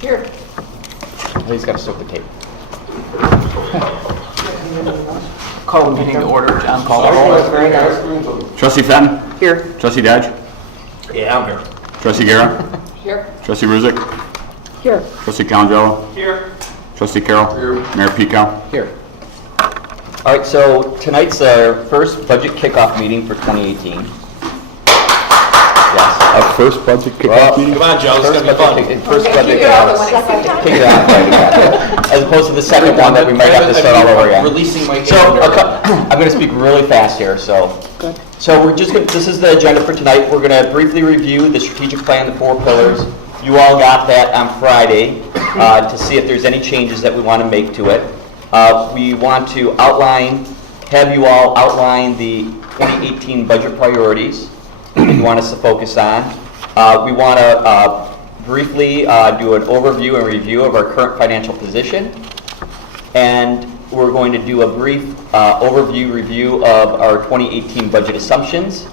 Here. He's got to start the tape. Call the meeting to order. John, call the That roll. was very nice. Trustee Fenn? Here. Trustee Dodge? Yeah, I'm here. Trustee Guerra? Here. Trustee Ruzick? Here. Trustee Calangello? Here. Trustee Carroll? Mayor Pico? Here. All right, so tonight's our first budget kickoff meeting for 2018. Yes. Our first budget kickoff meeting? Come on, Joe, it's going to be fun. First budget Keep it all the kickoff. one second. Kick it off, right, as opposed to the second one that we might have to start all over again. Releasing my So, calendar. I'm going to speak really fast here, so. We're just going to, this is the agenda for tonight. We're going to briefly review the strategic plan, the 4 pillars. You all got that on Friday to see if there's any changes that we want to make to it. We want to have you all outline the 2018 budget priorities that you want us to focus on. We want to briefly do an overview and review of our current financial position. And we're going to do a brief review of our 2018 budget assumptions.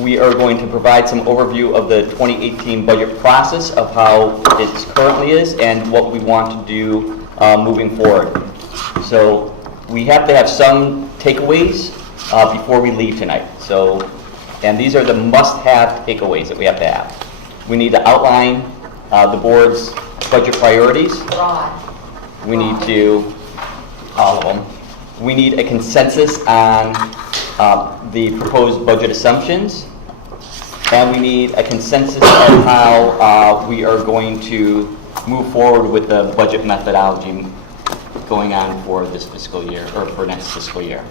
We are going to provide some overview of the 2018 budget process of how it currently is and what we want to do moving forward. So we have to have some takeaways before we leave tonight. So, and these are the must-have takeaways that we have to have. We need to outline the board's budget priorities. We need to, all of them. We need a consensus on the proposed budget assumptions. And we need a consensus on how we are going to move forward with the budget methodology going on for this fiscal year, or for next fiscal year.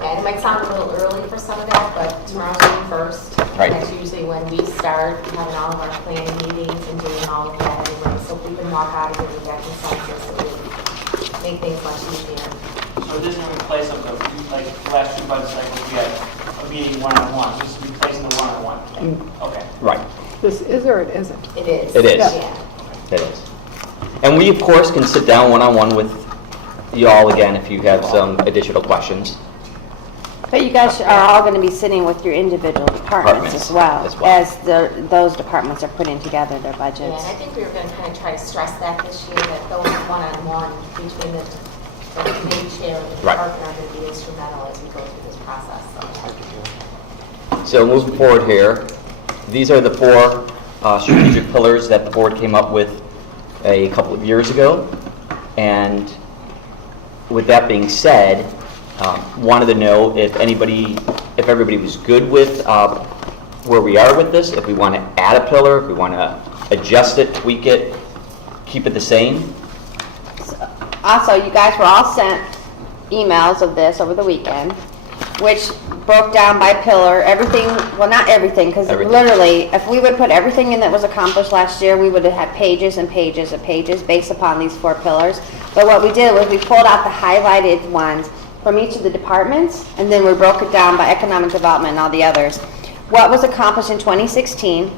Yeah, it might sound a little early for some of that, but tomorrow's June 1st. Right. That's usually when we start having all of our planning meetings and doing all of that anyway. So if we can walk out of here with that consensus, it would make things much easier. So this is in place of the, like, last 2 budget cycles, we had a meeting one-on-one. This is replacing the one-on-one. Okay. Right. This is or it isn't? It is. It is. Yeah. It is. And we, of course, can sit down one-on-one with you all again if you have some additional questions. But you guys are all going to be sitting with your individual departments as well as those departments are putting together their Yeah, budgets. and I think we were going to kind of try to stress that this year, that those one-on-one between the committee chair and the department are going to be instrumental as we go through this process. So moving forward here, these are the 4 strategic pillars that the board came up with a couple of years ago. And with that being said, wanted to know if everybody was good with where we are with this, if we want to add a pillar, if we want to adjust it, tweak it, keep it the same. Also, you guys were all sent emails of this over the weekend, which broke down by pillar, everything, well, not everything, because literally, if we would put everything in that was accomplished last year, we would have had pages and pages and pages based upon these 4 pillars. But what we did was we pulled out the highlighted ones from each of the departments, and then we broke it down by economic development and all the others. What was accomplished in 2016,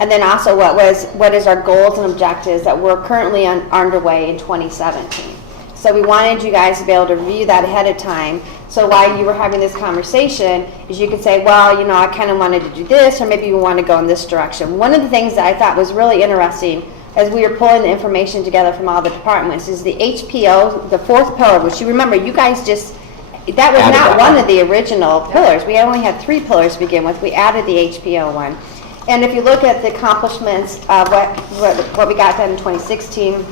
and then also what is our goals and objectives that we're currently underway in 2017. So we wanted you guys to be able to review that ahead of time. So while you were having this conversation, is you could say, well, you know, I kind of wanted to do this, or maybe we want to go in this direction. One of the things that I thought was really interesting as we were pulling the information together from all the departments is the HPO, the 4th pillar, which you remember, you guys that was not one of the original pillars. We only had 3 pillars to begin with. We added the HPO one. And if you look at the accomplishments of what we got done in 2016,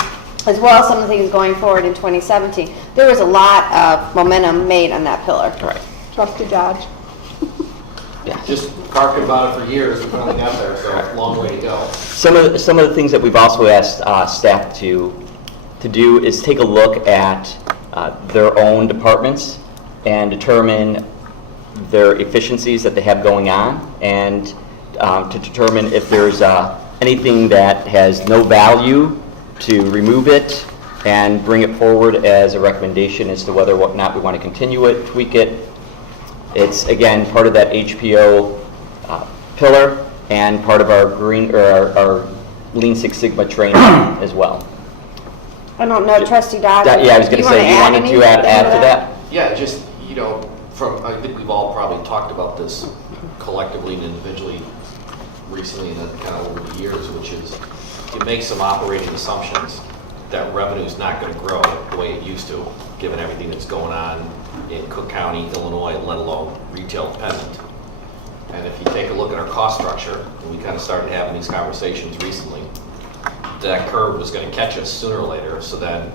as well as some of the things going forward in 2017, there was a lot of momentum made on that pillar. Right. Trustee Dodge. Yeah. Just talking about it for years, we finally got there, so long way to go. Some of the things that we've also asked staff to do is take a look at their own departments and determine their efficiencies that they have going on, and to determine if there's anything that has no value, to remove it and bring it forward as a recommendation as to whether or not we want to continue it, tweak it. It's, again, part of that HPO pillar and part of our our Lean Six Sigma training as well. I don't know, Trustee Dodge. Yeah, I was going to say, you wanted to add to that? Yeah, just, you know, I think we've all probably talked about this collectively and individually recently and kind of over the years, which is you make some operating assumptions that revenue is not going to grow the way it used to, given everything that's going on in Cook County, Illinois, let alone retail dependent. And if you take a look at our cost structure, and we kind of started having these conversations recently, that curve was going to catch us sooner or later. So then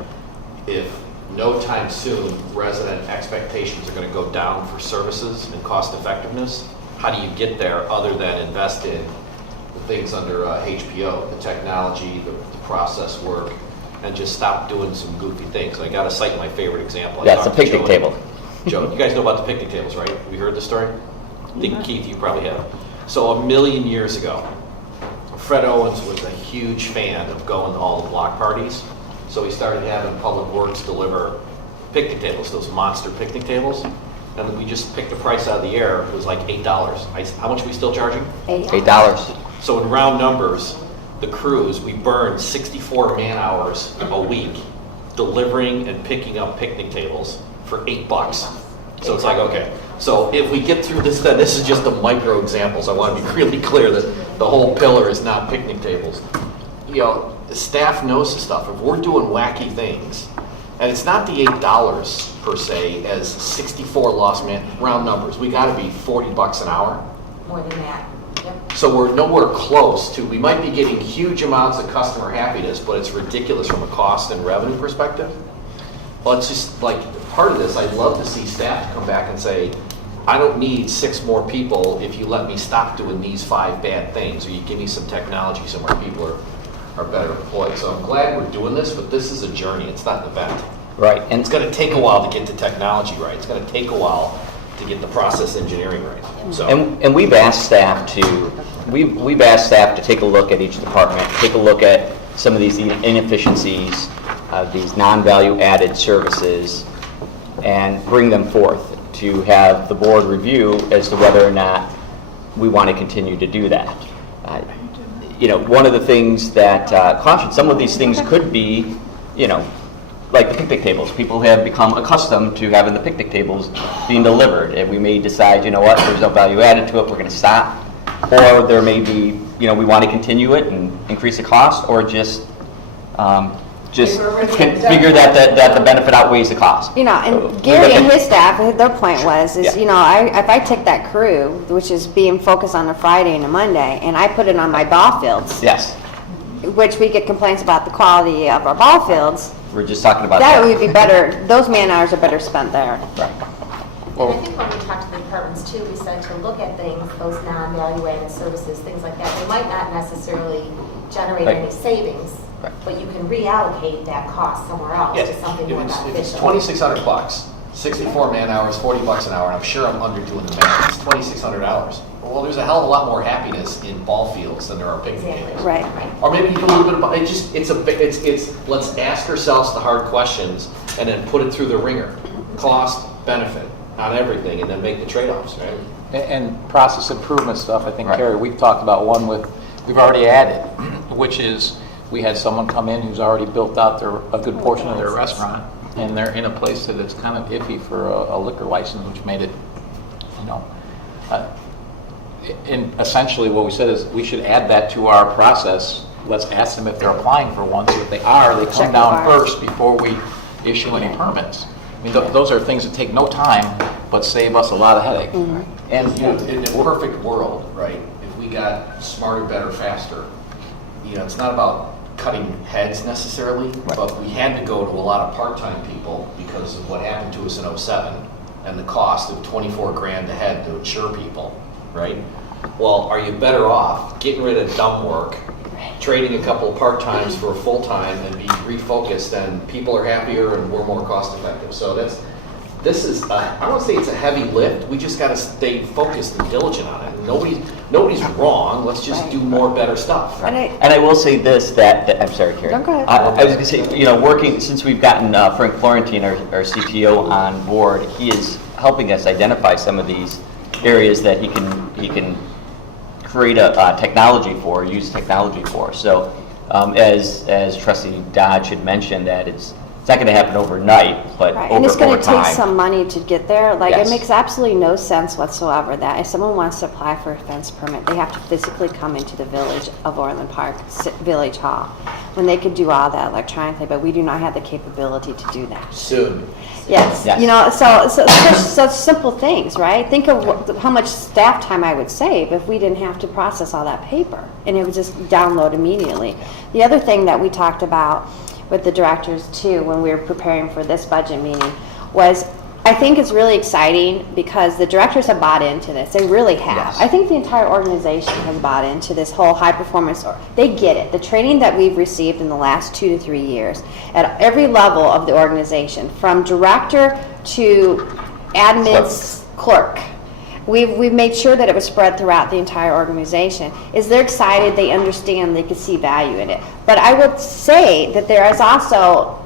if no time soon resident expectations are going to go down for services and cost effectiveness, how do you get there other than invest in the things under HPO, the technology, the process work, and just stop doing some goofy things? I got to cite my favorite example. That's the picnic table. Joe, you guys know about the picnic tables, right? We heard the story? I think, Keith, you probably have. So 1,000,000 years ago, Fred Owens was a huge fan of going to all the block parties. So he started having Public Works deliver picnic tables, those monster picnic tables. And we just picked the price out of the air. It was like $8. How much are we still charging? $8. So in round numbers, the crews, we burned 64 man hours a week delivering and picking up picnic tables for $8. So it's like, okay. So if we get through this, then this is just the micro examples. I want to be really clear that the whole pillar is not picnic tables. You know, the staff knows the stuff. If we're doing wacky things, and it's not the $8 per se as 64 lost man, round numbers. We got to be $40 an hour. More than that. Yep. So we're nowhere close to, we might be getting huge amounts of customer happiness, but it's ridiculous from a cost and revenue perspective. Well, it's just like part of this, I'd love to see staff come back and say, I don't need 6 more people if you let me stop doing these 5 bad things, or you give me some technology so our people are better employed. So I'm glad we're doing this, but this is a journey. It's not an event. Right. And it's going to take a while to get the technology right. It's going to take a while to get the process engineering right. So. And we've asked staff to take a look at each department, take a look at some of these inefficiencies, these non-value added services, and bring them forth to have the board review as to whether or not we want to continue to do that. You know, one of the things that caution, some of these things could be, you know, like the picnic tables. People have become accustomed to having the picnic tables being delivered, and we may decide, you know what, there's no value added to it, we're going to stop. Or there may be, you know, we want to continue it and increase the cost, or just figure that the benefit outweighs the cost. You know, and Gary and his staff, their point was, you know, if I take that crew, which is being focused on a Friday and a Monday, and I put it on my ball fields, Yes, which we get complaints about the quality of our ball fields, we're just talking about that would be better, those man hours are better spent there. Right. And I think when we talked to the departments too, we said to look at things, those non-value added services, things like that. They might not necessarily generate Right. any savings, Right. but you can reallocate that cost somewhere else to something more If it's beneficial. 2,600 bucks, 64 man hours, $40 an hour, and I'm sure I'm underdoing the math, it's $2,600. Well, there's a hell of a lot more happiness in ball fields than there are picnic Exactly. tables. Right. Or maybe you do a little bit of, it's let's ask ourselves the hard questions and then put it through the ringer. Cost, benefit on everything, and then make the trade-offs, right? And process improvement stuff, I think, Right. Carrie, we've talked about one we've already added, which is we had someone come in who's already built out a good portion of their restaurant, and they're in a place that it's kind of iffy for a liquor license, which made it, you know, and essentially what we said is we should add that to our process. Let's ask them if they're applying for one, so if they are, they Check come the down box. first before we issue any permits. I mean, those are things that take no time, but save us a lot of headache. And you know, in a perfect world, right, if we got smarter, better, faster, you know, it's not about cutting heads necessarily, but we had to go to a lot of part-time people because of what happened to us in '07 and the cost of 24 grand a head to insure people, right? Well, are you better off getting rid of dumb work, trading a couple of part-times for a full-time and be refocused, and people are happier and we're more cost-effective? So this is, I don't want to say it's a heavy lift, we just got to stay focused and diligent on it. Nobody's wrong, let's just do more better stuff. And And I will say this, that I'm sorry, Carrie. No, go ahead. I was going to say, you know, working, since we've gotten Frank Florentine, our CTO, on board, he is helping us identify some of these areas that he can create a technology for, use technology for. So as Trustee Dodge had mentioned, that it's It's not gonna happen overnight, but Right, over and it's gonna time. take some money to get there. Like, it Yes. makes absolutely no sense whatsoever that if someone wants to apply for a fence permit, they have to physically come into the Village of Orland Park, Village Hall, when they could do all that electronically, but we do not have the capability to do that. Soon. Yes, Yes. you know, so such simple things, right? Think of how much staff time I would save if we didn't have to process all that paper, and it would just download immediately. The other thing that we talked about with the directors too, when we were preparing for this budget meeting, was I think it's really exciting because the directors have bought into this. They really have. Yes. I think the entire organization has bought into this whole high performance. They get it. The training that we've received in the last 2 to 3 years at every level of the organization, from director to admin's clerk. We've made sure that it was spread throughout the entire organization. Is they're excited, they understand, they can see value in it. But I would say that there is also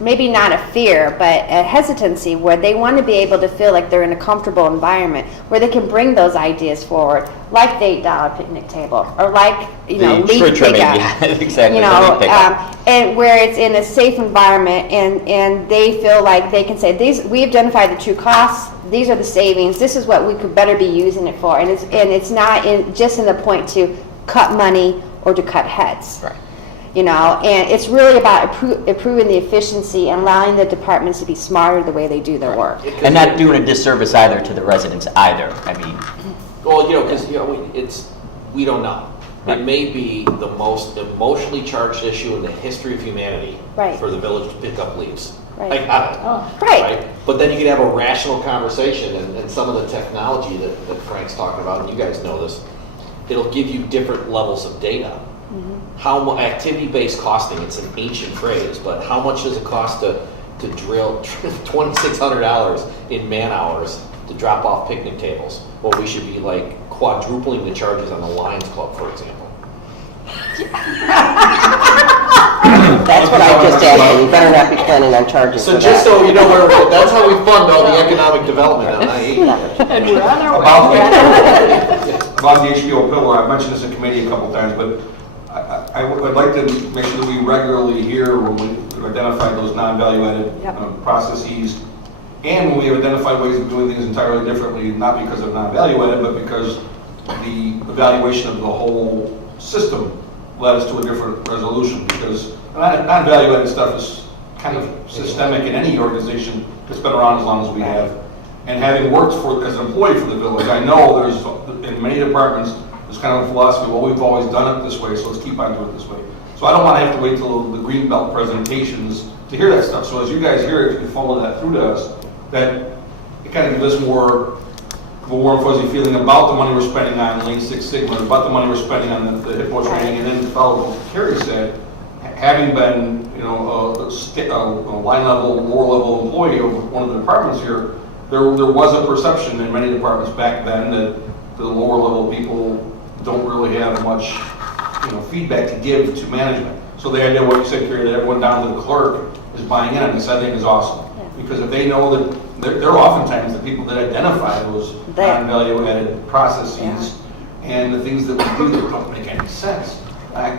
maybe not a fear, but a hesitancy where they want to be able to feel like they're in a comfortable environment where they can bring those ideas forward, like the $8 picnic table, or like, you know, The leaf tree trimming, pickup. yeah, exactly, You the know, leaf pickup. and where it's in a safe environment, and they feel like they can say, we identified the true costs, these are the savings, this is what we could better be using it for, and it's not just in the point to cut money or to cut heads. Right. You know, and it's really about improving the efficiency and allowing the departments to be smarter the way they do their work. And not doing a disservice either to the residents either. I mean, Well, you know, because, you know, we don't know. Right. It may be the most emotionally charged issue in the history of humanity Right. for the village to pick up leaves. Right. I got it. Right. But then you can have a rational conversation, and some of the technology that Frank's talking about, and you guys know this, it'll give you different levels of data. How activity-based costing, it's an ancient phrase, but how much does it cost to drill $2,600 in man hours to drop off picnic tables? Well, we should be like quadrupling the charges on the Lions Club, for example. That's what I just asked you. You better not be planning on charging So for just that. so you know, that's how we fund all the economic development on I-80. And we're on our About way. about the HBO pillar, I've mentioned this in committee a couple times, but I'd like to make sure that we regularly hear when we identify those non-value-added Yep. processes, and when we have identified ways of doing things entirely differently, not because of non-value-added, but because the evaluation of the whole system led us to a different resolution, because non-value-added stuff is kind of systemic in any organization that's been around as long as we have. And having worked as an employee for the village, I know there's, in many departments, there's kind of a philosophy, well, we've always done it this way, so let's keep on doing it this way. So I don't want to have to wait till the Greenbelt presentations to hear that stuff. So as you guys hear it, if you follow that through to us, that it kind of gives us more of a warm fuzzy feeling about the money we're spending on Lean Six Sigma, about the money we're spending on the HIPPO training, and then follow what Carrie said, having been, you know, a line level, lower level employee of one of the departments here, there was a perception in many departments back then that the lower level people don't really have much, you know, feedback to give to management. So the idea, what you said, Carrie, that everyone down to the clerk is buying in on this, I think is awesome. Yeah. Because if they know that, they're oftentimes the people that identify those non-value added processes and the things that we do that don't make any sense. I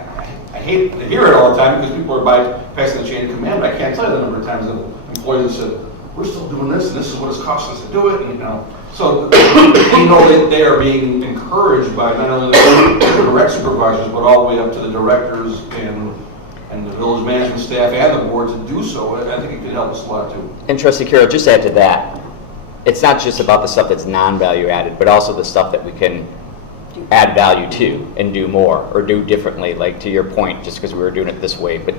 hate to hear it all the time because people are bypassing the chain of command, but I can't tell you the number of times that employees have said, we're still doing this, and this is what it's costing us to do it, and you know. So you know that they are being encouraged by not only the direct supervisors, but all the way up to the directors and the village management staff and the board to do so. I think it could help us a lot too. and Trustee Carroll, just add to that, it's not just about the stuff that's non-value added, but also the stuff that we can add value to and do more or do differently, like to your point, just because we were doing it this way, but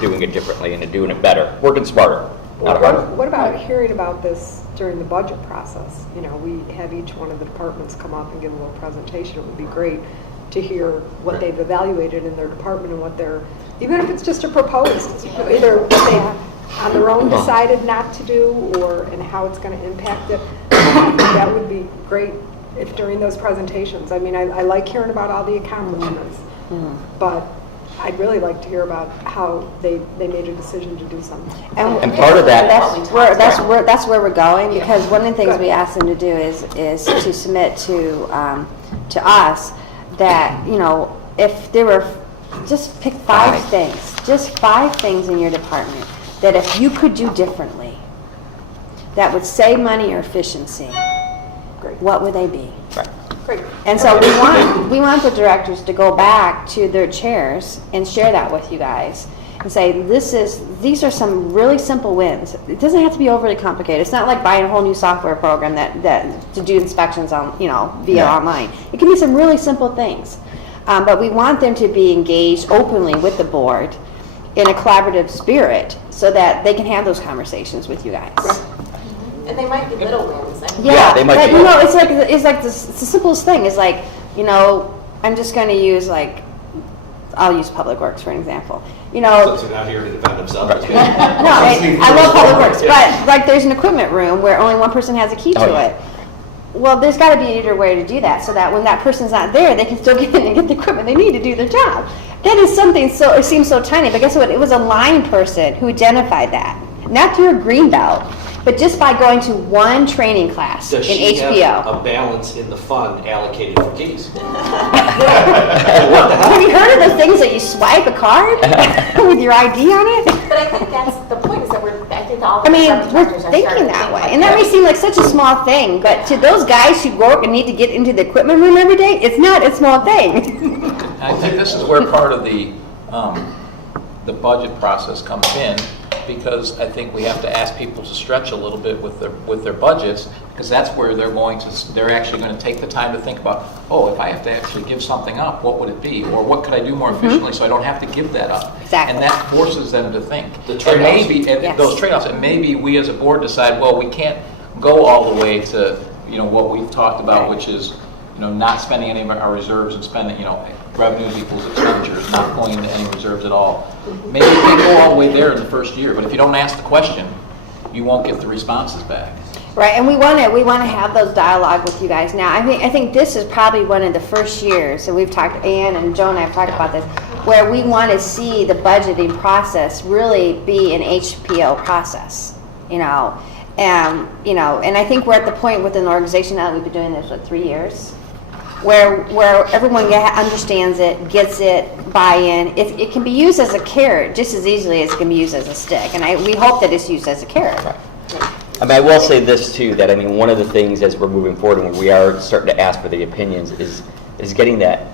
doing it differently and doing it better, working smarter, not harder. What about hearing about this during the budget process? You know, we have each one of the departments come up and give a little presentation. It would be great to hear what they've evaluated in their department and what they're, even if it's just a proposed, either what they've on their own decided not to do or and how it's going to impact it. That would be great if during those presentations. I mean, I like hearing about all the accomplishments, but I'd really like to hear about how they made a decision to do something. And part of that- That's where we're going, because one of the things we asked them to do is to submit to us that, you know, if there were, just pick five things in your department that if you could do differently, that would save money or efficiency, what would they be? Great. And so we want the directors to go back to their chairs and share that with you guys and say, these are some really simple wins. It doesn't have to be overly complicated. It's not like buying a whole new software program that to do inspections on, via online. It can be some really simple things. But we want them to be engaged openly with the board in a collaborative spirit so that they can have those conversations with you guys. And they might be little wins. I mean, Yeah, they might but be. it's like it's the simplest thing. It's like, I'm just going to use I'll use Public Works for an example. Since they're not here to defend themselves. No, I love Public Works, but there's an equipment room where only one person has a key to it. Well, there's got to be either way to do that so that when that person's not there, they can still get in and get the equipment they need to do their job. That is something it seems so tiny, but guess what? It was a line person who identified that. Not through a green belt, but just by going to one training class Does in she HBO. have a balance in the fund allocated for keys? Have you heard of the things that you swipe a card with your ID on it? But I think that's the point, is that I think all I the mean, department we're directors are thinking starting to that think way. like And that may seem like such a small thing, but to those guys who work and need to get into the equipment room every day, it's not a small thing. I think this is where part of the budget process comes in, because I think we have to ask people to stretch a little bit with their budgets, because that's where they're actually going to take the time to think about, if I have to actually give something up, what would it be? Or what could I do more efficiently so I don't have to give that up? Exactly. And that forces them to think. The And trade-offs. maybe, Yes. those trade-offs, and maybe we as a board decide, we can't go all the way to, what we've talked about, which is, not spending any of our reserves and spending, revenues equals expenditures, not going into any reserves at all. Maybe we can't go all the way there in the first year, but if you don't ask the question, you won't get the responses back. Right, and we want to have those dialogue with you guys now. I think this is probably one of the first years, and we've talked, Ann and Joan and I have talked about this, where we want to see the budgeting process really be an HPO process, and I think we're at the point within the organization now that we've been doing this for 3 years, where everyone understands it, gets it, buy-in. It can be used as a carrot just as easily as it can be used as a stick, and we hope that it's used as a carrot. I will say this too, that one of the things as we're moving forward and we are starting to ask for the opinions is getting that.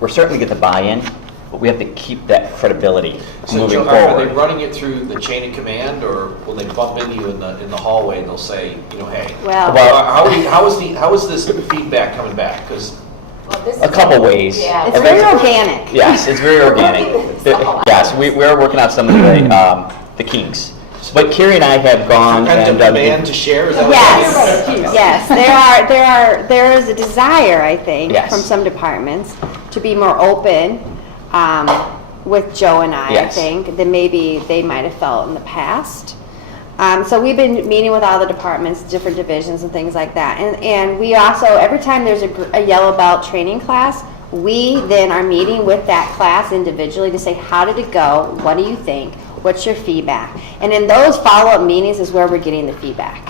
We're starting to get the buy-in, but we have to keep that credibility So moving Joe, are forward. they running it through the chain of command, or will they bump into you in the hallway and they'll say, hey, Well, how is this feedback coming back? Because A couple ways. Yeah. it's very organic. Yes, it's very organic. Yes, we're working out some of the kinks. But Carrie and I have gone kind of and demand to share, is that what that is? Yes, there is a desire, I think, Yes. from some departments to be more open with Joe and I Yes. think, than maybe they might have felt in the past. So we've been meeting with all the departments, different divisions and things like that. And we also, every time there's a yellow belt training class, we then are meeting with that class individually to say, how did it go? What do you think? What's your feedback? And in those follow-up meetings is where we're getting the feedback.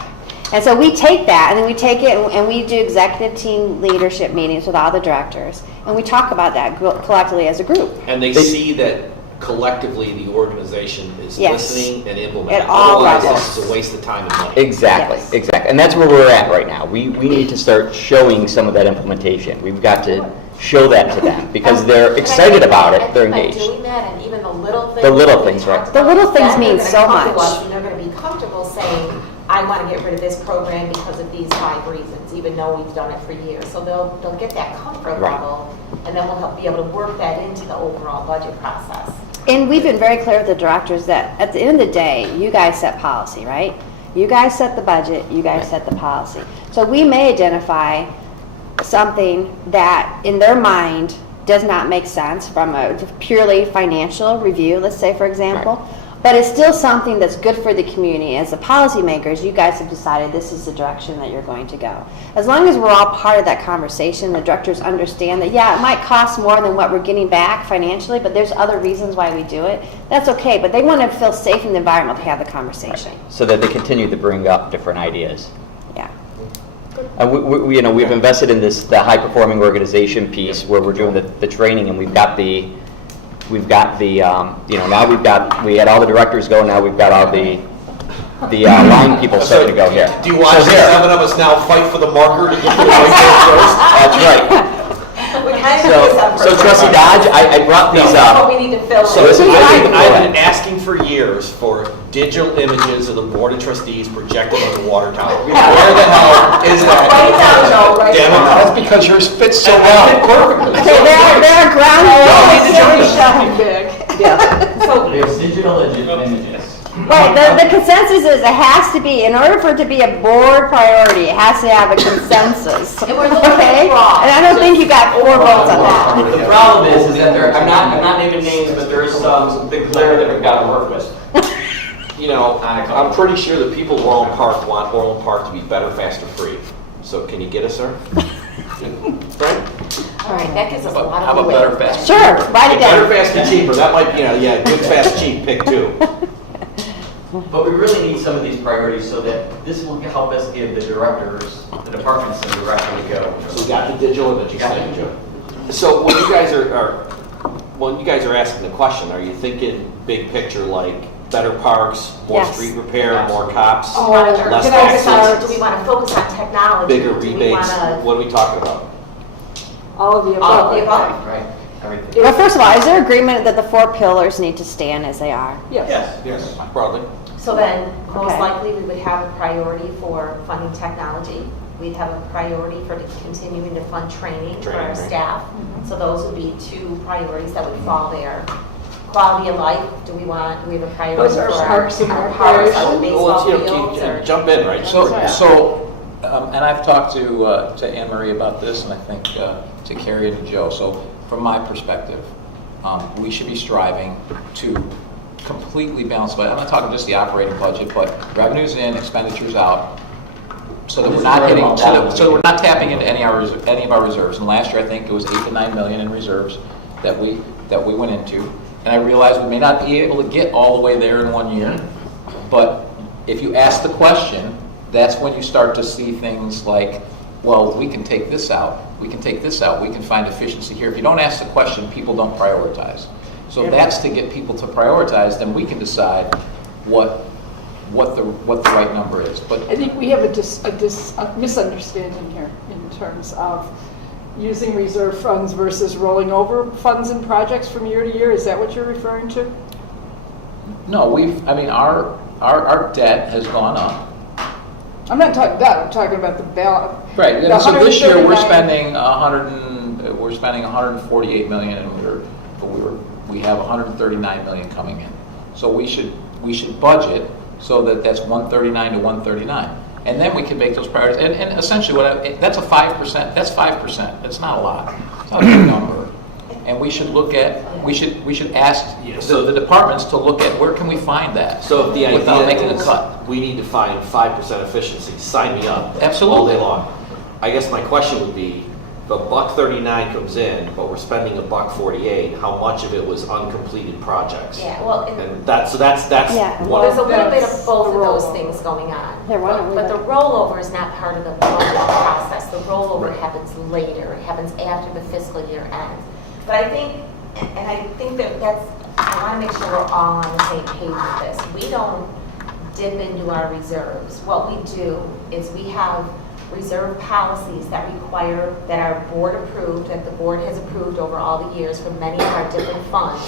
And so we take that, and then we take it, and we do executive team leadership meetings with all the directors, and we talk about that collectively as a group. And they see that collectively the organization is Yes. listening and implementing. At all Otherwise, levels. this is a waste of time and money. Exactly, Yes. exactly. And that's where we're at right now. We need to start showing some of that implementation. We've got to show that to them because they're excited about it, they're By engaged. doing that, and even the little things. The little that we things, right. talked The about, little things then mean they're so gonna come to much. us, and they're going to be comfortable saying, I want to get rid of this program because of these 5 reasons, even though we've done it for years. So they'll get that comfort Right. level, and then we'll be able to work that into the overall budget process. And we've been very clear with the directors that at the end of the day, you guys set policy, right? You guys set the budget, you guys set the policy. So we may identify something that in their mind does not make sense from a purely financial review, let's say for example, but it's still something that's good for the community. As the policymakers, you guys have decided this is the direction that you're going to go. As long as we're all part of that conversation, the directors understand that, yeah, it might cost more than what we're getting back financially, but there's other reasons why we do it. That's okay, but they want to feel safe in the environment to have the conversation. So that they continue to bring up different ideas. Yeah. And we've invested in the high-performing organization piece where we're doing the training, and we've got the We've got the, now we had all the directors go, now we've got all the line people starting to go here. Do you watch So the here. 7 of us now fight for the marker to get to the right there first? That's right. We kind of do this So Trustee Dodge, I brought these What up. we need to fill So in. I've been asking for years for digital images of the Board of Trustees projected on the water tower. Where the hell is that? Write it down, Joe, write it Damn down. That's because yours fits so And well. it fit perfectly. Okay, they're ground. So, We have digital images. Wait, the consensus is it has to be, in order for it to be a board priority, it has to have a consensus. And we're looking at Okay? fraud. And I don't think you got 4 votes on that. The problem is that there, I'm not naming names, but there is some big player that we've got to work with. You know, I'm pretty sure the people of Orland Park want Orland Park to be better, faster, free. So can you get us there? Frank? all right, that gives us a lot How of about leeway. better, faster? Sure, write it Better, down. fast, and cheaper. That might be, good, fast, cheap, pick 2. But we really need some of these priorities so that this will help us give the directors, the departments, the direction to go. So we got the digital images. Got Thank you. So when you guys are asking the question, are you thinking big picture like better parks, more Yes. street repair, more cops, Do we want to less focus taxes, on, do we want to focus on technology? bigger Do we rebates? wanna- What are we talking about? All of the above. All of the above. Right, everything. Well, first of all, is there agreement that the 4 pillars need to stand as they are? Yes. Yes. Broadly. So then, most Okay. likely, we would have a priority for funding technology. We'd have a priority for continuing to fund training for Training, our right. staff. So those would be 2 priorities that would fall there. Quality of life, do we have a priority Those are for our parks and our parks, our recreation. baseball Well, fields, or? jump in, right? And I've talked to Anne Marie about this, and I think to Carrie and to Joe. So from my perspective, we should be striving to completely balance. But I'm not talking just the operating budget, but revenues in, expenditures out, so that we're not hitting, so that we're not tapping into any of our reserves. And last year, I think it was 8 to 9 million in reserves that we went into. And I realize we may not be able to get all the way there in 1 year, but if you ask the question, that's when you start to see things like, well, we can take this out, we can take this out, we can find efficiency here. If you don't ask the question, people don't prioritize. So that's to get people to prioritize, then we can decide what the right number is. But I think we have a misunderstanding here in terms of using reserve funds versus rolling over funds and projects from year to year. Is that what you're referring to? no, our debt has gone up. I'm not talking that. I'm talking about the balance. Right, The and so this year, we're 139 spending 148 million, and we have 139 million coming in. So we should budget so that that's 139 to 139. And then we can make those priorities. And essentially, that's a 5%. That's 5%. That's not a lot. It's not a big number. And we should ask the departments to look at where can we find that. So if the without idea making a is cut. we need to find 5% efficiency, sign me up. Absolutely. All day long. I guess my question would be, the $1.39 comes in, but we're spending $1.48. How much of it was uncompleted projects? Yeah, well, And that's Yeah. one there's of a little bit That's of both of the those rollover. things going on. Here, why don't we But the look- rollover is not part of the budget process. The rollover happens later. It happens after the fiscal year ends. But I think I want to make sure we're all on the same page with this. We don't dip into our reserves. What we do is we have reserve policies that require, that our board approved, that the board has approved over all the years for many of our different funds,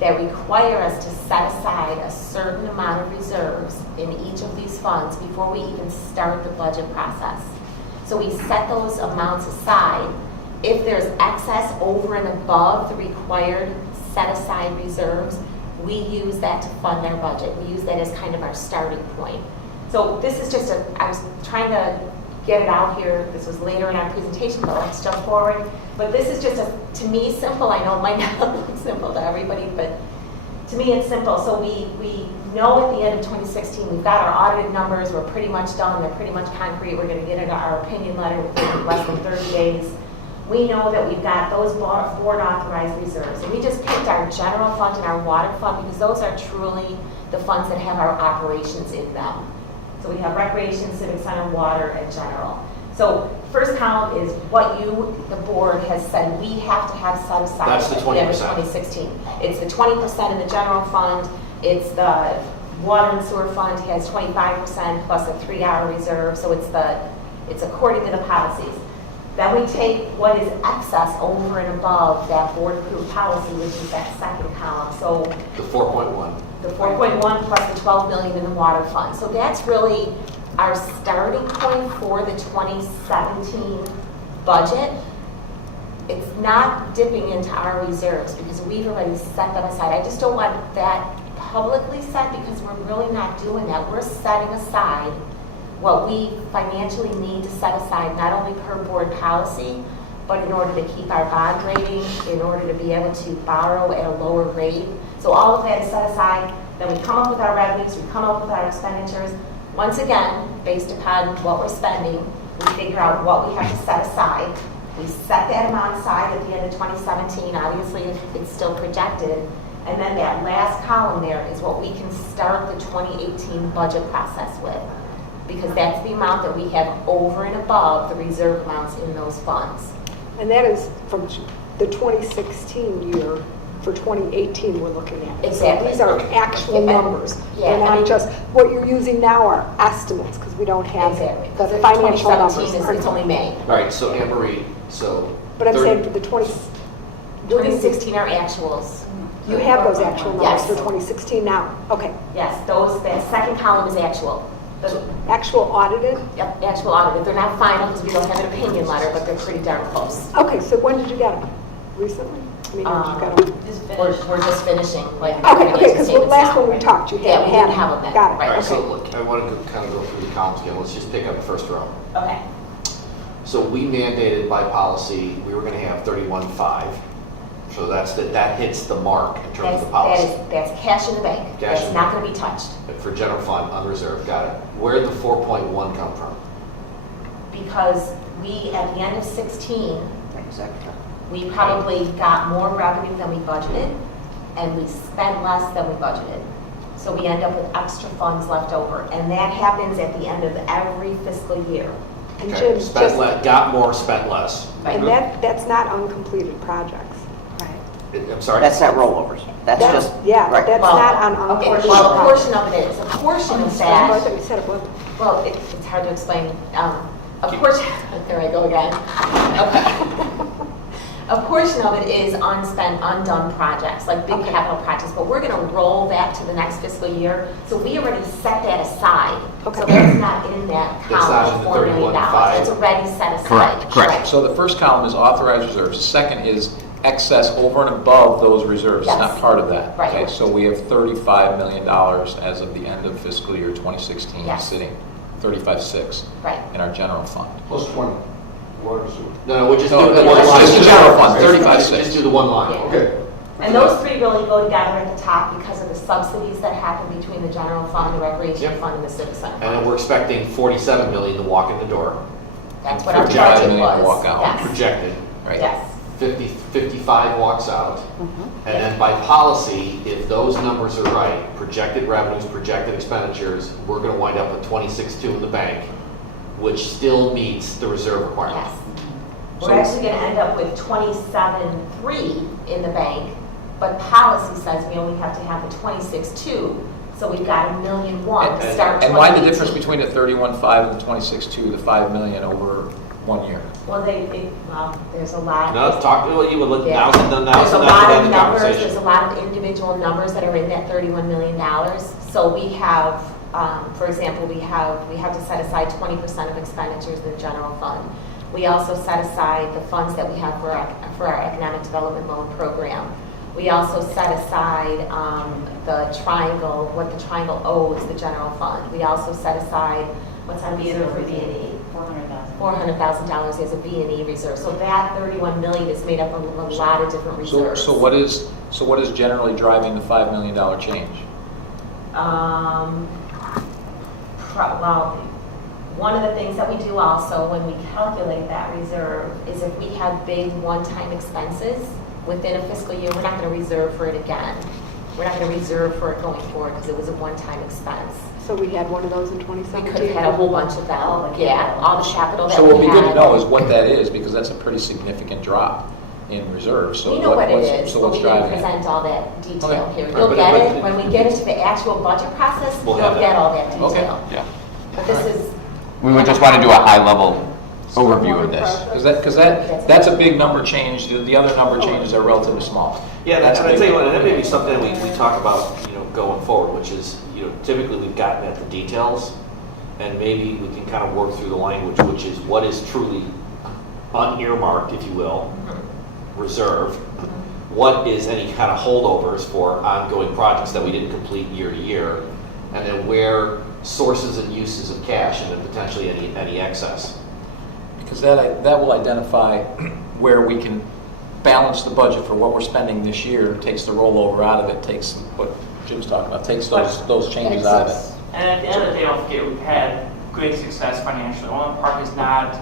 that require us to set aside a certain amount of reserves in each of these funds before we even start the budget process. So we set those amounts aside. If there's excess over and above the required set-aside reserves, we use that to fund our budget. We use that as kind of our starting point. So this is just I was trying to get it out here. This was later in our presentation, but let's jump forward. But this is just to me, simple. I know it might not look simple to everybody, but to me, it's simple. So we know at the end of 2016, we've got our audited numbers. We're pretty much done. They're pretty much concrete. We're going to get our opinion letter within less than 30 days. We know that we've got those board authorized reserves. And we just picked our general fund and our water fund because those are truly the funds that have our operations in them. So we have recreation, civic center, water, and general. So first column is what you, the board, has said we have to have set aside. That's the at end of 20%. 2016. It's the 20% in the general fund, it's the water and sewer fund has 25% plus a 3-hour reserve, so it's according to the policies. Then we take what is excess over and above that board-approved policy, which is that second column. So The 4.1. the 4.1 plus the 12 million in the water fund. So that's really our starting point for the 2017 budget. It's not dipping into our reserves because we've already set them aside. I just don't want that publicly set because we're really not doing that. We're setting aside what we financially need to set aside, not only per board policy, but in order to keep our bond rating, in order to be able to borrow at a lower rate. So all of that is set aside. Then we come up with our revenues, we come up with our expenditures. Once again, based upon what we're spending, we figure out what we have to set aside. We set that amount aside at the end of 2017, obviously if it's still projected. And then that last column there is what we can start the 2018 budget process with. Because that's the amount that we have over and above the reserve amounts in those funds. And that is from the 2016 year, for 2018 we're looking at. Exactly. So these are actual numbers. Yeah, They're I mean- not just, what you're using now are estimates, because we don't have Exactly. the financial 2017 numbers. it's only May. All right, so Anne Marie, so. But I'm 30 saying for the 2016 are actuals. You have those actual numbers Yes. for 2016 now? Okay. Yes, that second column is actual. The Actual audited? Yep, actual audited. They're not final because we don't have an opinion letter, but they're pretty darn close. Okay, so when did you get them? Recently? I mean, when did you get them? We're just finishing, like. Okay, because the statements last now. one we talked, you Yeah, had we had didn't have them then. Got it, All right, okay. so look, I want to kind of go through the columns again. Let's just pick up the first row. Okay. So we mandated by policy, we were going to have 31.5. So that hits the mark in terms of the policy. That's cash in the bank. Cash That's in not the going to be touched. For general fund, unreserved, got it. Where did the 4.1 come from? Because we, at the end of 16, we probably got more revenue than we budgeted, and we spent less than we budgeted. So we end up with extra funds left over, and that happens at the end of every fiscal year. And Okay, Jim, spent just, got more, spent less. and that's not uncompleted projects. I'm sorry? That's not rollovers. That's just, Yeah, right. that's Well, not on Okay, uncompleted well, a projects. portion of it is. A portion of I that, thought you said it wasn't. well, it's hard to explain. A portion, there I go again. A portion of it is unspent, undone projects, like big Okay. capital projects, but we're gonna roll that to the next fiscal year. So we already set that aside. Okay. So that's not in that It's not column in of the $4 million. 31.5. It's already set aside. Correct, correct. Right. So the first column is authorized reserves. The second is excess over and above those reserves. It's not Yes. part of that. Right. Okay, so we have $35 million as of the end of fiscal year 2016, Yes. sitting 35.6 Right. in our general fund. Plus 20, water and sewer. No, we'll just do No, the no, one it's line. just the general fund, 35.6. Just do the one line. Yeah. Okay. And those three really go together at the top because of the subsidies that happen between the general fund, the recreation Yep. fund, and the civic center And then fund. we're expecting 47 million to walk in the door, That's what our 55 budget million to was. walk out. Yes. projected. Right. Yes. 55 walks out. And then by policy, if those numbers are right, projected revenues, projected expenditures, we're going to wind up with 26.2 in the bank, which still meets the reserve requirement. Yes. We're actually going to end up with 27.3 in the bank, but policy says we only have to have the 26.2, so we've got $1.1 million to start. And why the difference 2018. between the 31.5 and the 26.2, the 5 million over 1 year? Well, well, there's a lot. Now, talk to what you would look, Yeah. now's the There's a lot of the numbers, there's conversation. a lot of individual numbers that are in that $31 million. So we have, for example, we have to set aside 20% of expenditures in the general fund. We also set aside the funds that we have for our economic development loan program. We also set aside the triangle, what the triangle owes the general fund. We also set aside what's on reserve for B&E. $400,000 as a B&E reserve. So that 31 million is made up of a lot of different So, reserves. so what is generally driving the $5 million change? Well, one of the things that we do also when we calculate that reserve is if we have big one-time expenses within a fiscal year, we're not going to reserve for it again. we're not gonna reserve for it going forward because it was a one-time expense. So we had one of those in We 2017? could have had a whole bunch of them, yeah, all the capital that So we what would be good to had. know is what that is, because that's a pretty significant drop in reserves. So We know what it what's- is, so but what's we didn't driving it? present all that detail Okay. here. Right, You'll but- get but- it, when we get into the actual budget process, We'll you'll have that. get all that Okay. detail. Yeah. But this is. We would just want to do a high-level overview of this. Because that's a big number change. The other number changes are relatively small. Yeah, That's and a I big tell you what, number. and that may be something we talk about, going forward, which is, typically we've gotten at the details, and maybe we can kind of work through the language, which is what is truly unearmarked, if you will, reserve, what is any kind of holdovers for ongoing projects that we didn't complete year to year, and then where sources and uses of cash, and then potentially any excess. Because that will identify where we can balance the budget for what we're spending this year, takes the rollover out of it, takes what Jim's talking about, takes those changes out of it. And at the end of the day, don't forget, we've had great success financially. Orland Park is not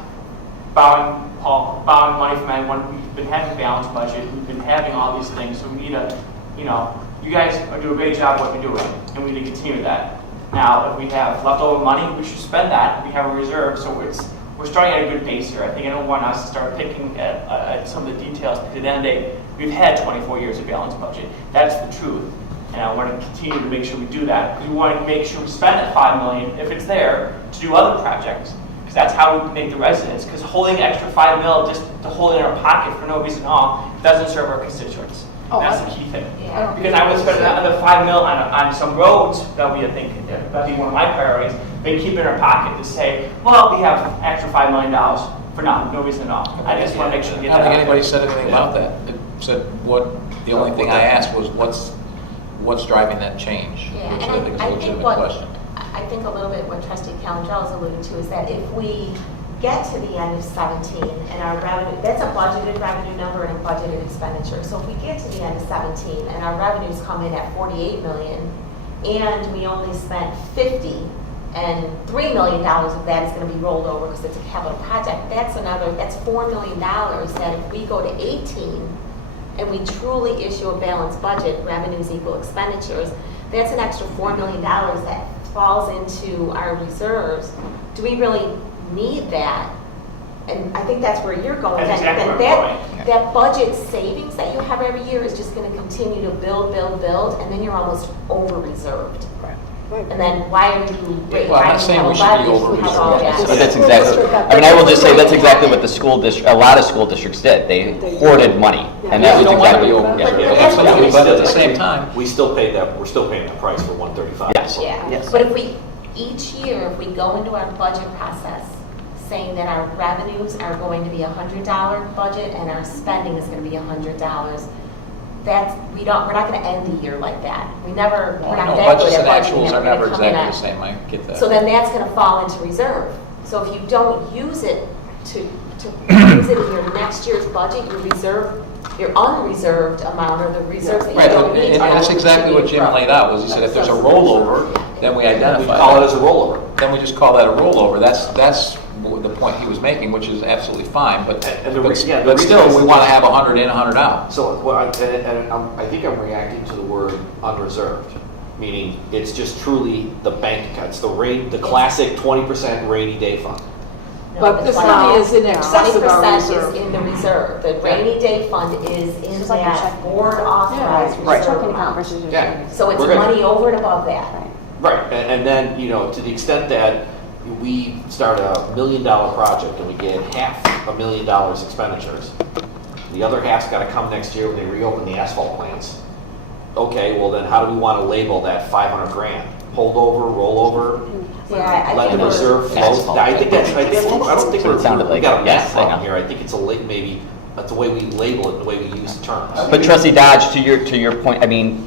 borrowing money from anyone. We've been having a balanced budget. We've been having all these things. So we need to, you guys are doing a great job of what you're doing, and we need to continue that. Now, if we have leftover money, we should spend that. We have a reserve, so we're starting at a good pace here. I think I don't want us to start picking at some of the details, because at the end of the day, we've had 24 years of balanced budget. That's the truth. And I want to continue to make sure we do that, because we want to make sure we spend that $5 million, if it's there, to do other projects. Because that's how we make the residents. Because holding extra $5 million just to hold it in our pocket for no reason at all doesn't serve our constituents. Oh, That's the key thing. Yeah. Because I would spend another $5 million on some roads, that would be, I think, that'd be one of my priorities. They keep it in our pocket to say, well, we have extra $5 million for nothing, no reason at all. I just want to make sure we get I that don't think out anybody there. said anything about that. It said the only thing I asked was what's driving that change? Yeah, Which I think and is a I think legitimate what, question. I think a little bit what Trustee Calandrell is alluding to is that if we get to the end of 17 and our revenue, that's a budgeted revenue number and a budgeted expenditure. So if we get to the end of 17 and our revenues come in at 48 million and we only spent 50 and $3 million of that is going to be rolled over because it's a capital project, that's $4 million that if we go to 18 and we truly issue a balanced budget, revenues equal expenditures, that's an extra $4 million that falls into our reserves. Do we really need that? And I think that's where you're going. That's exactly where I'm going. That budget savings that you have every year is just going to continue to build, and then you're almost over-reserved. And then why are you? Well, I'm not saying we should be over-reserved. But that's exactly, I will just say, that's exactly what a lot of school districts did. They hoarded money, and that was We don't want to exactly. be over. yeah. Absolutely, but at the same time, We're still paying the price for 135. Yes. Yeah, Yes. but each year, if we go into our budget process saying that our revenues are going to be $100 budget and our spending is going to be $100, we're not going to end the year like that. We're not that good budgets and at budgeting. actuals that are we're never gonna come in exactly at- the same, I get that. So then that's going to fall into reserve. So if you don't use it to use it in your next year's budget, your unreserved amount or the reserve that you Right, don't need. and that's exactly what Jim laid out, was he said if there's a rollover, then we We identify call it that. as a rollover. Then we just call that a rollover. That's the point he was making, which is absolutely fine, but And the reason still, is- we want to have 100 in, 100 out. So, I think I'm reacting to the word unreserved, meaning it's just truly the bank account, it's the classic 20% rainy day fund. No, But the this 20 money is in excess of our 20% reserve. is in the reserve. The rainy day fund is in Just like a that checking board authorized Right. reserve Checking account amount. versus your Yeah. savings. So it's We're good. money over and above that. Right, and then, to the extent that we start a $1 million project and we get $500,000 expenditures, the other half's gotta come next year when they reopen the asphalt plants. Okay, well then how do we wanna label that 500 grand? Hold over, roll over, Yeah, I let think the we're- reserve flow? Asphalt. I don't think It sounded we like got a it, math yes, I problem know. here. I think it's maybe that's the way we label it, the way we use the terms. But Trustee Dodge, to your point, I mean,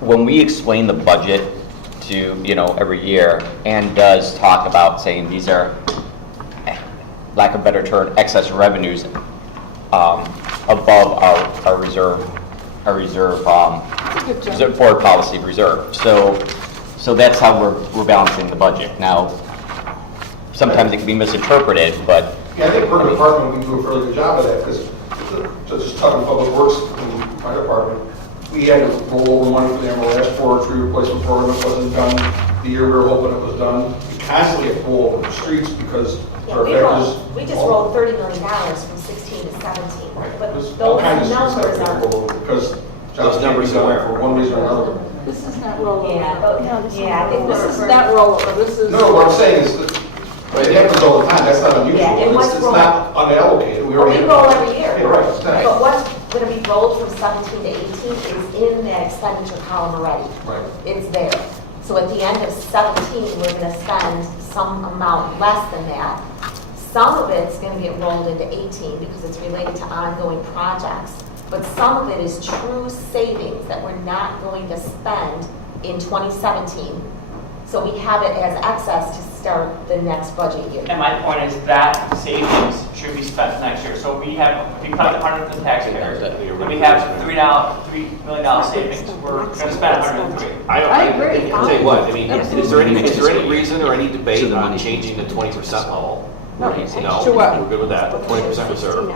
when we explain the budget to, every year, Ann does talk about saying these are, lack of a better term, excess revenues above our reserve, board policy reserve. So that's how we're balancing the budget. Now, sometimes it can be misinterpreted, but Yeah, I think per department, we do a fairly good job of that, because just talking Public Works in my department, we had to roll over money for the MLS for a tree replacement program. It wasn't done the year we were hoping it was done. We constantly have to roll over the streets because Yeah, our we values. just rolled $30 million from 16 to 17. Right. But There's those all kinds of numbers stuff that are, roll over because Those jobs numbers can't be are done for one reason or another. This is not rollover. yeah, I think This is we're- not rollover, this is. No, what I'm saying is that it happens all the time. That's not unusual. Yeah, and what's It's wrong- not unallocated. Well, already we have- roll every year. Yeah, right. It's not- But what's going to be rolled from 17 to 18 is in that expenditure column already. Right. It's there. So at the end of 17, we're going to spend some amount less than that. Some of it's going to get rolled into 18 because it's related to ongoing projects. But some of it is true savings that we're not going to spend in 2017. So we have it as excess to start the next budget year. And my point is that savings should be spent next year. So we cut 100 from the taxpayers, and we have $3 million savings. We're going to spend 103. I agree. I'll tell you what, I mean, is there any Absolutely. reason or any debate on changing the 20% level? No. No, To what? we're good with that, 20% reserve.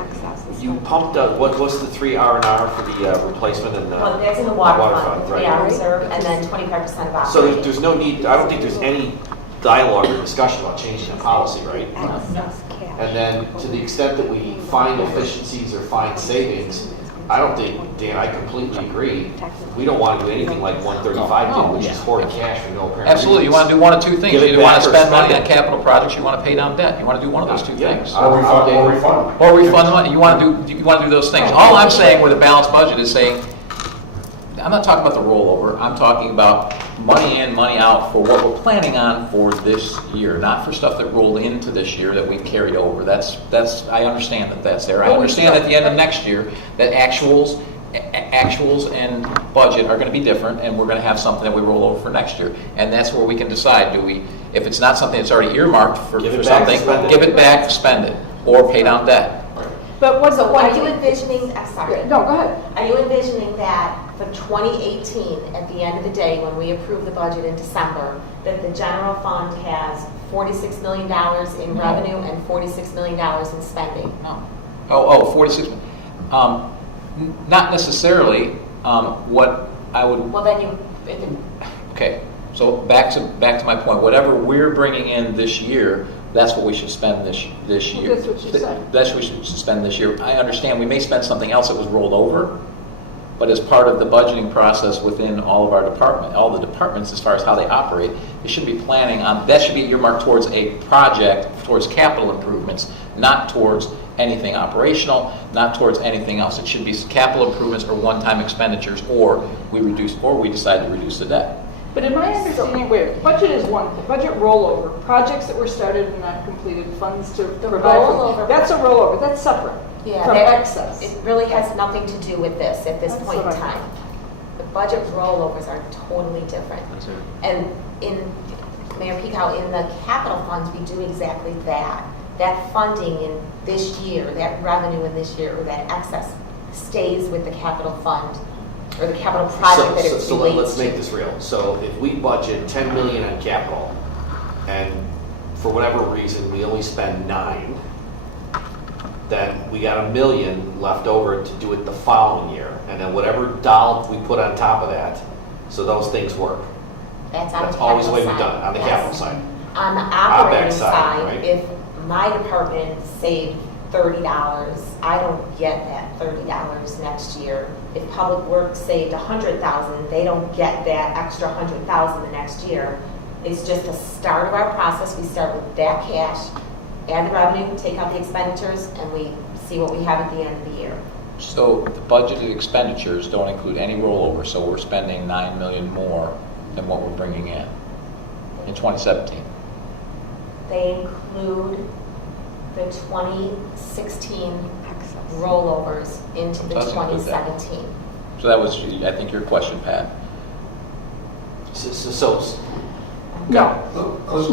You pumped, what's the 3 R&R for the replacement and the? Well, that's in the water fund, fund, the right. 3-hour reserve, and then 25% of So operating. there's no need, I don't think there's any dialogue or discussion about changing the policy, right? And then to the extent that we find efficiencies or find savings, I don't think, Dan, I completely agree. We don't want to do anything like 135 did, which is hoard cash for no apparent reason. Absolutely, you want to do one of two things. Give You it either want back to or spend money spend on it. capital projects, you want to pay down debt. You want to do one of those two Yeah. things. Or refund. Or refund the money, you want to do those things. All I'm saying with a balanced budget is saying, I'm not talking about the rollover, I'm talking about money in, money out for what we're planning on for this year, not for stuff that rolled into this year that we carried over. That's, I understand that that's there. I understand at the end of next year that actuals and budget are going to be different, and we're going to have something that we roll over for next year. And that's where we can decide, if it's not something that's already earmarked for Give it back, something, spend it. give it back, spend it, or pay down debt. But what's the So are you envisioning, I'm sorry. No, go ahead. Are you envisioning that for 2018, at the end of the day, when we approve the budget in December, that the general fund has $46 million in revenue and $46 million in spending? No. 46. Not necessarily. What I would. Well, then you, Okay. So back to my point. Whatever we're bringing in this year, that's what we should spend this year. That's what you said. That's what we should spend this year. I understand we may spend something else that was rolled over, but as part of the budgeting process within all of our all the departments, as far as how they operate, they should be planning on, that should be earmarked towards a project, towards capital improvements, not towards anything operational, not towards anything else. It should be capital improvements or one-time expenditures, or we decide to reduce the debt. But in my understanding, budget is one thing. Budget rollover, projects that were started and not completed, funds to provide. rollover- That's a rollover, that's separate yeah, from that- excess. it really has nothing to do with this at this That's point in what I time. The budget rollovers are totally different. And in, Mayor Peacock, in the capital funds, we do exactly that. That funding in this year, that revenue in this year, or that excess stays with the capital fund, or the capital project that it's So related let's make to. this real. So if we budget 10 million on capital, and for whatever reason, we only spend 9, then we got $1 million left over to do it the following year. And then whatever dollar we put on top of that, so those things work. That's on the That's capital always the way we've side. done it, on the Yes. capital side. On the operating OpEx side, side, right? if my department saved $30, I don't get that $30 next year. If Public Works saved $100,000, they don't get that extra $100,000 the next year. It's just the start of our process. We start with that cash, add the revenue, take out the expenditures, and we see what we have at the end of the year. So the budgeted expenditures don't include any rollover, so we're spending $9 million more than what we're bringing in 2017. They include the 2016 rollovers into the Doesn't include that. 2017. So that was, I think, your question, Pat. No.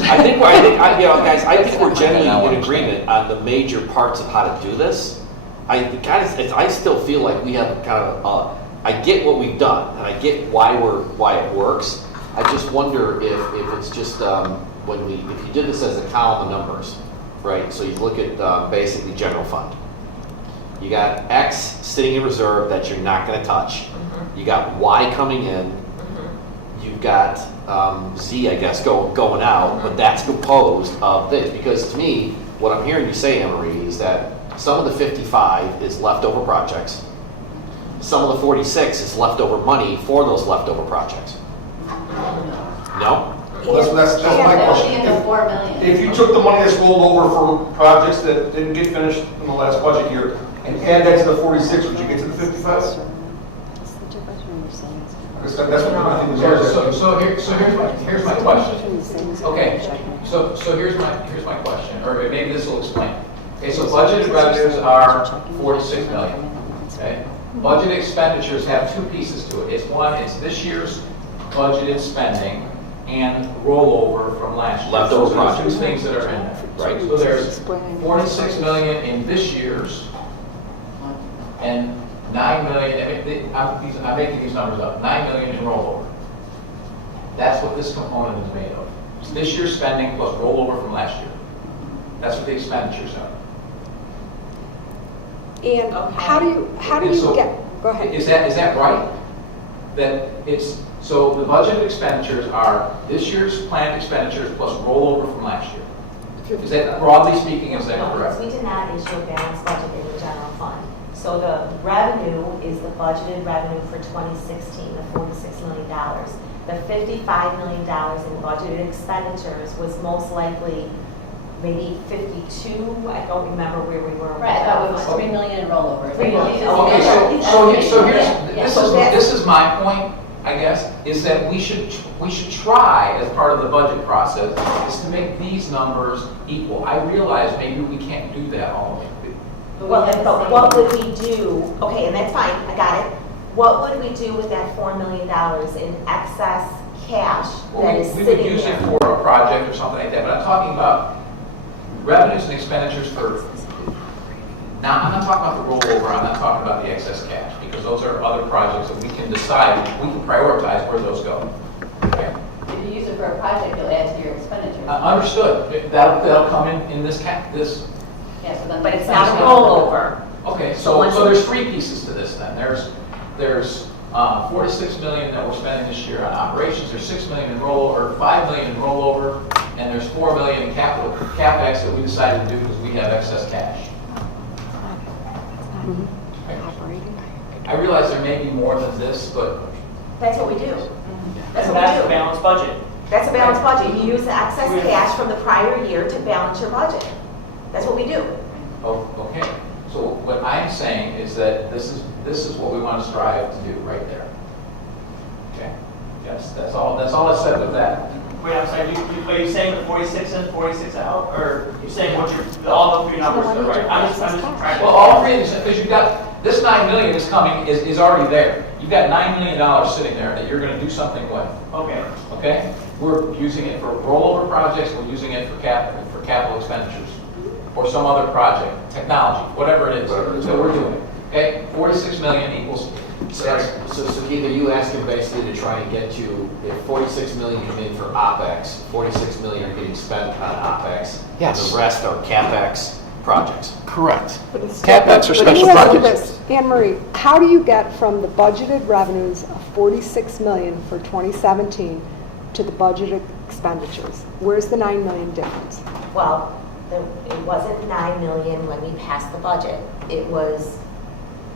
I think we're generally in agreement on the major parts of how to do this. I still feel like we have kind of, I get what we've done, and I get why it works. I just wonder if it's just, if you did this as a column of numbers, right? So you look at basically general fund. You got X sitting in reserve that you're not going to touch. You got Y coming in, you've got Z, I guess, going out, but that's composed of this. Because to me, what I'm hearing you say, Anne-Marie, is that some of the 55 is leftover projects. Some of the 46 is leftover money for those leftover projects. No? Well, that's my question. The 4 million. If you took the money that's rolled over for projects that didn't get finished in the last budget year and add that to the 46, would you get to the 55? That's what I think is So here's my question. Okay, so here's my question, or maybe this will explain. Okay, so budgeted revenues are 46 million, okay? Budget expenditures have two pieces to it. It's this year's budgeted spending and rollover from last year. Leftover Those are the projects. two things that are in there. Right. So there's 46 million in this year's and 9 million, I'm making these numbers up, 9 million in rollover. That's what this component is made of. It's this year's spending plus rollover from last year. That's what the expenditures are. And how do you So, get, go ahead. Is that right? That it's, so the budgeted expenditures are this year's planned expenditures plus rollover from last year. Is that, broadly speaking, is that No, because correct? we did not issue a balanced budget in the general fund. So the revenue is the budgeted revenue for 2016, the $46 million. The $55 million in budgeted expenditures was most likely maybe 52. I don't remember where we were. Right, but it was 3 million in rollover. 3 million. Okay, so here's, Yeah. this is my point, I guess, is that we should try, as part of the budget process, is to make these numbers equal. I realize maybe we can't do that all the way. Well, but what would we do? Okay, and that's fine, I got it. What would we do with that $4 million in excess cash that is We would sitting use it there? for a project or something like that, but I'm talking about revenues and expenditures for, now, I'm not talking about the rollover, I'm not talking about the excess cash, because those are other projects that we can decide, we can prioritize where those go. Okay? If you use it for a project, you'll add to your expenditures. Understood. That'll come in this Yeah, so then But it's the not a expenditure- rollover. Okay, So so once there's three pieces to this then. There's 46 million that we're spending this year on operations, there's 6 million in rollover, 5 million in rollover, and there's 4 million in capital, CapEx that we decided to do because we have excess cash. I realize there may be more than this, but That's what we do. That's So what that's we the do. balanced budget. That's a balanced budget. You use the excess cash from the prior year to balance your budget. That's what we do. okay. So what I'm saying is that this is what we want to strive to do right there. Okay? Yes, that's all I said with that. Wait, I'm sorry, are you saying the 46 in, 46 out? Or you're saying what all the three numbers are right? I'm just trying to. Well, all three, because you've got, this 9 million is coming, is already there. You've got $9 million sitting there that you're going to do something with. Okay. Okay? We're using it for rollover projects, we're using it for capital expenditures, or some other project, technology, whatever it is that we're doing. Okay? 46 million equals, So Keith, are you asking basically to try and get to, if 46 million come in for OpEx, 46 million are getting spent on OpEx? Yes. The rest are CapEx projects? correct. But it's CapEx or but special let me ask you projects. this, Anne Marie, how do you get from the budgeted revenues of 46 million for 2017 to the budgeted expenditures? Where's the 9 million difference? Well, it wasn't 9 million when we passed the budget. It was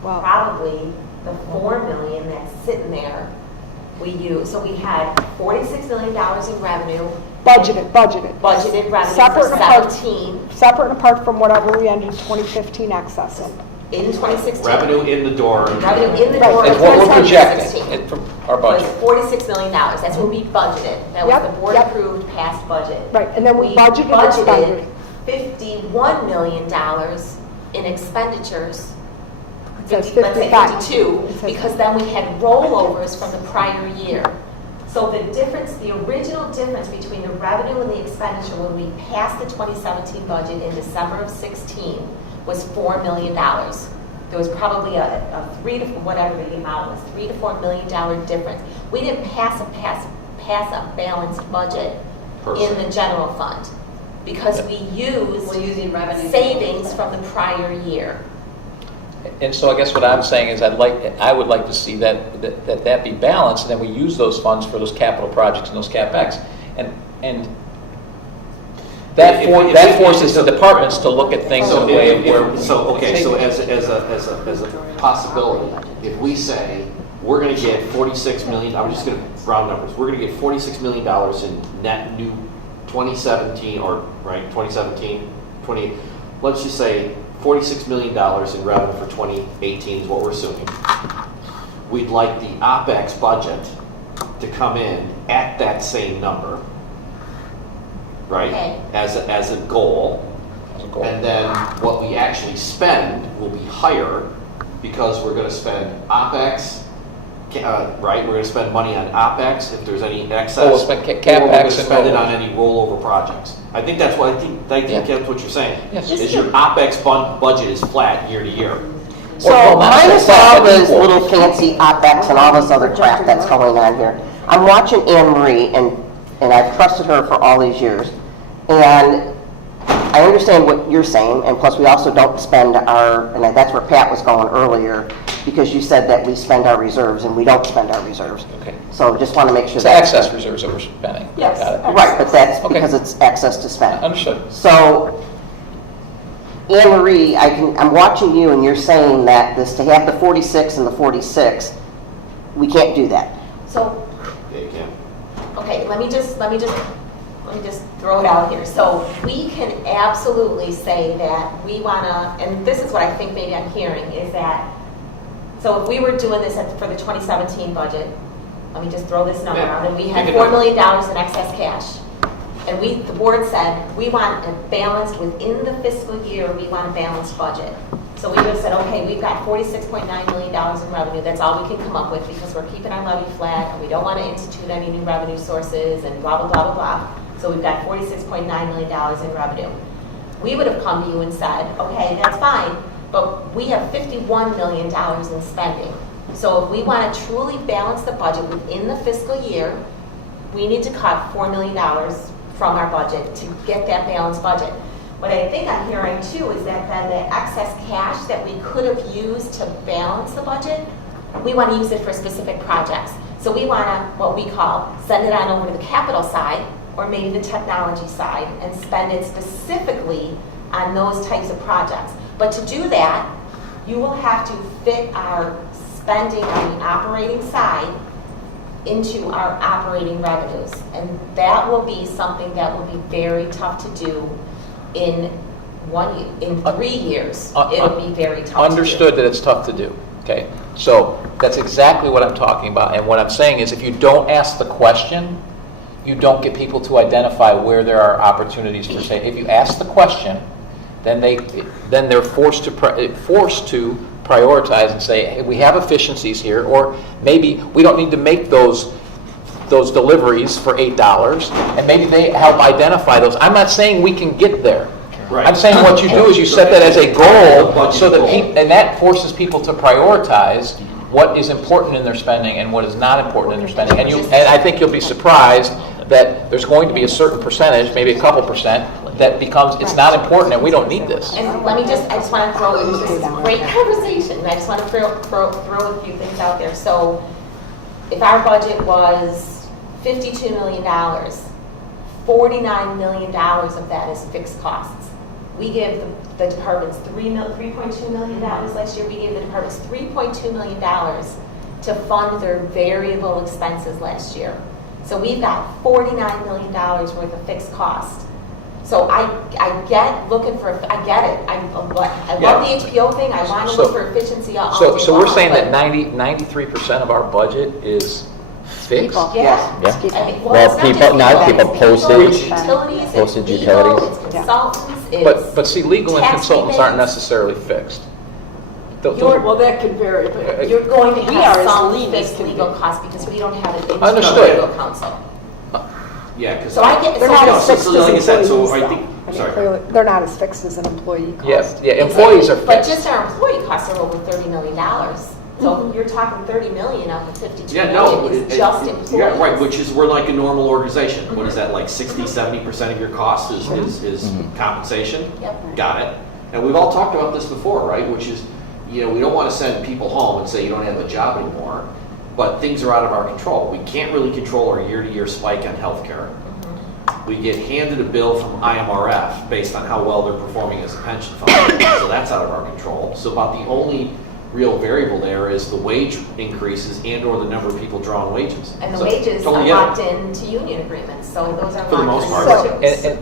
Well, probably the 4 million that's sitting there. We used, so we had $46 million in revenue, budgeted. budgeted revenue Separate for and apart. 17 Separate and apart from whatever we ended 2015 excess in. in 2016. Revenue in the door. Revenue in the Right. door And in what we're 2016 projecting from our was budget. $46 million. That's what we budgeted. That was Yep, the board yep. approved past budget. Right, and then we budgeted and expended. $51 million in expenditures. It says Let's say 55. 52, It says- because then we had rollovers from the prior year. So the difference, the original difference between the revenue and the expenditure when we passed the 2017 budget in December of 16 was $4 million. There was probably a whatever the amount was, $3 to $4 million difference. We didn't pass a balanced budget in the general fund because we used We're using revenue. savings from the prior year. And so I guess what I'm saying is I would like to see that be balanced, and then we use those funds for those capital projects and those CapEx. And that forces the departments to look at things in a way where. So as a possibility, if we say, we're gonna get $46 million, I'm just gonna round numbers, we're gonna get $46 million in net new 2017, let's just say $46 million in revenue for 2018 is what we're assuming. We'd like the OpEx budget to come in at that same number, right? Okay. As a goal. And then what we actually spend will be higher because we're going to spend OpEx, right? We're going to spend money on OpEx if there's any excess. Oh, we'll spend or we're going to CapEx spend it and on any rollover projects. I think that's what I think that's what you're saying. Yes. Is your OpEx budget is flat year to year. So Well, minus all this little fancy OpEx and all this other crap that's going on here, I'm watching Anne Marie, and I've trusted her for all these years, and I understand what you're saying, and plus we also don't spend and that's where Pat was going earlier, because you said that we spend our reserves, and we don't spend our reserves. Okay. So just want to make sure It's that's... excess reserves that we're spending. Yes. Got it. Right, but that's Okay. because it's access to spend. Understood. So, Anne Marie, I'm watching you, and you're saying that to have the 46 and the 46, we can't do that. So, Yeah, you can. okay, let me just throw it out here. So we can absolutely say that we wanna, and this is what I think maybe I'm hearing, is that, so if we were doing this for the 2017 budget, let me just throw this number out, and we had $4 million in excess cash. And the board said, we want a balanced, within the fiscal year, we want a balanced budget. So we would have said, okay, we've got $46.9 million in revenue, that's all we can come up with because we're keeping our levy flat and we don't want to institute any new revenue sources and blah, blah, blah, blah, blah. So we've got $46.9 million in revenue. We would have come to you and said, okay, that's fine, but we have $51 million in spending. So if we want to truly balance the budget within the fiscal year, we need to cut $4 million from our budget to get that balanced budget. What I think I'm hearing too is that then the excess cash that we could have used to balance the budget, we want to use it for specific projects. So we want to, what we call, send it on over to the capital side or maybe the technology side and spend it specifically on those types of projects. But to do that, you will have to fit our spending on the operating side into our operating revenues. And that will be something that will be very tough to do in 3 years. It'll be very tough to do. Understood that it's tough to do, okay? So that's exactly what I'm talking about. And what I'm saying is if you don't ask the question, you don't get people to identify where there are opportunities for saving. If you ask the question, then they're forced to prioritize and say, hey, we have efficiencies here, or maybe we don't need to make those deliveries for $8, and maybe they help identify those. I'm not saying we can get there. Right. I'm saying what you do is you set that as a goal, so that and that forces people to prioritize what is important in their spending and what is not important in their spending. And I think you'll be surprised that there's going to be a certain percentage, maybe a couple percent, that becomes, it's not important and we don't need this. And I just want to throw, this is a great conversation, and I just want to throw a few things out there. So if our budget was $52 million, $49 million of that is fixed costs. We gave the departments $3.2 million last year. We gave the departments $3.2 million to fund their variable expenses last year. So we've got $49 million worth of fixed cost. So I get it. I love the HPO thing. I want to look for efficiency all day long. So we're saying that 93% of our budget is fixed? People. Yeah. Yeah. I mean, Well, it's people, not people, it's postage, utilities, postage, it's legal, utilities. it's consultants, it's But see, legal and tax consultants aren't rebates. necessarily fixed. Well, that can vary, but You're going to We have are as some lean as fixed can legal be. costs because we don't have an internal Understood. legal counsel. Yeah, because. So I get, They're not so, as fixed like I as said, so employees, I though. think- I mean, sorry. clearly, they're not as fixed as an employee cost. Yeah, employees are But fixed. just our employee costs are over $30 million. So you're talking $30 million out of $52 Yeah, no. million is just employees. Yeah, right, which is, we're like a normal organization. What is that, like 60-70% of your cost is compensation? Yep. Got it. And we've all talked about this before, right? Which is, we don't want to send people home and say you don't have a job anymore, but things are out of our control. We can't really control our year-to-year spike on healthcare. We get handed a bill from IMRF based on how well they're performing as a pension fund, so that's out of our control. So about the only real variable there is the wage increases and/or the number of people drawing wages. And the So, wages are totally get it. locked into union agreements, so those are For the locked most in part. too.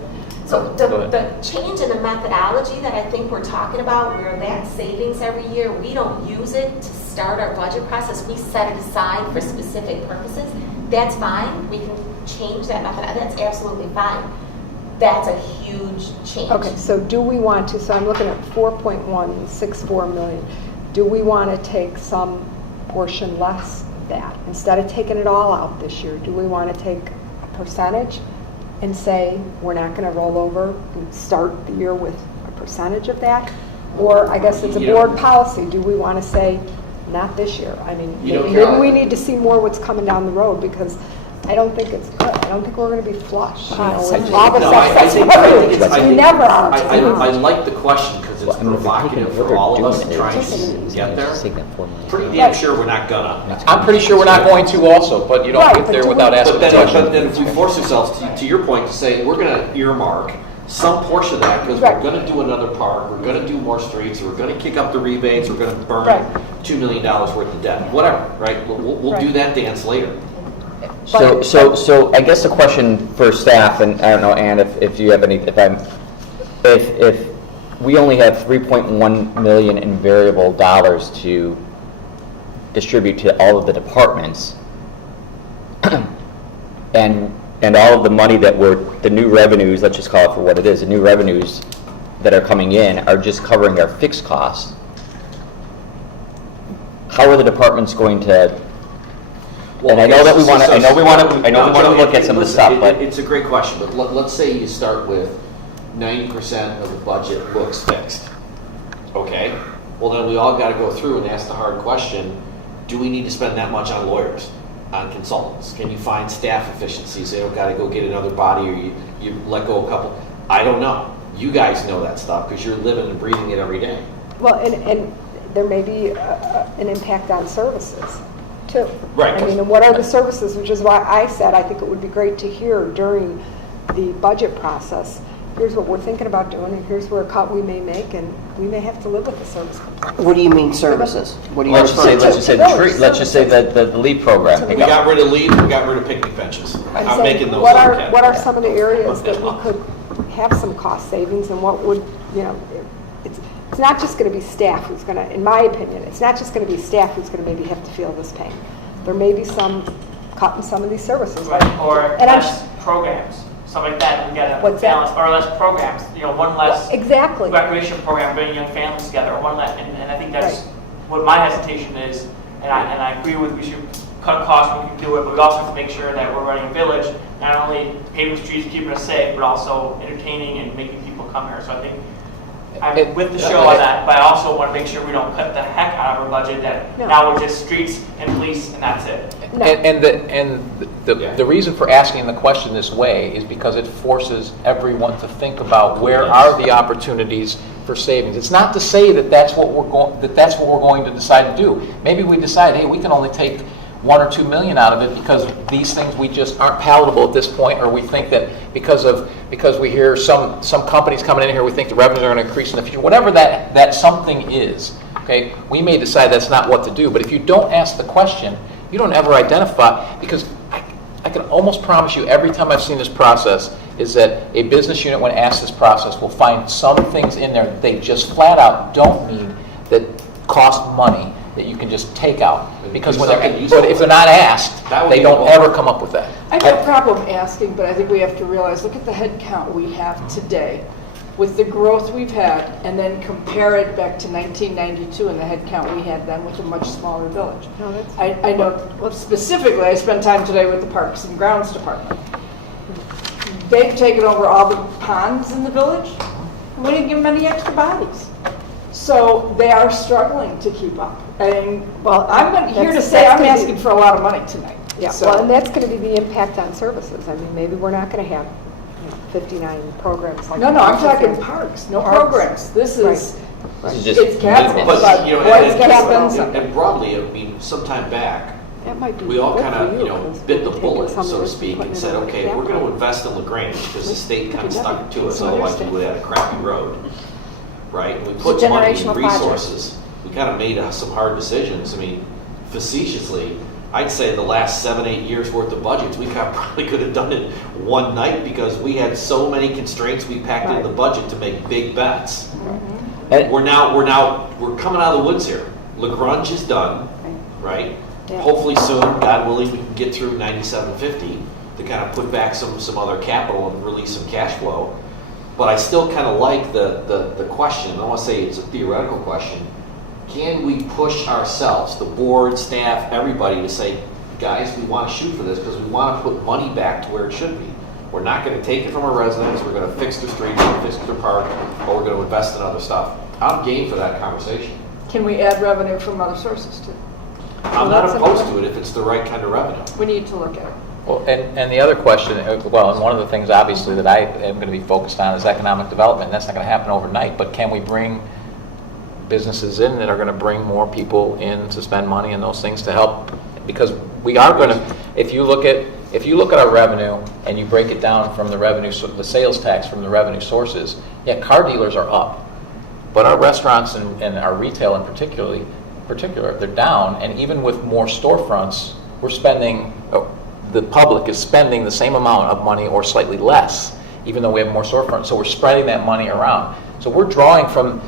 So Go the ahead. change in the methodology that I think we're talking about, where that savings every year, we don't use it to start our budget process, we set it aside for specific purposes, that's fine, we can change that method, that's absolutely fine. That's a huge change. Okay, so do we want to, so I'm looking at 4.164 million. Do we want to take some portion less of that? Instead of taking it all out this year, do we want to take a percentage and say we're not going to roll over and start the year with a percentage of that? Or I guess it's a board policy, do we want to say not this year? I mean, maybe we need to see more what's coming down the road, because I don't think it's good. I don't think we're going to be flush. With all the stuff that's we never are. I like the question because it's provocative for all of us to try and get there. Pretty damn sure we're not gonna. I'm pretty sure we're not going to also, but you don't Right, get but there do we- without asking But the then, question. if we force ourselves, to your point, to say, we're gonna earmark some portion of that because Right. we're gonna do another park, we're gonna do more streets, we're gonna kick up the rebates, we're gonna burn Right. $2 million worth of debt, whatever, right? We'll do Right. that dance later. So I guess the question for staff, and I don't know, Ann, if you have any, if we only have 3.1 million in variable dollars to distribute to all of the departments, and all of the money that the new revenues, let's just call it for what it is, the new revenues that are coming in are just covering our fixed costs, how are the departments going to? And I know that we want to. I know we want to look at some of the stuff, but It's a great question, but let's say you start with 90% of the budget looks fixed. Okay? Well, then we all got to go through and ask the hard question, do we need to spend that much on lawyers, on consultants? Can you find staff efficiencies? They don't got to go get another body, or you let go a couple. I don't know. You guys know that stuff because you're living and breathing it every day. Well, and there may be an impact on services, too. Right. I mean, and what are the services, which is why I said I think it would be great to hear during the budget process, here's what we're thinking about doing, and here's where a cut we may make, and we may have to live with the service complaint. What do you mean services? What do you let's just say the LEAP program. We got rid of leave, we got rid of picnic benches. I'm I'm saying, making those. what other are categories. some of the areas that we could have some cost savings, and what would, it's not just going to be staff who's going to, in my opinion, it's not just going to be staff who's going to maybe have to feel this pain. There may be some cut in some of these services. Right, or And I'm- less programs, something like that, we gotta What's that? balance, or less programs, one less Exactly. recreation program, bringing young families together, one less, and I think that's what my hesitation is, and I agree with, we should cut costs when we can do it, but we also have to make sure that we're running a village, not only paving streets, keeping us safe, but also entertaining and making people come here, so I think I'm with the show on that, but I also want to make sure we don't cut the heck out of our budget, that No. now we're just streets and police and that's it. No. And the reason for asking the question this way is because it forces everyone to think about where are the opportunities for savings. It's not to say that that's what we're going to decide to do. Maybe we decide, hey, we can only take 1 or 2 million out of it because these things we just aren't palatable at this point, or we think that because we hear some companies coming in here, we think the revenues are going to increase in the future. Whatever that something is, okay, we may decide that's not what to do. But if you don't ask the question, you don't ever identify, because I can almost promise you every time I've seen this process is that a business unit, when asked this process, will find some things in there that they just flat out don't need, that cost money, that you can just take out. Because but if they're not asked, they don't ever come up with that. I have no problem asking, but I think we have to realize, look at the head count we have today with the growth we've had, and then compare it back to 1992 and the head count we had then with a much smaller village. No, that's- I know specifically, I spent time today with the Parks and Grounds Department. They've taken over all the ponds in the village, and we didn't give them any extra bodies. So they are struggling to keep up. And Well, I'm here to that's- say that's I'm gonna be- asking for a lot of money tonight. Yeah, So- well, and that's going to be the impact on services. I mean, maybe we're not going to have 59 programs like No, I'm that. talking parks, no Parks. programs. This is, Right. This is just It's capital, maintenance. but you know, what's and- happened? And broadly, I mean, sometime back, That might be we all good kind for of, you know, 'cause bit the we're taking bullet, some of so to this speak, putting and it said, on okay, we're going to capital. invest in LaGrange, because the state kind of stuck it to us, So otherwise we understand. would have had a crappy road. Right? And we It's a put money generational and project. resources. We kind of made some hard decisions. I mean, facetiously, I'd say the last 7, 8 years worth of budgets, we probably could have done it one night because we had so many constraints we packed in the budget to make big bets. And- We're coming out of the woods here. LaGrange is done, right? Yeah. Hopefully soon, God willing, we can get through 9750 to kind of put back some other capital and release some cash flow. But I still kind of like the question. I don't want to say it's a theoretical question. Can we push ourselves, the board, staff, everybody, to say, guys, we want to shoot for this because we want to put money back to where it should be. We're not going to take it from our residents. We're going to fix the streets, fix the park, or we're going to invest in other stuff. I'm game for that conversation. Can we add revenue from other sources too? I'm not opposed to it if it's the right kind of revenue. We need to look at it. Well, and the other question, well, and one of the things obviously that I am going to be focused on is economic development. That's not going to happen overnight, but can we bring businesses in that are going to bring more people in to spend money and those things to help? Because we are going to, if you look at our revenue and you break it down from the revenue, the sales tax from the revenue sources, yeah, car dealers are up, but our restaurants and our retail in particular, they're down, and even with more storefronts, we're spending, the public is spending the same amount of money or slightly less, even though we have more storefronts, so we're spreading that money around. So we're drawing from,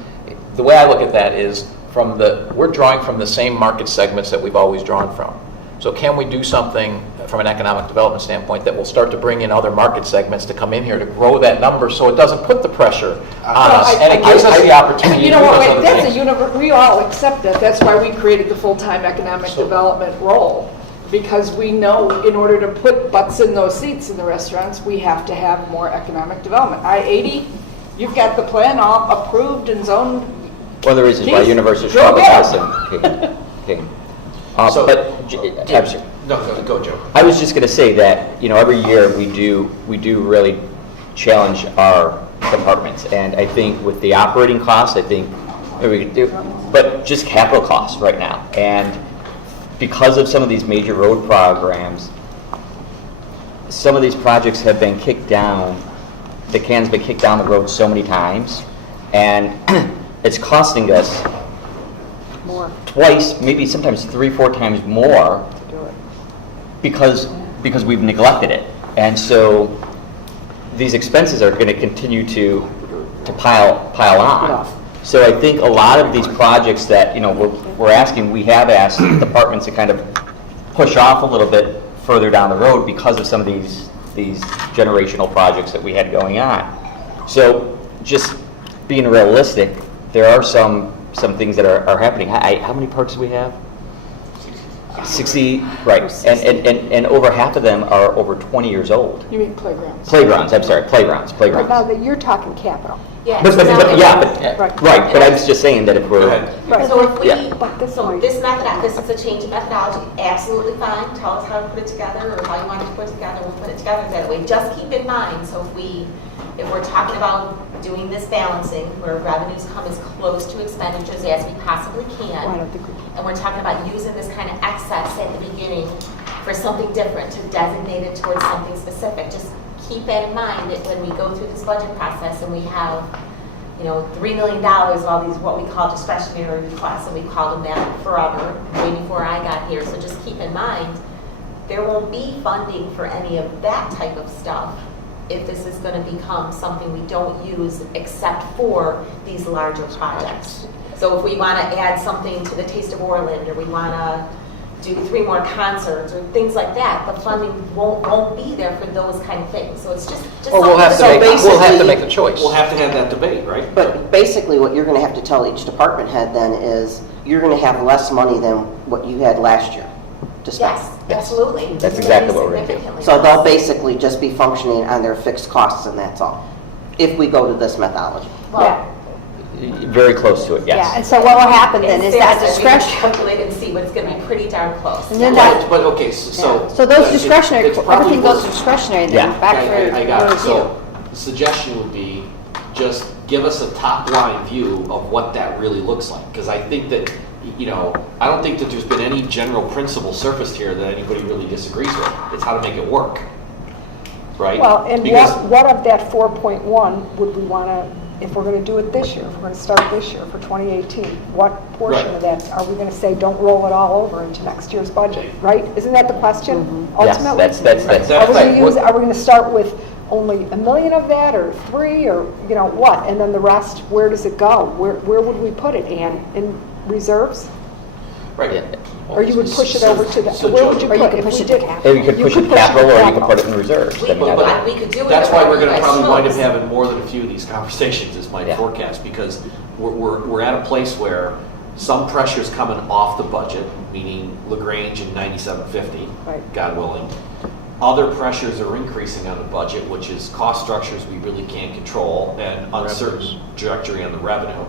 the way I look at that is, we're drawing from the same market segments that we've always drawn from. So can we do something from an economic development standpoint that will start to bring in other market segments to come in here to grow that number so it doesn't put the pressure on us, and it gives us the opportunity You to know do what, those wait, other that's a things. we all accept that. That's why we created the full-time economic So- development role. Because we know in order to put butts in those seats in the restaurants, we have to have more economic development. I-80, you've got the plan all approved and zoned. One of the reasons why Jeez, University of go Chicago get has it. them. Okay. So- I'm sorry. No, go, Joe. I was just going to say that, every year we do really challenge our departments. And I think with the operating costs, I think we could do, but just capital costs right now. And because of some of these major road programs, some of these projects have been kicked down, the can's been kicked down the road so many times, and it's costing us More twice, maybe sometimes 3-4 times more to do it. because we've neglected it. And so these expenses are going to continue to pile on. So I think a lot of these projects that, we're asking, we have asked departments to kind of push off a little bit further down the road because of some of these generational projects that we had going on. So just being realistic, there are some things that are happening. How many parks do we have? 60, right. And over half of them are over 20 years old. You mean playgrounds? Playgrounds, I'm sorry, playgrounds. But now that you're talking capital. Yes. But I was just saying that if Go we're, ahead. Right. So if we, Yeah. But this so might- this is a change in methodology, absolutely fine. Tell us how to put it together or how you want it to put it together, we'll put it together that way. Just keep in mind, so if we're talking about doing this balancing where revenues come as close to expenditures as we possibly Well, I can, don't think we and we're talking about using this kind of excess at the beginning for something different, to designate it towards something specific, just keep that in mind that when we go through this budget process and we have $3 million of all these what we call discretionary requests, and we called them that forever, way before I got here. So just keep in mind, there won't be funding for any of that type of stuff if this is going to become something we don't use except for these larger projects. So if we want to add something to the Taste of Orland, or we want to do 3 more concerts or things like that, the funding won't be there for those kind of things. So it's just Or we'll have to So make, we'll have to basically- make a choice. We'll have to have that debate, right? But basically, what you're going to have to tell each department head then is, you're going to have less money than what you had last year to spend. Yes, absolutely. That's exactly what we're gonna do. Significantly So they'll less. basically just be functioning on their fixed costs, and that's all, if we go to this methodology. Well, very close to it, Yeah, yes. and so what will happen then it's is that fair, so we can discretion, calculate and see, but it's going to be pretty darn close. and then But, that, but okay, so. so those it- discretionary, it's probably everything goes worth- to discretionary Yeah. then, back I got it. for So the suggestion would be just give us a top-line view of what that really looks like. Because I think that, I don't think that there's been any general principle surfaced here that anybody really disagrees with. It's how to make it work, right? Well, and Because- what of that 4.1 would we want to, if we're going to do it this year, if we're going to start this year for 2018, what portion Right. of that are we going to say, don't roll it all over into next year's budget, right? Isn't that the question ultimately? Yes, that's Are we going to right. are we going to start with only $1 million of that, or 3, or, what? And then the rest, where does it go? Where would we put it, Ann? In reserves? Right. Or you would push it over to the, So where Joe- would you Or you put could it? If push we it to did- capital. And you could push it capital, or you could put it in reserves. We I mean, could, we could do it. That's why we're whatever gonna you probably guys wind up chose. having more than a few of these conversations, is my Yeah. forecast, because we're at a place where some pressure's coming off the budget, meaning LaGrange and 9750, Right. God willing. Other pressures are increasing on the budget, which is cost structures we really can't control, and uncertain trajectory on the revenue.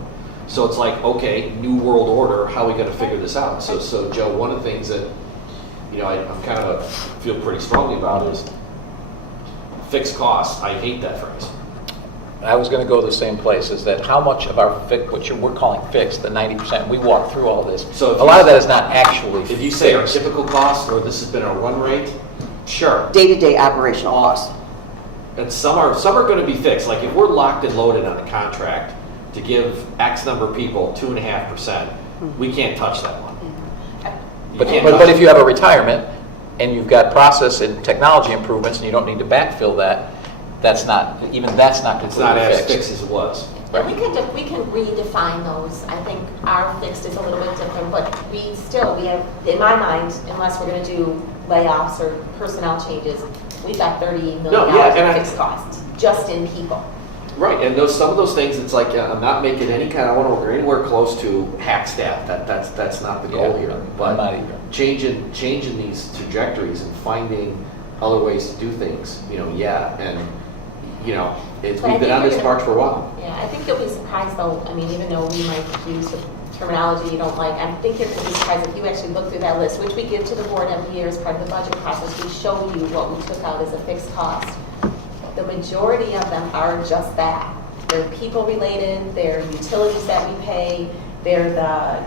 So it's like, okay, new world order, how are we gonna figure this out? So Joe, one of the things that, I'm kind of feel pretty strongly about is fixed costs. I hate that phrase. I was going to go the same place, is that how much of our, what we're calling fixed, the 90%, we walked through all this. So if A lot of that is not actually If you say our fixed. typical costs, or this has been our run rate, sure. Day-to-day operational costs. And some are going to be fixed. Like if we're locked and loaded on a contract to give X number of people 2.5%, we can't touch that one. You But, can't but touch but it. if you have a retirement, and you've got process and technology improvements, and you don't need to backfill that, that's not It's not completely as fixed. fixed as it was. And we can redefine those. I think our fixed is a little bit different, but we have, in my mind, unless we're gonna do layoffs or personnel changes, we've got $30 No, million yeah, and in fixed costs, just in people. Right, and some of those things, it's like, I'm not making any kind of, I want to go anywhere close to hack staff. That's not the goal Yeah, here. I'm But not either. changing these trajectories and finding other ways to do things, we've But I been think on we're this gonna- march for a while. Yeah, I think you'll be surprised though, even though we might use the terminology you don't like, I think you're gonna be surprised if you actually look through that list, which we give to the board every year as part of the budget process. We show you what we took out as a fixed cost. The majority of them are just that. They're people related, they're utilities that we pay, they're I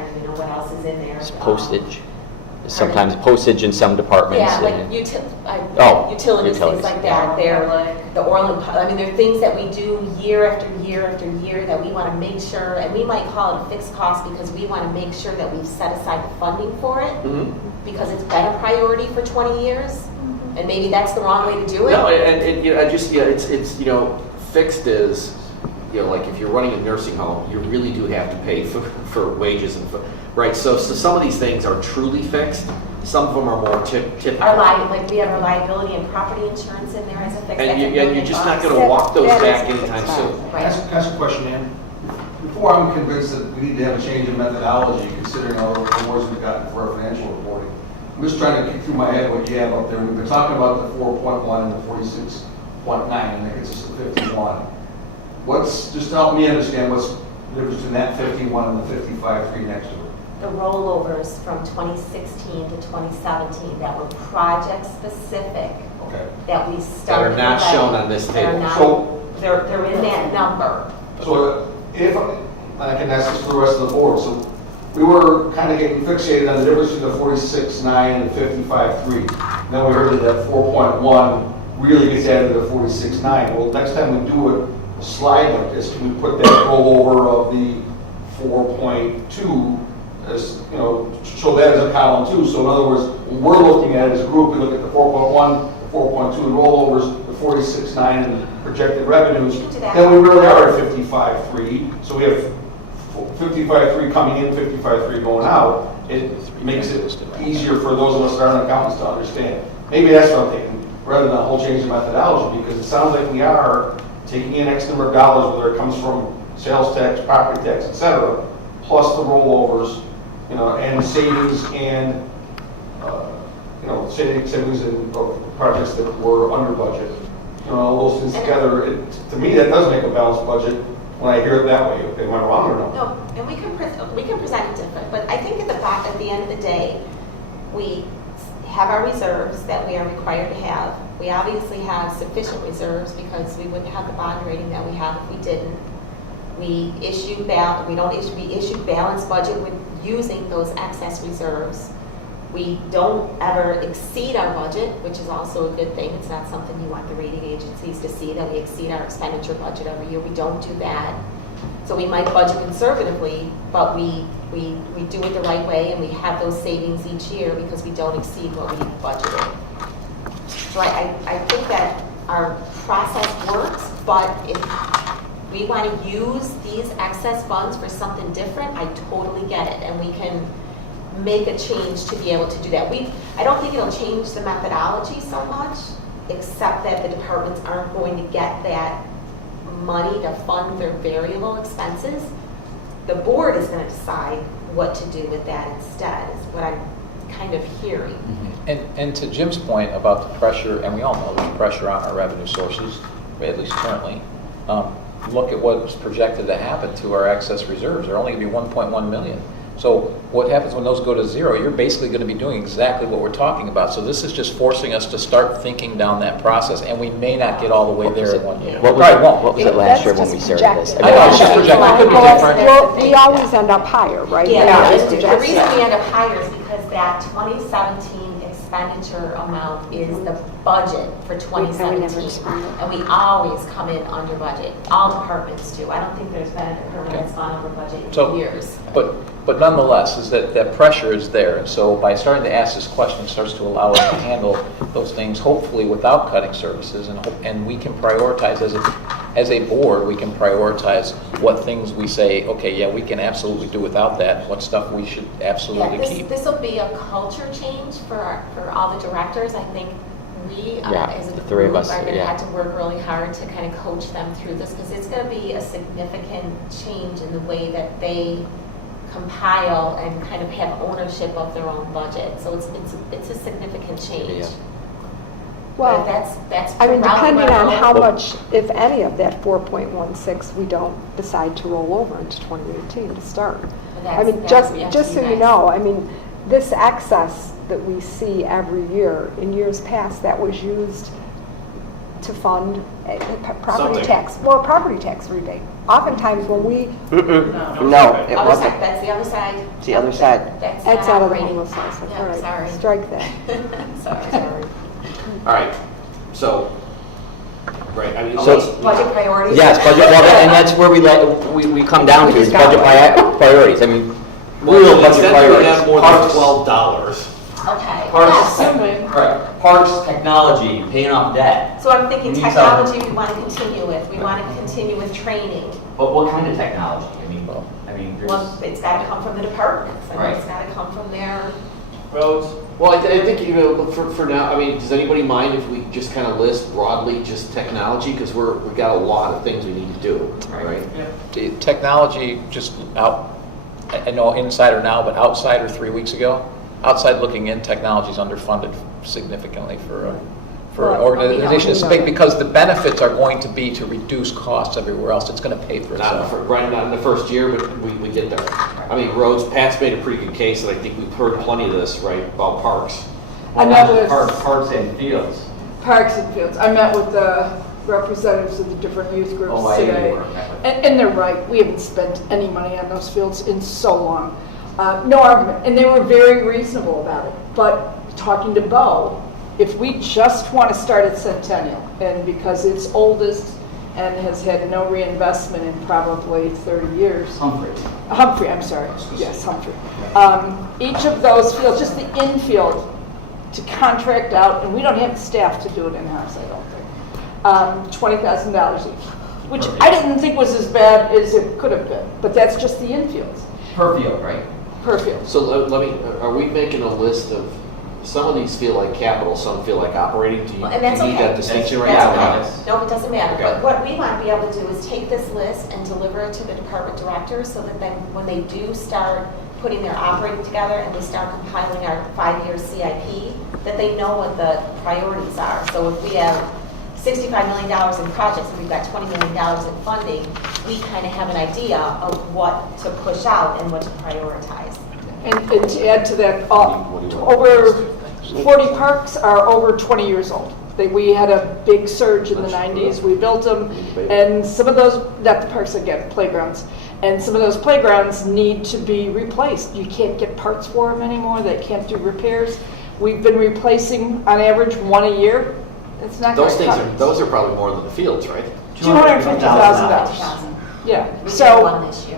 don't even know what else is in there. It's postage. Sometimes postage in some departments. Yeah, like and- utilities, things utilities. like that. They're the Orland, they're things that we do year after year after year that we want to make sure, and we might call it a fixed cost because we want to make sure that we've set aside the funding for it, because it's been a priority for 20 years, and maybe that's the wrong way to do it. No, it's fixed is, like if you're running a nursing home, you really do have to pay for wages and, right? So some of these things are truly fixed. Some of them are more typical. Like we have our liability and property insurance in there as a fixed. And you're just not going to That- walk those that back is anytime fixed. soon. Can I ask a question, Ann? Before I'm convinced that we need to have a change in methodology, considering all the awards we've gotten for our financial reporting, I'm just trying to kick through my head what you have up there. We've been talking about the 4.1 and the 46.9, and that gets us to 51. Just help me understand what's the difference between that 51 and the 55.3 next to it. The rollovers from 2016 to 2017 that were project-specific, Okay. that we started. That are not with, shown on this they're table. not- So- They're in that number. So if, I can ask this for the rest of the board, so we were kind of getting fixated on the difference between the 46.9 and 55.3. Then we heard that that 4.1 really gets added to the 46.9. Well, next time we do a slide like this, can we put that rollover of the 4.2 as, show that as a column too? So in other words, when we're looking at it as a group, we look at the 4.1, the 4.2 and rollovers, the 46.9 and projected revenues. We can do that. Then we really are at 55.3. So we have 55.3 coming in, 55.3 going out. It makes it easier for those of us that aren't accountants to understand. Maybe that's what I'm thinking, rather than a whole change in methodology, because it sounds like we are taking in X number of dollars, whether it comes from sales tax, property tax, et cetera, plus the rollovers, and savings and, savings and projects that were under budget. All those things together, to me, that does make a balanced budget when I hear it that way. Am I wrong or no? No, and we can present it different, but I think at the end of the day, we have our reserves that we are required to have. We obviously have sufficient reserves because we wouldn't have the bond rating that we have if we didn't. We issue we issue balanced budget with using those excess reserves. We don't ever exceed our budget, which is also a good thing. It's not something you want the rating agencies to see, that we exceed our expenditure budget every year. We don't do that. So we might budget conservatively, but we do it the right way, and we have those savings each year because we don't exceed what we budgeted. So I think that our process works, but if we want to use these excess funds for something different, I totally get it, and we can make a change to be able to do that. I don't think it'll change the methodology so much, except that the departments aren't going to get that money to fund their variable expenses. The board is going to decide what to do with that instead, is what I'm kind of hearing. And to Jim's point about the pressure, and we all know there's pressure on our revenue sources, at least currently, look at what's projected to happen to our excess reserves. They're only going to be 1.1 million. So what happens when those go to zero? You're basically going to be doing exactly what we're talking about. So this is just forcing us to start thinking down that process, and we may not get all the way there in 1 year. What was it last year when we started this? I know, it's just projected. It could be different. Well, we always end up higher, right? Yeah, It's the projected. reason we end up higher is because that 2017 expenditure amount is the budget for 2017. And we always come in under budget. All departments do. I don't think there's been a department that's gone over budget in years. But nonetheless, is that pressure is there. And so by starting to ask this question, it starts to allow us to handle those things, hopefully without cutting services. And we can prioritize as a board, we can prioritize what things we say, okay, yeah, we can absolutely do without that, what stuff we should absolutely keep. This will be a culture change for all the directors. I think we, as a three of group, us, are going to yeah. have to work really hard to kind of coach them through this, because it's going to be a significant change in the way that they compile and kind of have ownership of their own budget. So it's a significant change. Yeah. Well, that's I mean, probably depending on where how we'll- much, if any, of that 4.16 we don't decide to roll over into 2018 to start. I mean, just so you know, I mean, this excess that we see every year, in years past, that was used to fund a property Something. tax, well, a property tax rebate. Oftentimes when we, No, it Other wasn't. side, that's the other side. It's the other side. That's that's not out of the operating. homeless house, Yeah, all right, sorry. strike that. Sorry. All right, so, right, I mean, So- Budget priorities? Yes, budget, well, and that's where we come down to, is budget priorities. I mean, real budget Instead of priorities. have more than $12. Okay. Parks, Yes. right, parks, technology, paying off debt. So I'm thinking We need technology we want to continue with. We want to continue with training. But what kind of technology? I mean, Well, it's got to come from the departments, and Right. it's got to come from their, Roads. Well, I think, for now, I mean, does anybody mind if we just kind of list broadly just technology? Because we've got a lot of things we need to do, right? The technology, just out, I know insider now, but outsider 3 weeks ago, outside looking in, technology is underfunded significantly for an organization this big, because the benefits are going to be to reduce costs everywhere else. It's going to pay for itself. Not in the first year, but we get there. I mean, roads, Pat's made a pretty good case, and I think we've heard plenty of this, right, about parks. I met with Parks and fields. Parks and Fields. I met with the representatives of the different youth groups today. And they're right, we haven't spent any money on those fields in so long. No argument, and they were very reasonable about it. But talking to Bo, if we just want to start at Centennial, and because it's oldest and has had no reinvestment in probably 30 years. Humphrey, I'm sorry. Yes, Humphrey. Each of those fields, just the infield, to contract out, and we don't have the staff to do it in-house, I don't think, $20,000 each, which I didn't think was as bad as it could have been, but that's just the infields, Per field, right? per field. So let me, are we making a list of, some of these feel like capital, some feel like operating? Do you and that's need okay. that distinction right That's now? okay. No, it doesn't matter. Okay. But what we want to be able to do is take this list and deliver it to the department directors, so that then when they do start putting their operating together and they start compiling our 5-year CIP, that they know what the priorities are. So if we have $65 million in projects and we've got $20 million in funding, we kind of have an idea of what to push out and what to prioritize. And to add to that, over 40 parks are over 20 years old. We had a big surge in the 90s, we built them, and some of those, not the parks again, playgrounds, and some of those playgrounds need to be replaced. You can't get parts for them anymore, they can't do repairs. We've been replacing, on average, one a year. It's not Those gonna things cut are, it. those are probably more than the fields, right? $250,000. Yeah, We did so one this year.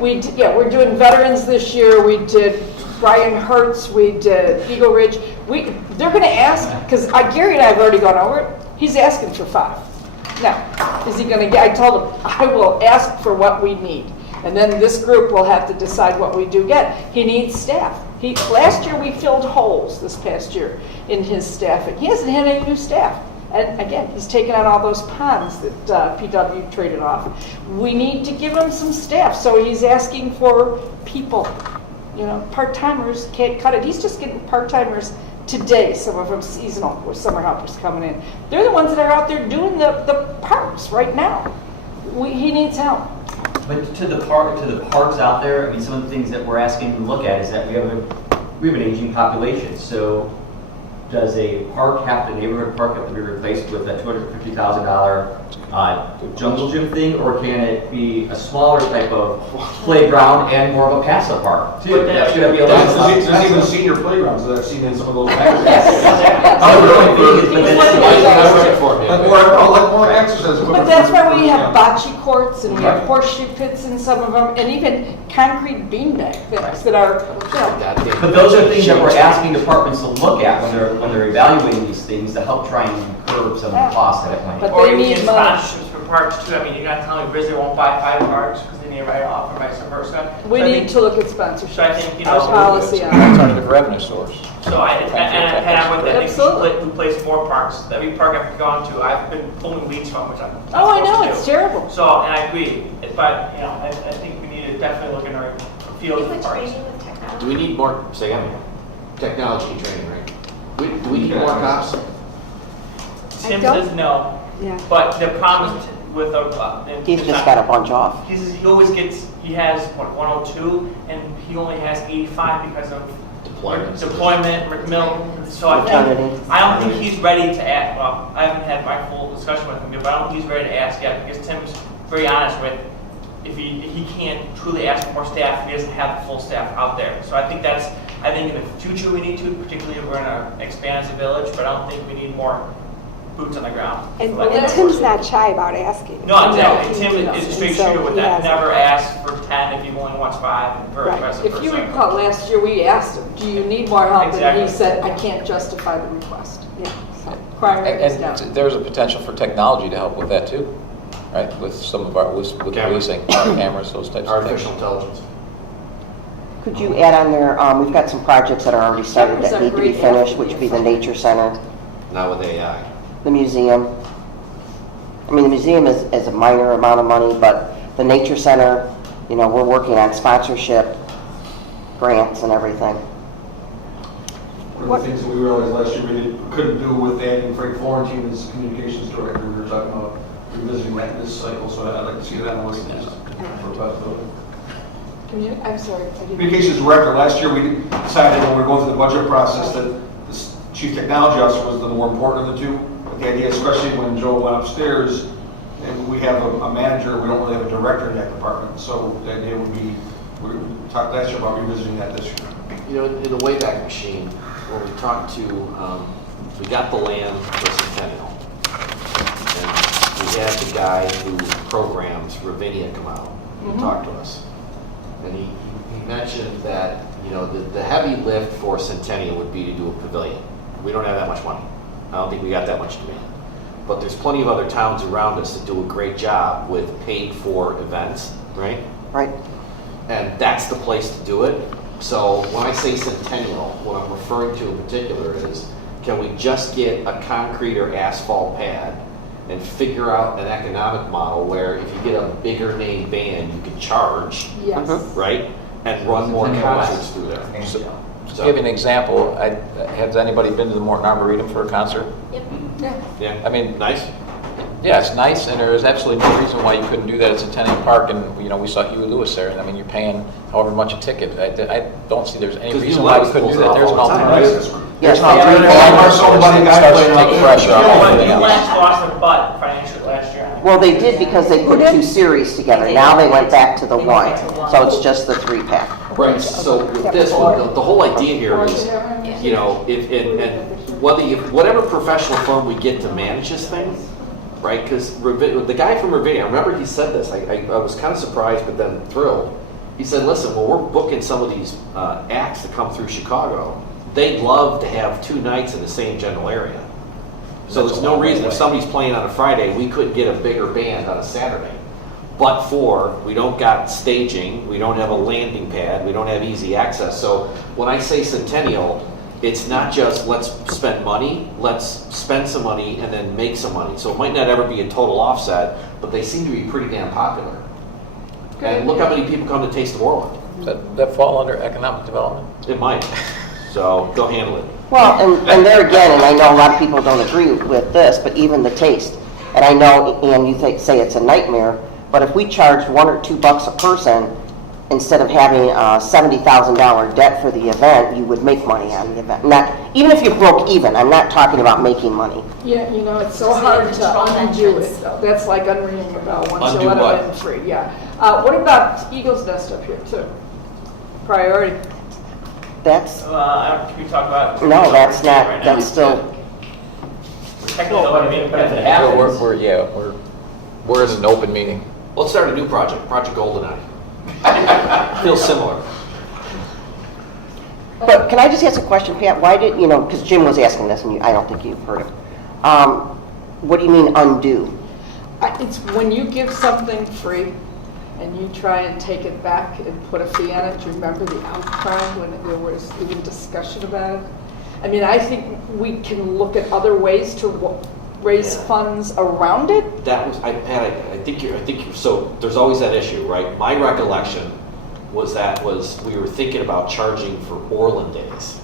we're doing veterans this year, we did Brian Hertz, we did Eagle Ridge. They're gonna ask, because Gary and I have already gone over it, he's asking for 5. Now, is he gonna get, I told him, I will ask for what we need. And then this group will have to decide what we do get. He needs staff. Last year, we filled holes this past year in his staffing. He hasn't had any new staff. And again, he's taken out all those ponds that PW traded off. We need to give him some staff, so he's asking for people. You know, part-timers can't cut it. He's just getting part-timers today, some of them seasonal, with summer helpers coming in. They're the ones that are out there doing the parks right now. He needs help. But to the parks out there, I mean, some of the things that we're asking to look at is that we have an aging population. So does a neighborhood park have to be replaced with a $250,000 jungle gym thing, or can it be a smaller type of playground and more of a passive park too? That's going to be a little. There's even senior playgrounds that I've seen in some of those magazines. Like more exercise. But that's why we have bocce courts and we have horseshoe pits in some of them, and even concrete beanbag things that are, But those are things that we're asking departments to look at when they're evaluating these things to help try and curb some of the costs that it might. But Or they you need can money. sponsorships for parks too. I mean, you're not telling me Grizzly won't buy 5 parks because they need a write-off or vice versa. We So I need think- to look at So I sponsorships. think, you Our know, policy It's on an it. alternative revenue source. so I with that, I think Absolutely. we place more parks. Every park I've gone to, I've been pulling weeds from, which I'm not Oh, I supposed know, to it's do. terrible. So, and I agree, but, you know, I think we need to definitely look at our fields and parks. Do we need more, say again, technology and training, right? Do we need more cops? Tim don't- says no, Yeah. but the problem is with He's just got a bunch off. He says he always gets, he has, 102, and he only has 85 because of deployment, so I don't think he's ready to ask, well, I haven't had my full discussion with him yet, but I don't think he's ready to ask yet, because Tim's very honest with, if he can't truly ask for more staff, if he doesn't have the full staff out there. So I think in the future we need to, particularly if we're gonna expand as a village, but I don't think we need more boots on the ground. And Tim's not shy about asking. No, exactly. Tim And is a straight so shooter with he that. has- Never ask for 10 if he only wants 5, and Right. vice If you versa. recall, last year, we asked him, do you need more help? And Exactly. he said, I can't justify the request. Yeah, so. Crime rate is down. And there's a potential for technology to help with that too, right? With some of with Cameras. policing, cameras, those types of things. Artificial intelligence. Could you add on there, we've got some projects that are already started Cameras that are need to be great. finished, which would be the nature center, Now with AI. the museum. I mean, the museum is a minor amount of money, but the nature center, you know, we're working on sponsorship, grants and everything. One of the things that we realized last year we couldn't do with adding Frank Florentine as communications director, we were talking about revisiting that this cycle, so I'd like to see that on the list for a possibility. I'm sorry. I didn't- Communications director, last year we decided when we were going through the budget process that the chief technology officer was the more important of the two. But the idea, especially when Joe went upstairs, and we have a manager, we don't really have a director in that department. So the idea would be, we talked last year about revisiting that this year. You know, in the Wayback Machine, when we talked to, we got the land for Centennial. And we had the guy who programs Ravinia come out and talk to us. And he mentioned that, you know, the heavy lift for Centennial would be to do a pavilion. We don't have that much money. I don't think we got that much demand. But there's plenty of other towns around us that do a great job with paid-for events, right? Right. And that's the place to do it. So when I say Centennial, what I'm referring to in particular is, can we just get a concrete or asphalt pad and figure out an economic model where if you get a bigger name band, you can charge, Yes. right? And run more concerts through there. So, to give you an example, has anybody been to the Morton Arboretum for a concert? Yeah, I mean, nice. yeah, it's nice, and there is absolutely no reason why you couldn't do that at Centennial Park, and, you know, we saw Huey Lewis there, and I mean, you're paying however much a ticket. I don't see there's any Because reason you why we let couldn't do schools that. There's off an all the time. alternative. Yes, not they three are. pad. Our somebody guy Starts to playing out take there. pressure off But everything the else. Lynch lost their butt financially last year. Well, they did because they put two series together. Now they went back to the one. So it's just the 3-pack. Right, so with this, the whole idea here is, you know, and whether you, whatever professional firm we get to manage this thing, right, because the guy from Ravinia, I remember he said this, I was kind of surprised but then thrilled. He said, listen, when we're booking some of these acts to come through Chicago, they'd love to have 2 nights in the same general area. So there's no reason if somebody's playing on a Friday, we couldn't get a bigger band on a Saturday. But we don't got staging, we don't have a landing pad, we don't have easy access. So when I say Centennial, it's not just let's spend money, let's spend some money and then make some money. So it might not ever be a total offset, but they seem to be pretty damn popular. And look how many people come to Taste of Orland. Does that fall under economic development? It might. So go handle it. Well, and there again, and I know a lot of people don't agree with this, but even the taste. And I know, and you say it's a nightmare, but if we charged $1 or $2 a person, instead of having a $70,000 debt for the event, you would make money on the event. Not, even if you broke even, I'm not talking about making money. Yeah, you know, it's so hard to undo it, though. That's like unringing a bell once you Undo let what? them in free, yeah. What about Eagle's Nest up here, too? Priority. That's, Can we talk about? no, that's not, Right now? that's still, Technically, what I mean, but if it happens. We're in an open meeting. Let's start a new project, Project GoldenEye. Feels similar. but can I just ask a question, Pat? Why did, you know, because Jim was asking this, and I don't think you've heard it. What do you mean undo? It's when you give something free and you try and take it back and put a fee on it. Do you remember the outcry when there was even discussion about it? I mean, I think we can look at other ways to raise funds around it. That was, Pat, I think you're, so there's always that issue, right? My recollection was we were thinking about charging for Orland Days.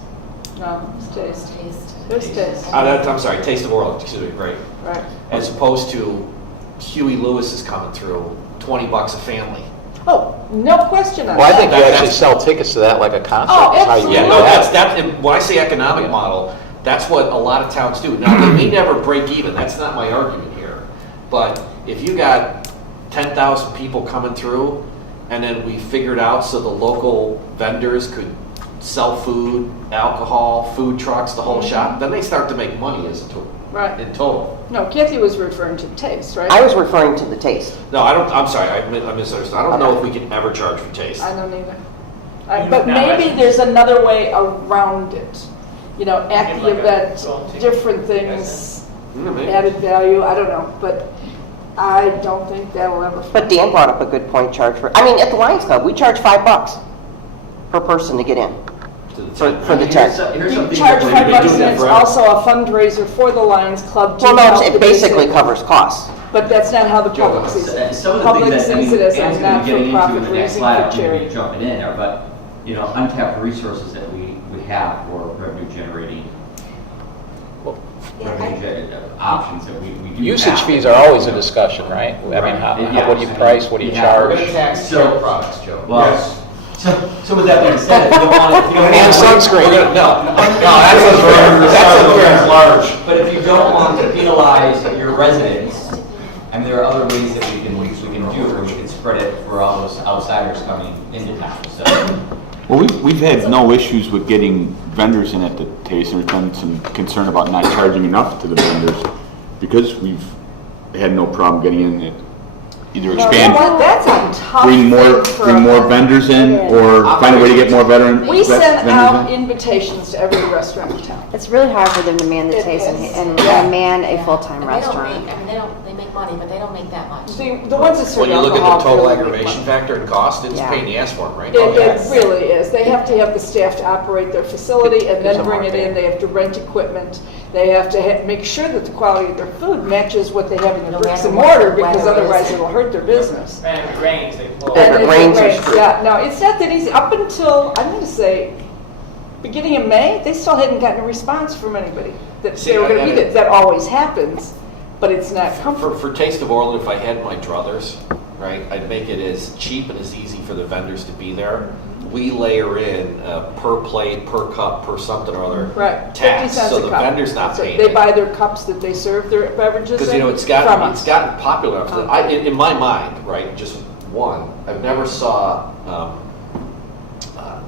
No, it's taste. There's taste. I'm sorry, Taste of Orland, excuse me, right. Right. As opposed to Huey Lewis is coming through, $20 a family. Oh, no question on Well, I that. think you actually sell tickets to that like a concert. Oh, That's how you Yeah, do no, that. that's, when I say economic model, that's what a lot of towns do. Now, they may never break even, that's not my argument here. But if you got 10,000 people coming through, and then we figured out so the local vendors could sell food, alcohol, food trucks, the whole shop, then they start to make money Right. in total. No, Kathy was referring to taste, right? I was referring to the taste. No, I'm sorry, I misunderstood. I don't know if we can ever charge for taste. I don't either. But maybe there's another way around it. You know, at Give the like a event, gold ticket. different things, Maybe. added value, I don't know. But I don't think that'll ever. But Dan brought up a good point, charge for, I mean, at the Lions Club, we charge $5 per person to get in, To the for 10. the tent. You charge $5 and it's also a fundraiser for the Lions Club to Well, no, help it the basically business. covers costs. But that's not how the public sees it. Some of the Public things that, I sees mean, it as Anne's a going to be getting into in not-for-profit the next raising slide, for I'm going to charity. be jumping in there, but, you know, untapped resources that we have for revenue generating options that we do Usage have. fees are always a discussion, right? I mean, Yeah. what do you price, what do you charge? So- products, Joe. Well, so with that being said, if you don't want to. And sunscreen. That's large. But if you don't want to penalize your residents, and there are other ways that we can do it, where we can spread it for all those outsiders coming into town, so. Well, we've had no issues with getting vendors in at the taste. There's been some concern about not charging enough to the vendors because we've had no problem getting in it. Either expand, That's a tough bring more thing for a- vendors in, or find a way to get more We send out vendors in. invitations to every restaurant in town. It's really hard for them to man the It taste is. and Yeah. man a Yeah. full-time And they don't restaurant. make- I mean, they make money, but they don't make that much. The ones that serve When you look at alcohol the total really make aggravation money. factor and cost, it's a Yeah. pain in the ass for them, right? It really is. They have to have the staff to operate their facility and It's then a bring it in. They have to rent equipment. They have to make sure that the quality of their food matches what they have in their No bricks matter and what mortar, the because weather is. otherwise it'll hurt their business. And if it rains, they blow. If it And rains, it's screwed. yeah, no, it's not that easy. Up until, I'm going to say, beginning of May, they still hadn't gotten a response from anybody that See, they were going to I- be there. That always happens, but it's not comfortable. For Taste of Orland, if I had my druthers, right, I'd make it as cheap and as easy for the vendors to be there we layer in per plate, per cup, per something or other Right. 50 tax, cents so a the cup. vendor's not So paying They it. buy their cups that they serve their beverages Because, in it's from gotten us. popular. In my mind, right, just one, I've never saw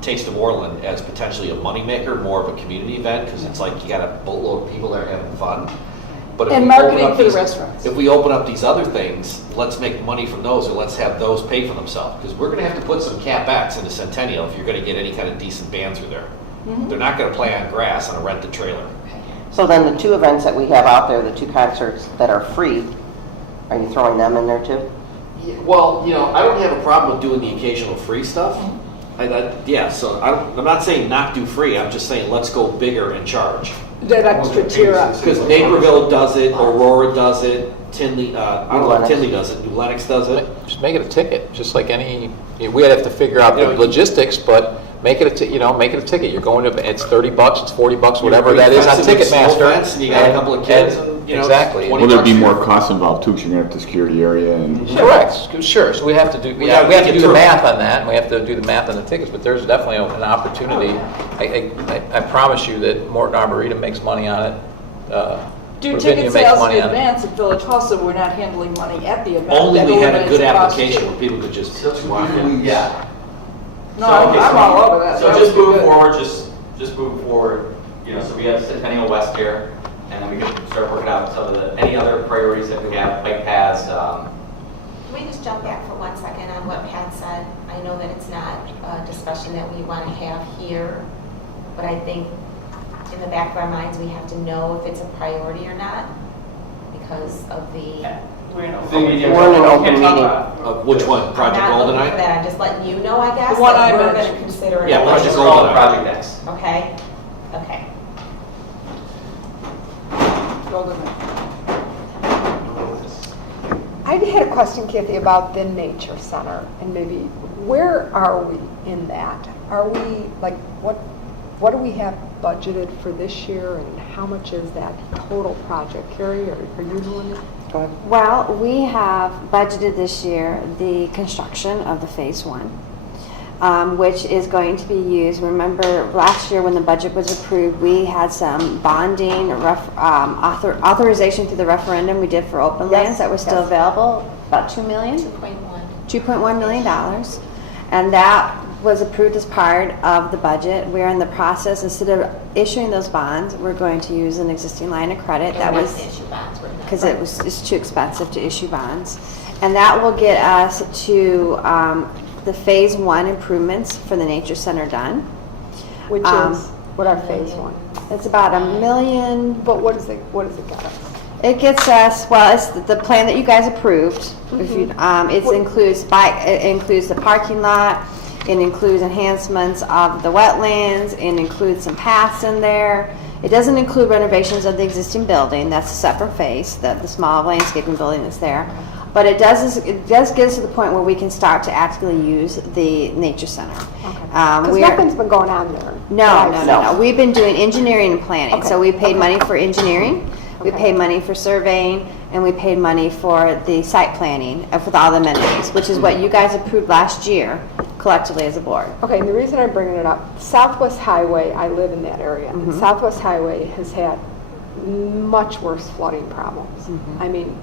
Taste of Orland as potentially a moneymaker, more of a community event, because it's like you got a boatload of people there having fun. But if And we open marketing up for the these- restaurants. If we open up these other things, let's make money from those, or let's have those pay for themselves. Because we're gonna have to put some CapEx into Centennial if you're gonna get any kind of decent band through there. Mm-hmm. They're not gonna play on grass on a rented trailer. So then the two events that we have out there, the two concerts that are free, are you throwing them in there too? Well, I don't have a problem with doing the occasional free stuff. So I'm not saying not do free, I'm just saying let's go bigger and charge. That extra tier up. Because Naperville does it, Aurora does it, Tinley, I don't know if Tinley does it, New Lenox does it. Just make it a ticket, just like any, we'd have to figure out the logistics, but make it make it a ticket. You're going to, it's $30, it's $40, whatever that is on Ticketmaster. And you got a couple of kids and, Exactly. $20 Will there be more for- costs involved too, because you're gonna have to secure the area and... Correct, sure, so we have to do, we have gotta to make do it the through. math on that, and we have to do the math on the tickets, but there's definitely an opportunity. I promise you that Morton Arboretum makes money on it. Do Ravinia ticket makes sales money in on it. advance at Village Hall, so we're not handling money at the event. Only That we had a good eliminates cost application too. where people could just walk in. Yeah. No, I'm all over that. So That just would be moving good. forward, just moving forward, so we have Centennial West here, and then we can start working out some of any other priorities that we have, bike paths. Can we just jump back for 1 second on what Pat said? I know that it's not a discussion that we want to have here, but I think in the back of our minds, we have to know if it's a priority or not because of the... We're in We're in an open meeting. Which one, Project I'm not looking for GoldenEye? that. I'm just letting you know, I guess, The one that I we're going to mentioned. consider it. Yeah, a Project budget. Call it GoldenEye. Project X. Okay? Okay. Golden. I had a question, Kathy, about the nature center, and maybe, where are we in that? Are we, like, what do we have budgeted for this year, and how much is that total project? Carrie, are you doing it? Go ahead. Well, we have budgeted this year the construction of the phase one, which is going to be used. Remember last year when the budget was approved, we had some bonding, authorization through the referendum we did for open lands that was still available, about $2 million. 2.1 million dollars, and that was approved as part of the budget. We're in the process, instead of issuing those bonds, we're going to use an existing line of credit that was, because it's too expensive to issue bonds. And that will get us to the phase one improvements for the nature center done. Which is, what are phase one? It's about $1 million. But what does it get us? It gets us, well, it's the plan that you guys approved. If you, it includes the parking lot, it includes enhancements of the wetlands, it includes some paths in there. It doesn't include renovations of the existing building, that's a separate phase, the small landscaping building that's there. But it does get us to the point where we can start to actively use the nature center. Because nothing's been going on there. No. We've been doing engineering and planning. So we paid money for engineering, we paid money for surveying, and we paid money for the site planning with all the amenities, which is what you guys approved last year collectively as a board. Okay, and the reason I'm bringing it up, Southwest Highway, I live in that area, and Southwest Highway has had much worse flooding problems. I mean,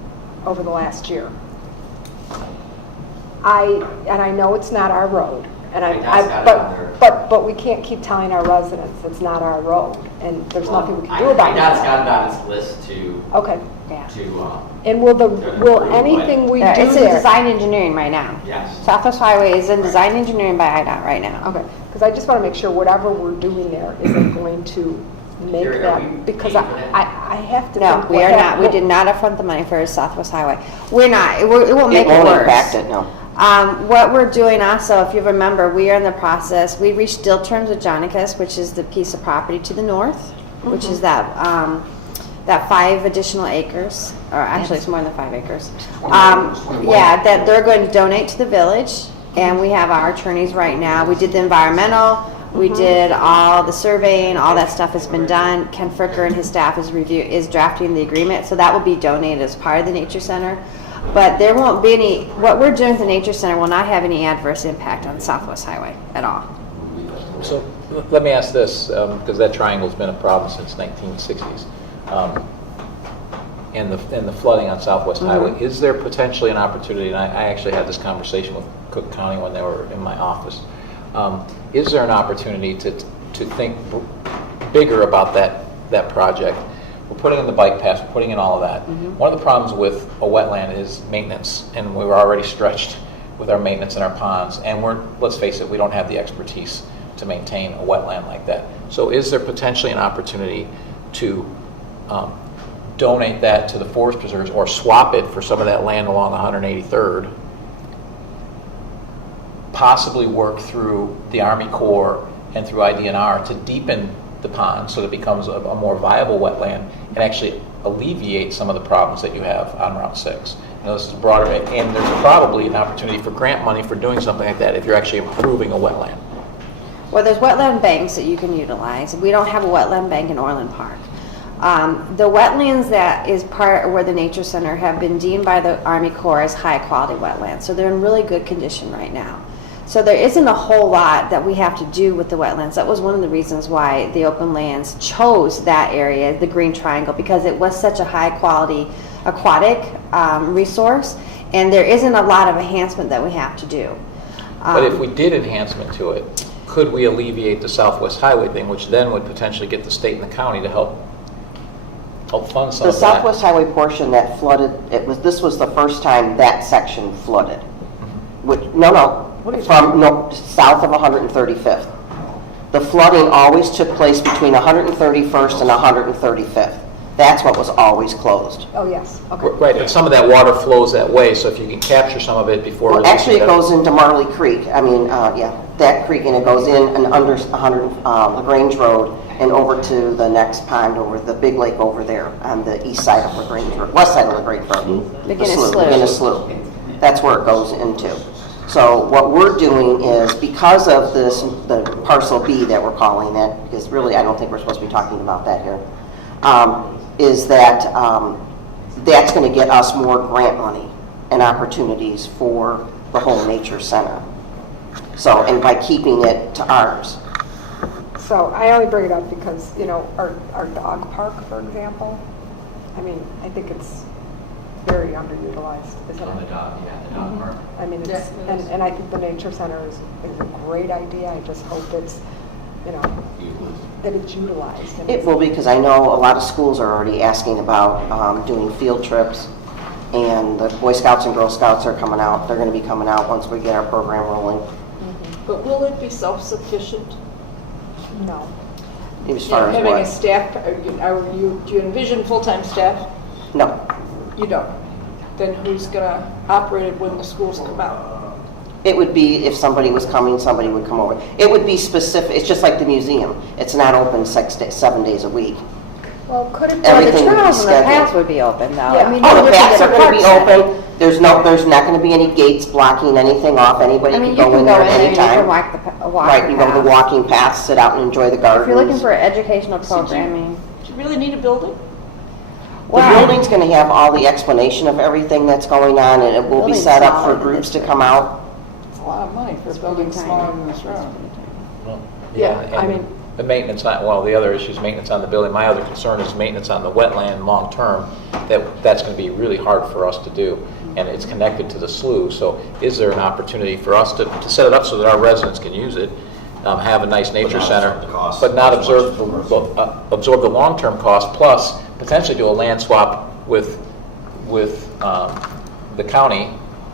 over the last year. I know it's not our road, and but we can't keep telling our residents it's not our road, and there's nothing we can do about it. IDOT's got it on its list to, Okay, and will will anything we do It's in there? design engineering right now. yes. Southwest Highway is in design engineering by IDOT right now. Okay, because I just want to make sure whatever we're doing there isn't going to make Are we that, because paying for that? I have to No, think we what are not. We happened- did not upfront the money for Southwest Highway. We're not. It won't make it won't worse. impact it, no. What we're doing also, if you remember, we are in the process, we reached deal terms with Jonicus, which is the piece of property to the north, which is that 5 additional acres, or actually it's more than 5 acres. Yeah, that they're going to donate to the village, and we have our attorneys right now. We did the environmental, we did all the surveying, all that stuff has been done. Ken Fricker and his staff is drafting the agreement, so that will be donated as part of the nature center. But there won't be any, what we're doing with the nature center will not have any adverse impact on Southwest Highway at all. So let me ask this, because that triangle's been a problem since 1960s. And the flooding on Southwest Highway, is there potentially an opportunity, and I actually had this conversation with Cook County when they were in my office, is there an opportunity to think bigger about that project? We're putting in the bike paths, we're putting in all of that. One of the problems with a wetland is maintenance, and we were already stretched with our maintenance and our ponds, and let's face it, we don't have the expertise to maintain a wetland like that. So is there potentially an opportunity to donate that to the forest preserves or swap it for some of that land along 183rd, possibly work through the Army Corps and through IDNR to deepen the pond so that it becomes a more viable wetland and actually alleviate some of the problems that you have on Route 6. Now, this is broader, and there's probably an opportunity for grant money for doing something like that if you're actually improving a wetland. Well, there's wetland banks that you can utilize. We don't have a wetland bank in Orland Park. The wetlands that is part where the Nature Center have been deemed by the Army Corps as high quality wetlands. So they're in really good condition right now. So there isn't a whole lot that we have to do with the wetlands. That was one of the reasons why the Open Lands chose that area, the Green Triangle, because it was such a high quality aquatic resource, and there isn't a lot of enhancement that we have to do. But if we did enhancement to it, could we alleviate the Southwest Highway thing, which then would potentially get the state and the county to help fund some The of that? Southwest Highway portion that flooded, this was the first time that section flooded. South of 135th. The flooding always took place between 131st and 135th. That's what was always closed. Oh, yes, okay. Right, but some of that water flows that way, so if you can capture some of it before Well, releasing actually, it goes into Marley Creek. That creek, and it goes in and under 100 LaGrange Road and over to the next pond over the big lake over there on the east side of LaGrange Road, west side of LaGrange Road. McGinnis Slough. That's where it goes into. So what we're doing is, because of this, the parcel B that we're calling it, because really I don't think we're supposed to be talking about that here, is that that's going to get us more grant money and opportunities for the whole nature center. So, and by keeping it to ours. So I only bring it up because, our dog park, for example, I think it's very underutilized, isn't On the it? dog, the dog park. It's, and I think the nature center is a great idea. I just hope it's, that it's utilized. And It will be, because I know a lot of schools are already asking about doing field trips, and the Boy Scouts and Girl Scouts are coming out. They're going to be coming out once we get our program rolling. But will it be self-sufficient? No. As far as Having a what? staff, do you envision full-time staff? No. You don't. Then who's going to operate it when the schools come out? It would be, if somebody was coming, somebody would come over. It would be specific. It's just like the museum. It's not open 7 days a week. Well, could it be? Well, the Everything would be trails and the scheduled. paths would be open though. Yeah. The paths are going to be open. open. There's not going to be any gates blocking anything off. Anybody You can can go in go there in there, you can anytime. walk Right, you go to the walking paths, sit out and enjoy the gardens. If you're looking for educational programming. Do you really need a building? The building's going to have all the explanation of everything that's going on, and it will be Building's set up for smaller than groups to this come out. It's a lot of money for a building smaller than this room. The maintenance the other issue is maintenance on the building. My other concern is maintenance on the wetland long-term. That's going to be really hard for us to do, and it's connected to the slough. So is there an opportunity for us to set it up so that our residents can use it, have a nice nature center, but not absorb the long-term cost, plus potentially do a land swap with the county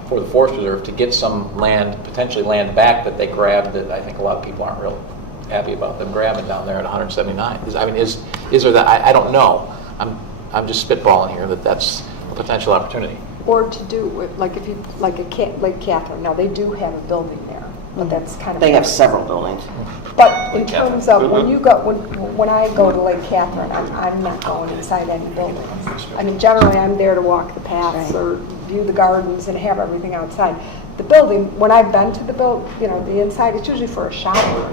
for the forest reserve to get some land, potentially land back that they grabbed, that I think a lot of people aren't real happy about them grabbing down there at 179. Is there that? I don't know. I'm just spitballing here that that's a potential opportunity. Or to do with, like Lake Catherine. Now, they do have a building there, but that's kind of. They have several buildings. But in terms of when I go to Lake Catherine, I'm not going inside any buildings. Generally, I'm there to walk the paths or view the gardens and have everything outside. The building, when I've been to the inside, it's usually for a shower,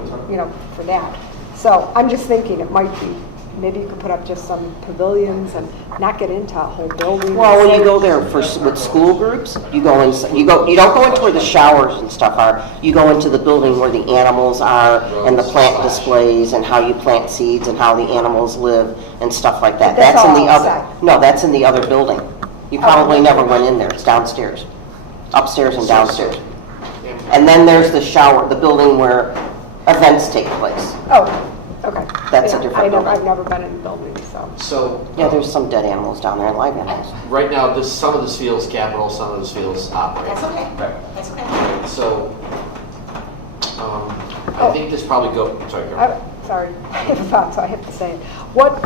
for that. So I'm just thinking it might be maybe you could put up just some pavilions and not get into a whole building. Well, when you go there with school groups, you don't go into where the showers and stuff are. You go into the building where the animals are and the plant displays and how you plant seeds and how the animals live and stuff like that. That's That's in the all other, outside. no, that's in the other building. You probably never went in there. It's downstairs, upstairs and downstairs. And then there's the shower, the building where events take place. Oh, okay. That's a Yeah, different building. I've never been in the building, so. So, Yeah, there's some dead animals down there, live animals. right now, some of this feels capital, some of this feels operating. That's okay. That's okay. So, I think this probably sorry, Carol. Sorry, I have a thought, so I have to say it. What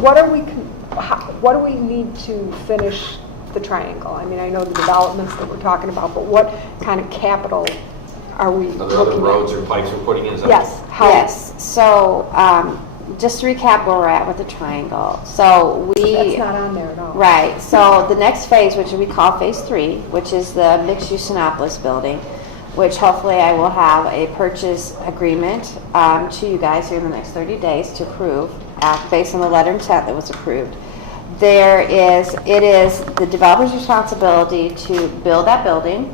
do we need to finish the triangle? I mean, I know the developments that we're talking about, but what kind of capital are we Are there looking other at? roads or pipes we're putting in? Is that- Yes. How? Yes, so, just to recap where we're at with the triangle. So That's not on there at all. Right, so the next phase, which we call phase 3, which is the mixed-use Sinopolis building, which hopefully I will have a purchase agreement to you guys here in the next 30 days to approve, based on the letter of intent that was approved. It is the developer's responsibility to build that building.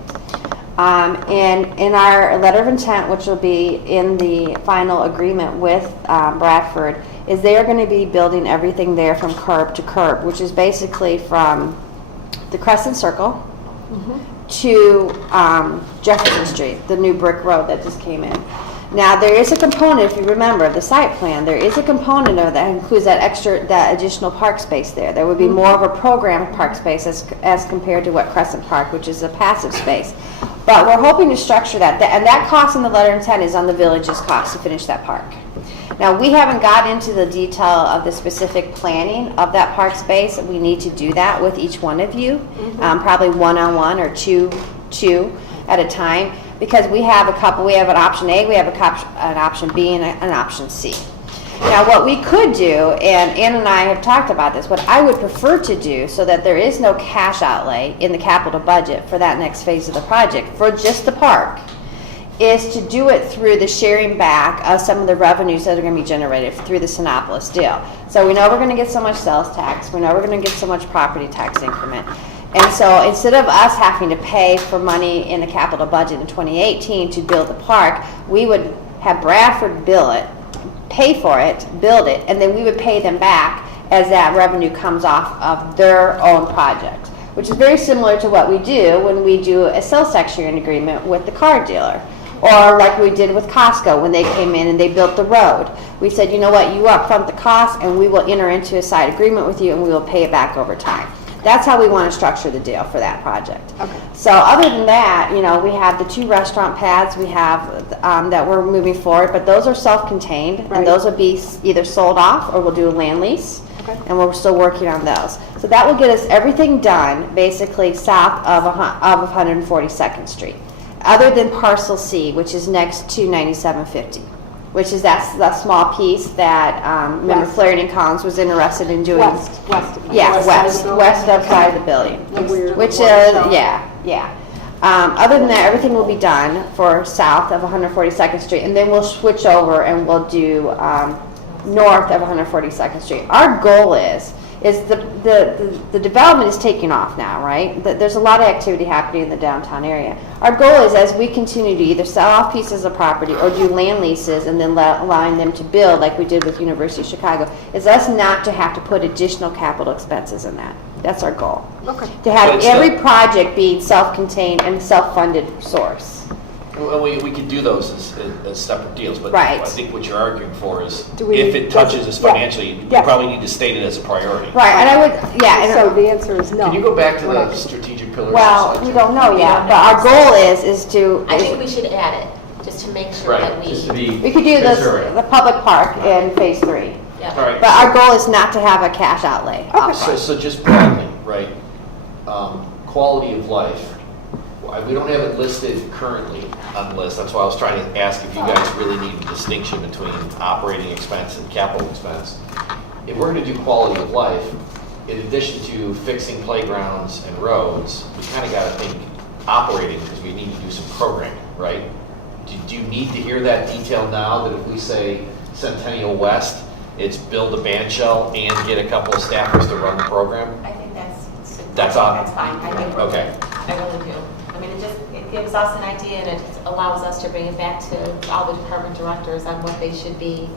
And in our letter of intent, which will be in the final agreement with Bradford, is they are going to be building everything there from curb to curb, which is basically from the Crescent Circle to Jefferson Street, the new brick road that just came in. Now, there is a component, if you remember, the site plan, there is a component of that includes that additional park space there. There would be more of a programmed park space as compared to what Crescent Park, which is a passive space. But we're hoping to structure that, and that cost in the letter of intent is on the village's cost to finish that park. Now, we haven't got into the detail of the specific planning of that park space. We need to do that with each one of you, probably one-on-one or two at a time, because we have an option A, we have an option B, and an option C. Now, what we could do, and Ann and I have talked about this, what I would prefer to do so that there is no cash outlay in the capital budget for that next phase of the project, for just the park, is to do it through the sharing back of some of the revenues that are going to be generated through the Sinopolis deal. So we know we're going to get so much sales tax, we know we're going to get so much property tax increment. And so instead of us having to pay for money in the capital budget in 2018 to build the park, we would have Bradford pay for it, build it, and then we would pay them back as that revenue comes off of their own project, which is very similar to what we do when we do a sales tax sharing agreement with the car dealer. Or like we did with Costco when they came in and they built the road. We said, you know what, you upfront the cost and we will enter into a side agreement with you and we will pay it back over time. That's how we want to structure the deal for that project. Okay. So other than that, we have the 2 restaurant pads we have that we're moving forward, but those are self-contained, Right. and those will be either sold off or we'll do a land lease, Okay. and we're still working on those. So that will get us everything done basically south of 142nd Street, other than parcel C, which is next to 9750. Which is that small piece that, remember West. Flaherty and Collins was interested in doing. West of Yeah, west side of the building? west of side of the building. The weird Which is, waterfront. yeah. Other than that, everything will be done for south of 142nd Street, and then we'll switch over and we'll do north of 142nd Street. Our goal is the development is taking off now, right? There's a lot of activity happening in the downtown area. Our goal is, as we continue to either sell off pieces of property or do land leases and then allowing them to build like we did with University of Chicago, is us not to have to put additional capital expenses in that. That's our goal. Okay. To But have it's every project being self-contained and self-funded source. Well, we could do those as separate deals, but Right. I think what you're arguing for is, Do we- if it touches us Yeah. financially, we Yes. probably need to state it as a priority. Right, and I would, yeah. So the answer is no. Can you go back to We're the not- strategic pillars? Well, we don't know yet, but our goal is to. I think we should add it, just to make sure Right, that Just to we, be. We could do this, conservative. the public park in phase 3. yeah. All right. But our goal is not to have a cash outlay. So just broadly, right, quality of life, we don't have it listed currently on the list, that's why I was trying to ask if you guys really need a distinction between operating expense and capital expense. If we're gonna do quality of life, in addition to fixing playgrounds and roads, we kinda gotta think operating, because we need to do some programming, right? Do you need to hear that detail now, that if we say Centennial West, it's build a band shell and get a couple of staffers to run the program? I think That's on? That's fine, I think we're Okay. good. I really do. I mean, it gives us an idea and it allows us to bring it back to all the department directors on what they should be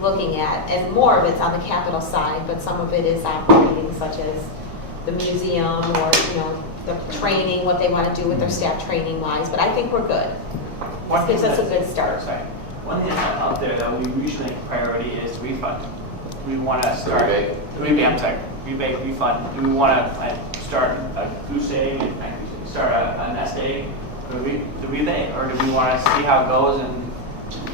looking at. And more of it's on the capital side, but some of it is operating, such as the museum or, the training, what they want to do with their staff training wise. But I think we're good. This gives us a good start. Sorry. One thing that's out there that we usually think priority is refund. We want to start. Rebate, I'm sorry. Rebate, refund. Do we want to start a goose egg and start a nest egg, the rebate, or do we want to see how it goes and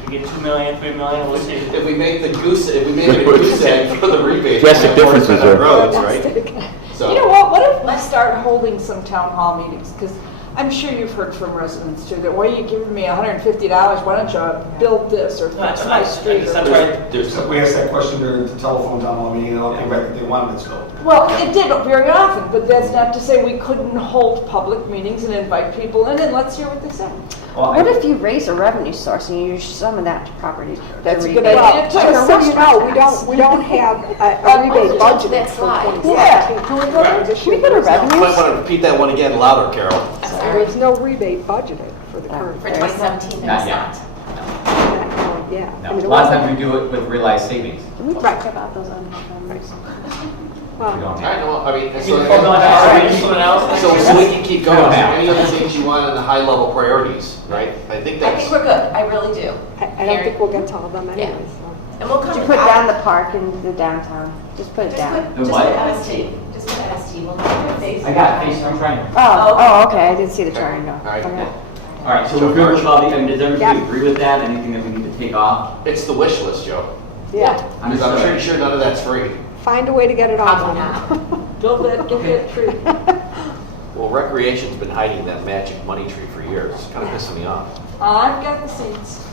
we get 2 million, 3 million, we'll see. If we make it a goose egg for the rebate, Drastic we'll have more to differences spend on there. roads, right? So- You know what if we start holding some town hall meetings? Because I'm sure you've heard from residents too, that, well, you're giving me $150, why don't you build this or fix my street? That's or- right. We asked that question during the telephone town hall meeting, and all came back that they wanted it still. Well, it did very often, but that's not to say we couldn't hold public meetings and invite people in and let's hear what they say. What if you raise a revenue source and you use some of that to property? That's a the good rebate? idea, too. Just so you know, we don't have a rebate budgeted That's for why. 2017. Yeah. Can we go there this Can we year? go to There's no- revenue? Might want to repeat that one again louder, Carol. There's no rebate budgeted for the current. For year. 2017, Not there's yet. not. Yeah. I No, mean, a it lot of wasn't- times we do it with realized savings. Can we talk about those on numbers? We well, don't I have. know, I mean, So so we can keep going. No, Any other things you want on the high level priorities, right? I think I that's. think we're good, I really do. I don't think we'll get to all of them Yeah. anyways. So. And we'll come. Did you put down the park and the downtown? Just put it Just down. put, The just what? put ST, just put ST, we'll know face. I got face, I'm trying. Oh, okay, I didn't see the triangle. All right. Okay. All right, so we're good with all the, I mean, does everybody agree with that? Anything that we need to take off? It's the wish list, Joe. Yeah, I'm Because I'm just pretty sure none of that's free. find a way to get it all Probably done. not. Build that, get that tree. Well, Recreation's been hiding that magic money tree for years. It's kind of pissing me off. I've got the seats.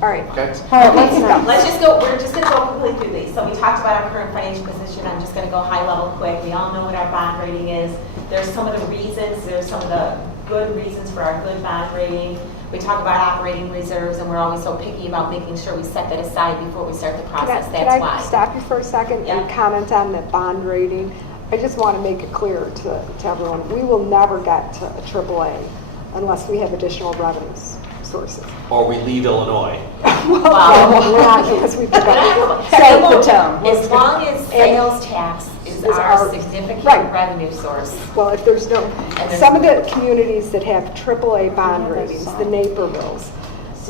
All right. Okay? All right, what's next? Let's just go, we're just gonna go quickly through these. So we talked about our current financial position, I'm just gonna go high level quick. We all know what our bond rating is. There's some of the reasons, there's some of the good reasons for our good bond rating. We talk about operating reserves, and we're always so picky about making sure we set that aside before we start the process, Can that's I why. stop you for a second Yeah. and comment on that bond rating? I just want to make it clear to everyone, we will never get to a AAA unless we have additional revenue sources. Or we leave Illinois. Wow. Yes, we've But I got. have a- Save the town. As long as sales tax is Is our our- significant right. revenue source. Well, if there's no, there's- some of the communities that have AAA bond ratings, the Napervilles,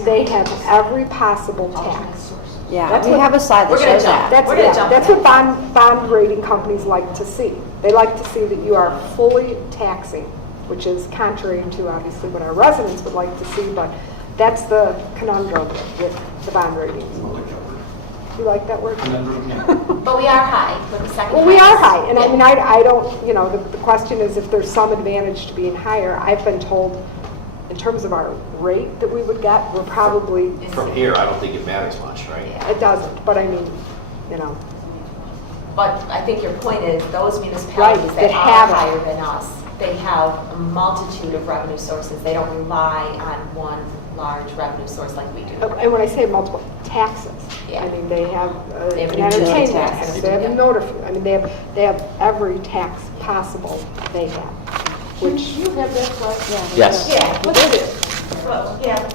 they have every possible tax. Yeah, That's we what- have a slide We're that gonna shows jump. that. That's, We're gonna yeah, jump that's ahead. what bond rating companies like to see. They like to see that you are fully taxing, which is contrary to obviously what our residents would like to see, but that's the conundrum with the bond ratings. You like that word? But we are high with the second. Well, we are highest. high, and I Yeah. mean, I don't, the question is if there's some advantage to being higher. I've been told, in terms of our rate that we would get, we're probably, From here, I don't think it matters much, right? it doesn't, but I mean, But I think your point is, those municipalities Right, that that are have it. higher than us, they have a multitude of revenue sources. They don't rely on one large revenue source like we do. and when I say multiple taxes, Yeah. I mean, they have They have an utility entertainment tax, tax, they have yeah. a motor, I mean, they have every tax possible they have, which, You have that slide? Yes. Yeah, What is it? well, yeah,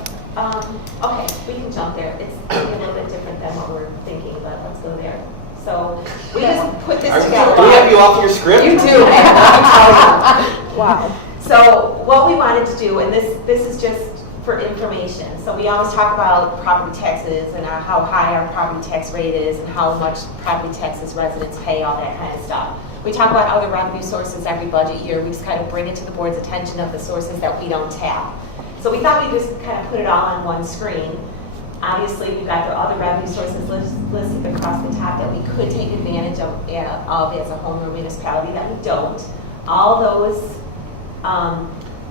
okay, we can jump there. It's maybe a little bit different than what we're thinking, but let's go there. So we just put this together. Do we have you off your script? You do, man. wow. So what we wanted to do, and this is just for information, so we always talk about property taxes and how high our property tax rate is and how much property taxes residents pay, all that kind of stuff. We talk about other revenue sources every budget year. We just kind of bring it to the board's attention of the sources that we don't tap. So we thought we'd just kind of put it all on one screen. Obviously, we've got the other revenue sources listed across the top that we could take advantage of as a home rule municipality that we don't. All those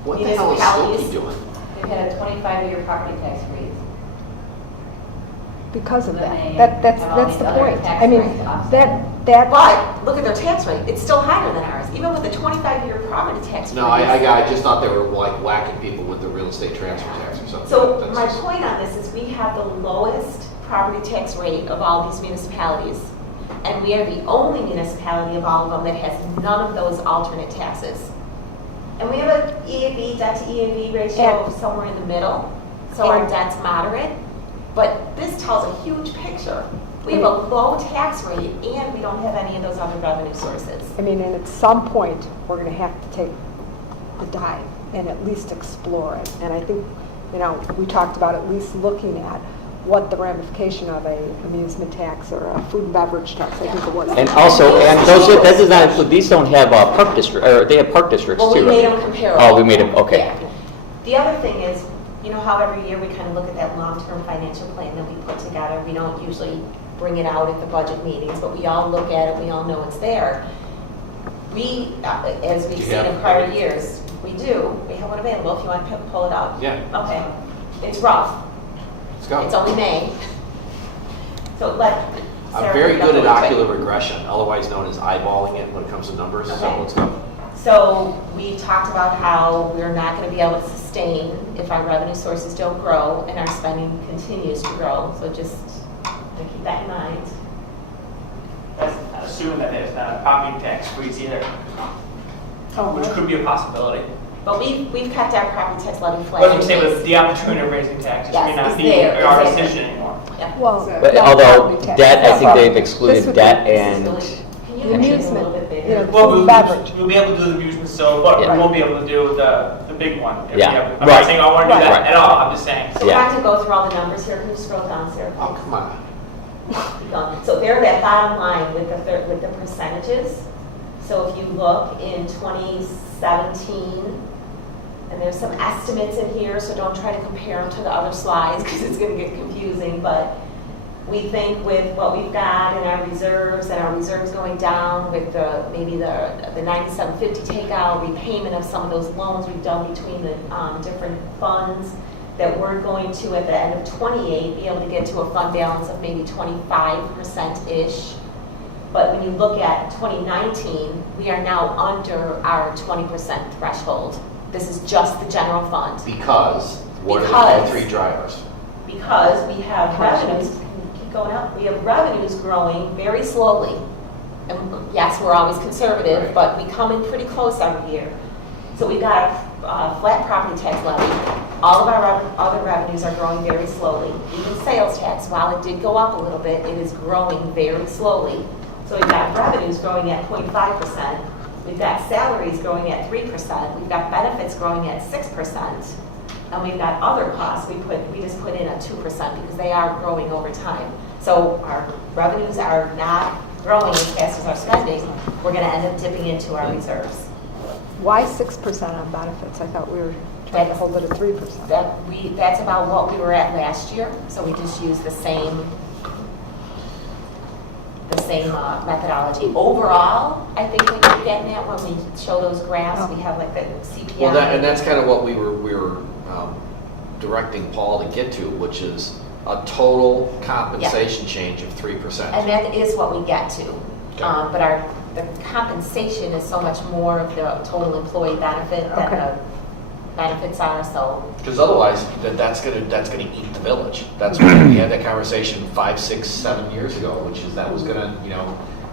What the hell is Skokie doing? They've had a 25-year property tax freeze. Because of Then that. they That's have all the these other point. tax I mean, rates to offset. that, But look at their tax rate. It's still higher than ours, even with a 25-year property tax. No, I just thought they were like whacking people with the real estate transfer tax or something. So That's my just- point on this is we have the lowest property tax rate of all these municipalities. And we are the only municipality of all of them that has none of those alternate taxes. And we have a EAV, debt to EAV ratio of somewhere in the middle, so our debt's moderate. But this tells a huge picture. We have a low tax rate and we don't have any of those other revenue sources. I mean, and at some point, we're gonna have to take the dive and at least explore it. And I think, you know, we talked about at least looking at what the ramification of a amusement tax or a food and beverage tax, I think it was. And also, and those, that does not include, these don't have park district, or they have park districts Well, too, we made right? them comparable. Oh, we made them, okay. Yeah. The other thing is, you know how every year we kind of look at that long-term financial plan that we put together? We don't usually bring it out at the budget meetings, but we all look at it, we all know it's there. We, as we've seen in prior years, we do. We have one available if you want to pull it out. Yeah. Okay. It's rough. Let's go. It's only May. So let I'm Sarah very go good at through it. ocular regression, otherwise known as eyeballing it when it comes to numbers, so Okay. let's go. So we talked about how we're not going to be able to sustain if our revenue sources don't grow and our spending continues to grow. So just keep that in mind. That's assume that there's not a property tax freeze either, which could be a possibility. But we've kept our property tax levy flat. But I'm saying with the opportunity of raising taxes may Yes, not it's be there, our exactly. decision anymore. Yeah. Well, But not although property tax. debt, I think they've This excluded would debt be- and, Can you The make it a amusement, little bit bigger? you know, Well, food and beverage. we'll be able to do the amusement still, but Yeah. we won't be able to do the big one. if we Yeah. have- I'm Right. not saying I want to do Right. that at all, I'm just saying. So we Yeah. have to go through all the numbers here. Can you scroll down, Sarah? Oh, come on. Keep going. So they're that bottom line with the percentages. So if you look in 2017, and there's some estimates in here, so don't try to compare them to the other slides because it's going to get confusing, but we think with what we've got in our reserves and our reserves going down with maybe the 9750 takeout, repayment of some of those loans we've done between the different funds, that we're going to, at the end of 28, be able to get to a fund balance of maybe 25%-ish. But when you look at 2019, we are now under our 20% threshold. This is just the general fund. Because, what are Because- the three drivers? Because we have revenues, keep going up, we have revenues growing very slowly. And yes, we're always conservative, Right. but we come in pretty close every year. So we've got a flat property tax levy. All of our other revenues are growing very slowly. Even sales tax, while it did go up a little bit, it is growing very slowly. So we've got revenues growing at 0.5%. We've got salaries growing at 3%. We've got benefits growing at 6%. And we've got other costs we just put in at 2% because they are growing over time. So our revenues are not growing as fast as our spending. We're going to end up dipping into our reserves. Why 6% on benefits? I thought we were trying to hold it at 3%. That's about what we were at last year. So we just use the same methodology. Overall, I think we keep getting at when we show those graphs, we have like the CPI. Well, and that's kind of what we were directing Paul to get to, which is a total compensation change of 3%. And that is what we get to. But the compensation is so much more of the total employee benefit than the benefits are, so. Because otherwise, that's gonna eat the village. That's why we had that conversation 5, 6, 7 years ago, which is that was gonna,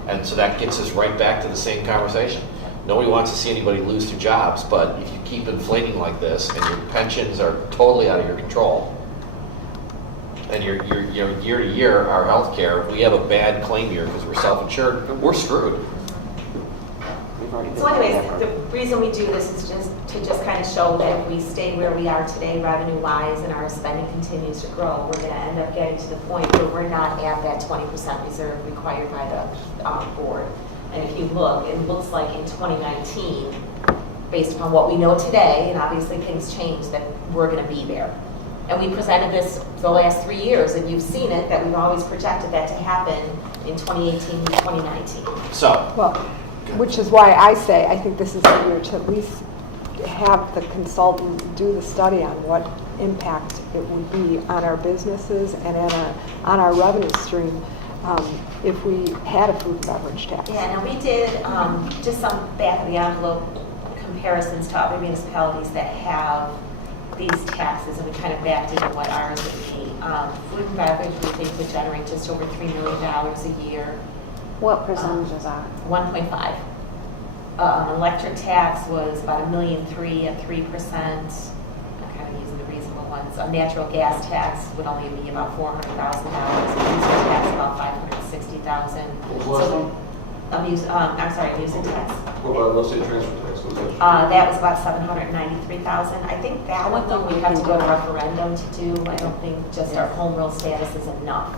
and so that gets us right back to the same conversation. Nobody wants to see anybody lose their jobs, but if you keep inflating like this and your pensions are totally out of your control, and your year to year, our health care, if we have a bad claim year because we're self-insured, we're screwed. So anyways, the reason we do this is just kind of show that if we stay where we are today revenue-wise and our spending continues to grow, we're going to end up getting to the point where we're not at that 20% reserve required by the board. And if you look, it looks like in 2019, based upon what we know today, and obviously things change, that we're going to be there. And we presented this the last 3 years, and you've seen it, that we've always projected that to happen in 2018 and 2019. So, Well, which is why I say, I think this is the year to at least have the consultant do the study on what impact it would be on our businesses and on our revenue stream if we had a food and beverage tax. Yeah, now we did just some back of the envelope comparisons to other municipalities that have these taxes, and we kind of backed into what ours would be. Food and beverage, we think would generate just over $3 million a year. What percentage is that? 1.5. Electric tax was about $1.3 million at 3%. I'm kind of using the reasonable ones. A natural gas tax would only be about $400,000. Music tax about $560,000. So, music tax. What about real estate transfer tax? That was about $793,000. I think that one though we have to go to referendum to do. I don't think just our home rule status is enough.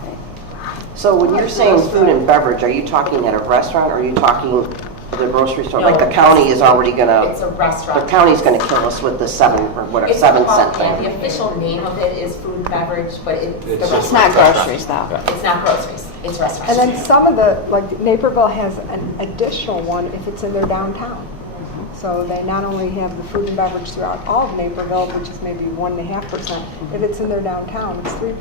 So when you're saying food and beverage, are you talking at a restaurant, or are you talking the grocery store? No, Like the county is already gonna, It's a restaurant. the county's gonna kill us with the 7 or whatever, 7 cent Yeah, thing. the official name of it is food and beverage, but it's the It's It's restaurant. not groceries though. It's not groceries, it's restaurants. And then some of the, like Naperville has an additional one if it's in their downtown. So they not only have the food and beverage throughout all of Naperville, which is maybe 1.5%, if it's in their downtown, it's 3%.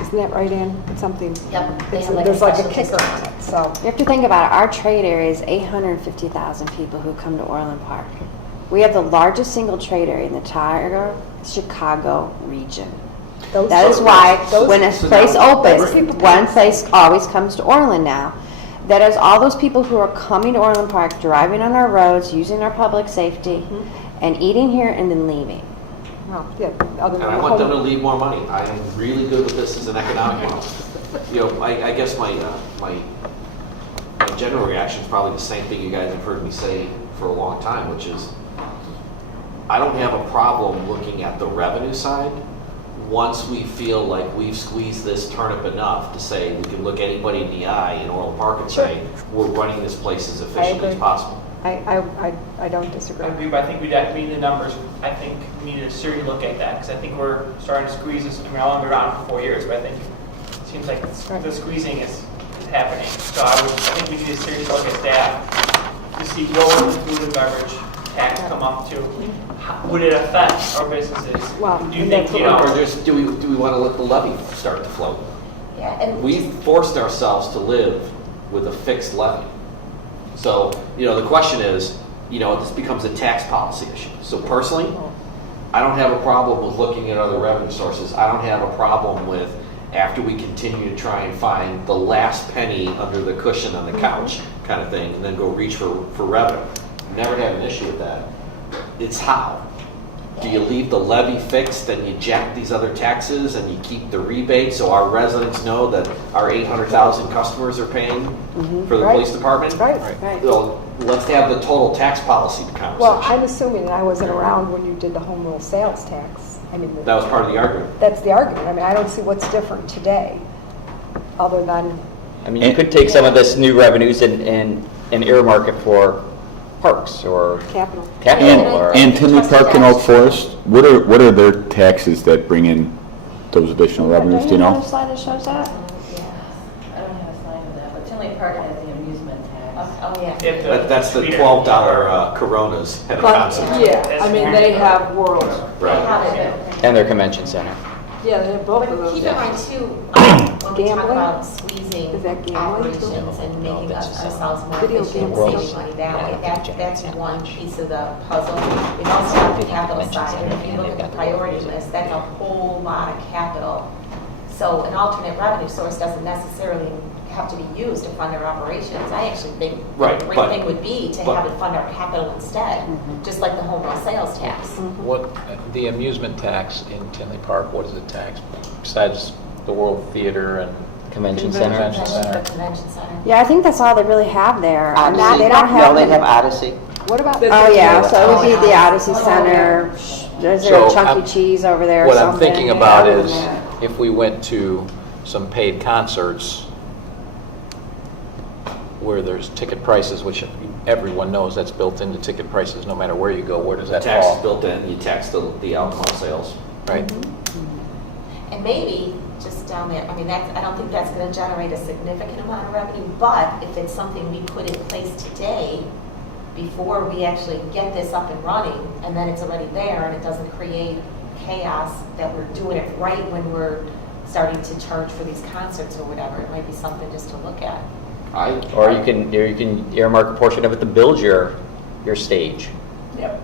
Isn't that right, Ann? It's something, Yep, they it's, have like a there's like a special kicker discount. on it, so. You have to think about it. Our trade area is 850,000 people who come to Orland Park. We have the largest single trade area in the entire Chicago region. Those That is people- why those- when a so place now- opens, people one place always comes to Orland now. That is all those people who are coming to Orland Park, driving on our roads, using our public safety, and eating here and then leaving. Well, yeah, other And than I the want them to home. leave more money. I am really good with this as an economic model. You know, I guess my general reaction is probably the same thing you guys have heard me say for a long time, which is, I don't have a problem looking at the revenue side once we feel like we've squeezed this turnip enough to say we can look anybody in the eye in Orland Park and say, we're running this place as efficiently as agree. possible. I don't disagree. I agree, but I think we need the numbers. I think we need to seriously look at that, because I think we're starting to squeeze this. I mean, I've only been around for 4 years, but I think it seems like the squeezing is happening. So I think we need to seriously look at that to see what would the food and beverage tax come up to. Would it affect our businesses? Well, Do you and think, that's you what know? Or just, do we want to let the levy start to float? Yeah, and We've forced ourselves to live with a fixed levy. So, you know, the question is, you know, this becomes a tax policy issue. So personally, I don't have a problem with looking at other revenue sources. I don't have a problem with, after we continue to try and find the last penny under the cushion on the couch kind of thing, and then go reach for revenue. Never had an issue with that. It's how. Do you leave the levy fixed and you jack these other taxes and you keep the rebate so our residents know that our 800,000 customers are paying for the Right. police department? Right. Right. Well, let's have the total tax policy conversation. Well, I'm assuming, and I wasn't around when you did the home rule sales tax. I mean, That was part of the argument. that's the argument. I mean, I don't see what's different today, other than, I mean, you could take some of this new revenues and earmark it for parks or capital. capital or. And Tinley Park and Oak Forest, what are their taxes that bring in those additional revenues, do you Another know? slide that shows that? I don't have a slide for that, but Tinley Park has the amusement tax. oh yeah. If That's the sweeter- $12 Coronas at a But, concert. yeah, I mean, they have world, They Right. have it. And their convention center. yeah, they have both of But those. keep in mind too, when we talk Gambling? about squeezing Is that gambling too? operations and making ourselves more Video efficient, gambling. saving money that way, that's one piece of the puzzle. We also have the capital side, and if you look at the priority list, that's a whole lot of capital. So an alternate revenue source doesn't necessarily have to be used to fund our operations. I actually think Right, the great but- thing would be to but- have it fund our capital instead, just like the home rule sales tax. What, the amusement tax in Tinley Park, what is it tax besides the World Theater and Convention center. Convention The Center? convention center. Yeah, I think that's all they really have there. I mean, Odyssey? they don't No, have. they have Odyssey. What about? Oh, yeah, so it would be the Odyssey Center. Is there a So, Chuck E. Cheese over there or What something? I'm thinking about Yeah. is if we went to some paid concerts where there's ticket prices, which everyone knows that's built into ticket prices no matter where you go, where does The that tax is fall? built in, you tax the alcohol sales. Right. And maybe just down there, I mean, I don't think that's gonna generate a significant amount of revenue, but if it's something we put in place today, before we actually get this up and running, and then it's already there, and it doesn't create chaos, that we're doing it right when we're starting to charge for these concerts or whatever, it might be something just to look at. Or you can earmark a portion of it to build your stage. Yep.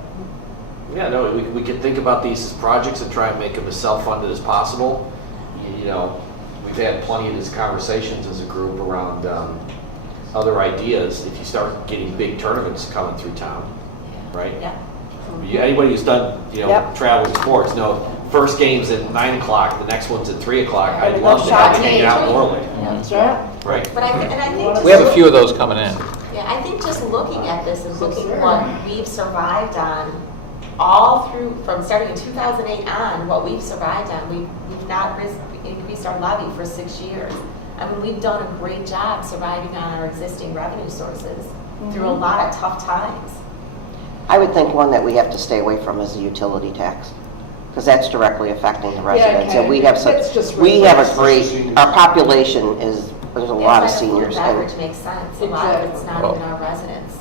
Yeah, no, we could think about these as projects and try and make them as self-funded as possible. You know, we've had plenty of these conversations as a group around other ideas. If you start getting big tournaments coming through town, right? Yeah. Anybody who's done, Yep. travel sports, first game's at 9 o'clock, the next one's at 3 o'clock. Yeah, I'd we love love to have shopping. hang out in Orland, That's right. right? But I think We have a few of those coming in. Yeah, I think just looking at this and looking at what we've survived on, all through, from starting in 2008 on, what we've survived on, we've not increased our levy for 6 years. I mean, we've done a great job surviving on our existing revenue sources through a lot of tough times. I would think one that we have to stay away from is the utility tax, because that's directly affecting the residents. And we have It's just such, we have a residents. great, our population is, there's a lot of That's why the seniors. food and beverage And makes sense. A lot of it's not even our residents.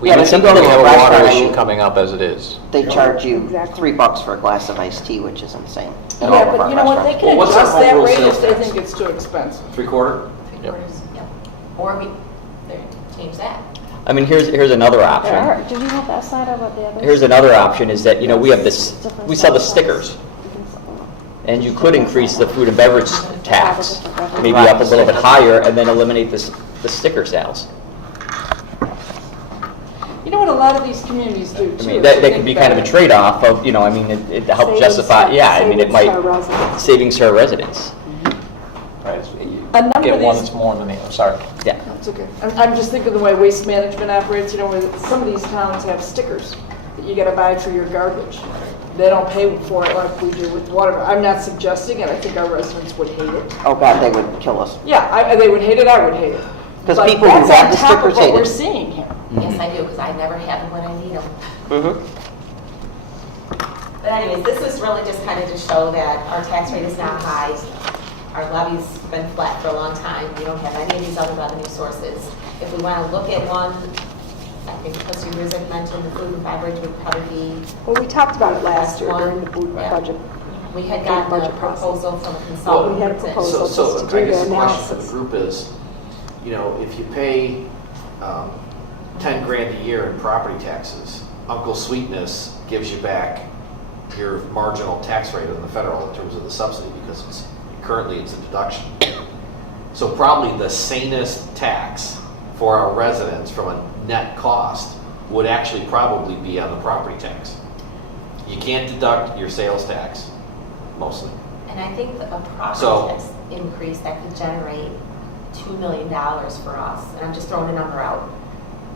We Yeah, but have you go to we a have a water restaurant, issue coming up as it is. they charge you Exactly. $3 for a glass of iced tea, which is insane. at all Yeah, of our but you know what, they restaurants. can Well, what's our adjust that overall rate sales if they tax? think it's too expensive. 3/4? Three quarters, yeah. Or we, change that. I mean, here's another There option. are, did you have that slide or what the others? Here's another option is that, we have this, we sell the stickers. And you could increase the food and beverage tax, maybe up a little bit higher, and then eliminate the sticker sales. You know what a lot of these communities do I too? mean, is that they could be think kind of a that- trade-off of, it helps Savings justify, to- yeah, I mean, it savings to our might, residents. savings to our residents. Right. A number Get of one these- that's more than the other, sorry. Yeah. That's okay. I'm just thinking the way waste management operates, where some of these towns have stickers that you gotta buy for your garbage. They don't pay for it like we do with water. I'm not suggesting it, I think our residents would hate it. Oh, God, they would kill us. Yeah, they would hate it, I would hate it. 'Cause But people who that's have on the top of stickers what hate we're it. seeing here. Yes, I do, because I never have them when I need them. Mhm. But anyways, this is really just kind of to show that our tax rate is not high. Our levy's been flat for a long time. We don't have any of these other revenue sources. If we want to look at one, I think trustee Rizek mentioned the food and beverage would probably be, Well, we talked about it last year One. during the food Yeah. budget. we had During gotten a budget process. proposal from a Well, consultant. we had a that- proposal. So just to I do guess the the question for the analysis. group is, if you pay 10 grand a year in property taxes, Uncle Sweetness gives you back your marginal tax rate on the federal in terms of the subsidy, because currently it's a deduction. So probably the sanest tax for our residents from a net cost would actually probably be on the property tax. You can't deduct your sales tax, mostly. And I think that a So- property tax increase that could generate $2 million for us, and I'm just throwing a number out,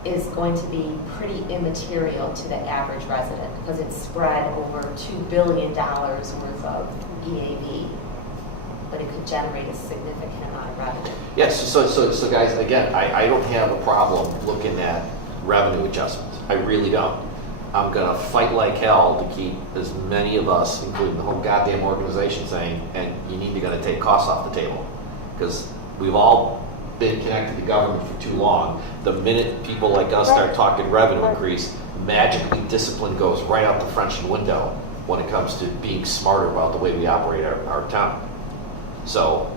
is going to be pretty immaterial to the average resident, because it's spread over $2 billion worth of EAV, but it could generate a significant amount of revenue. Yes, so guys, again, I don't have a problem looking at revenue adjustments. I really don't. I'm gonna fight like hell to keep as many of us, including the whole goddamn organization, saying, and you need to take costs off the table. Because we've all been connected to government for too long. The minute people like us start talking revenue increase, magically discipline goes right out the French window when it comes to being smarter about the way we operate our town. So,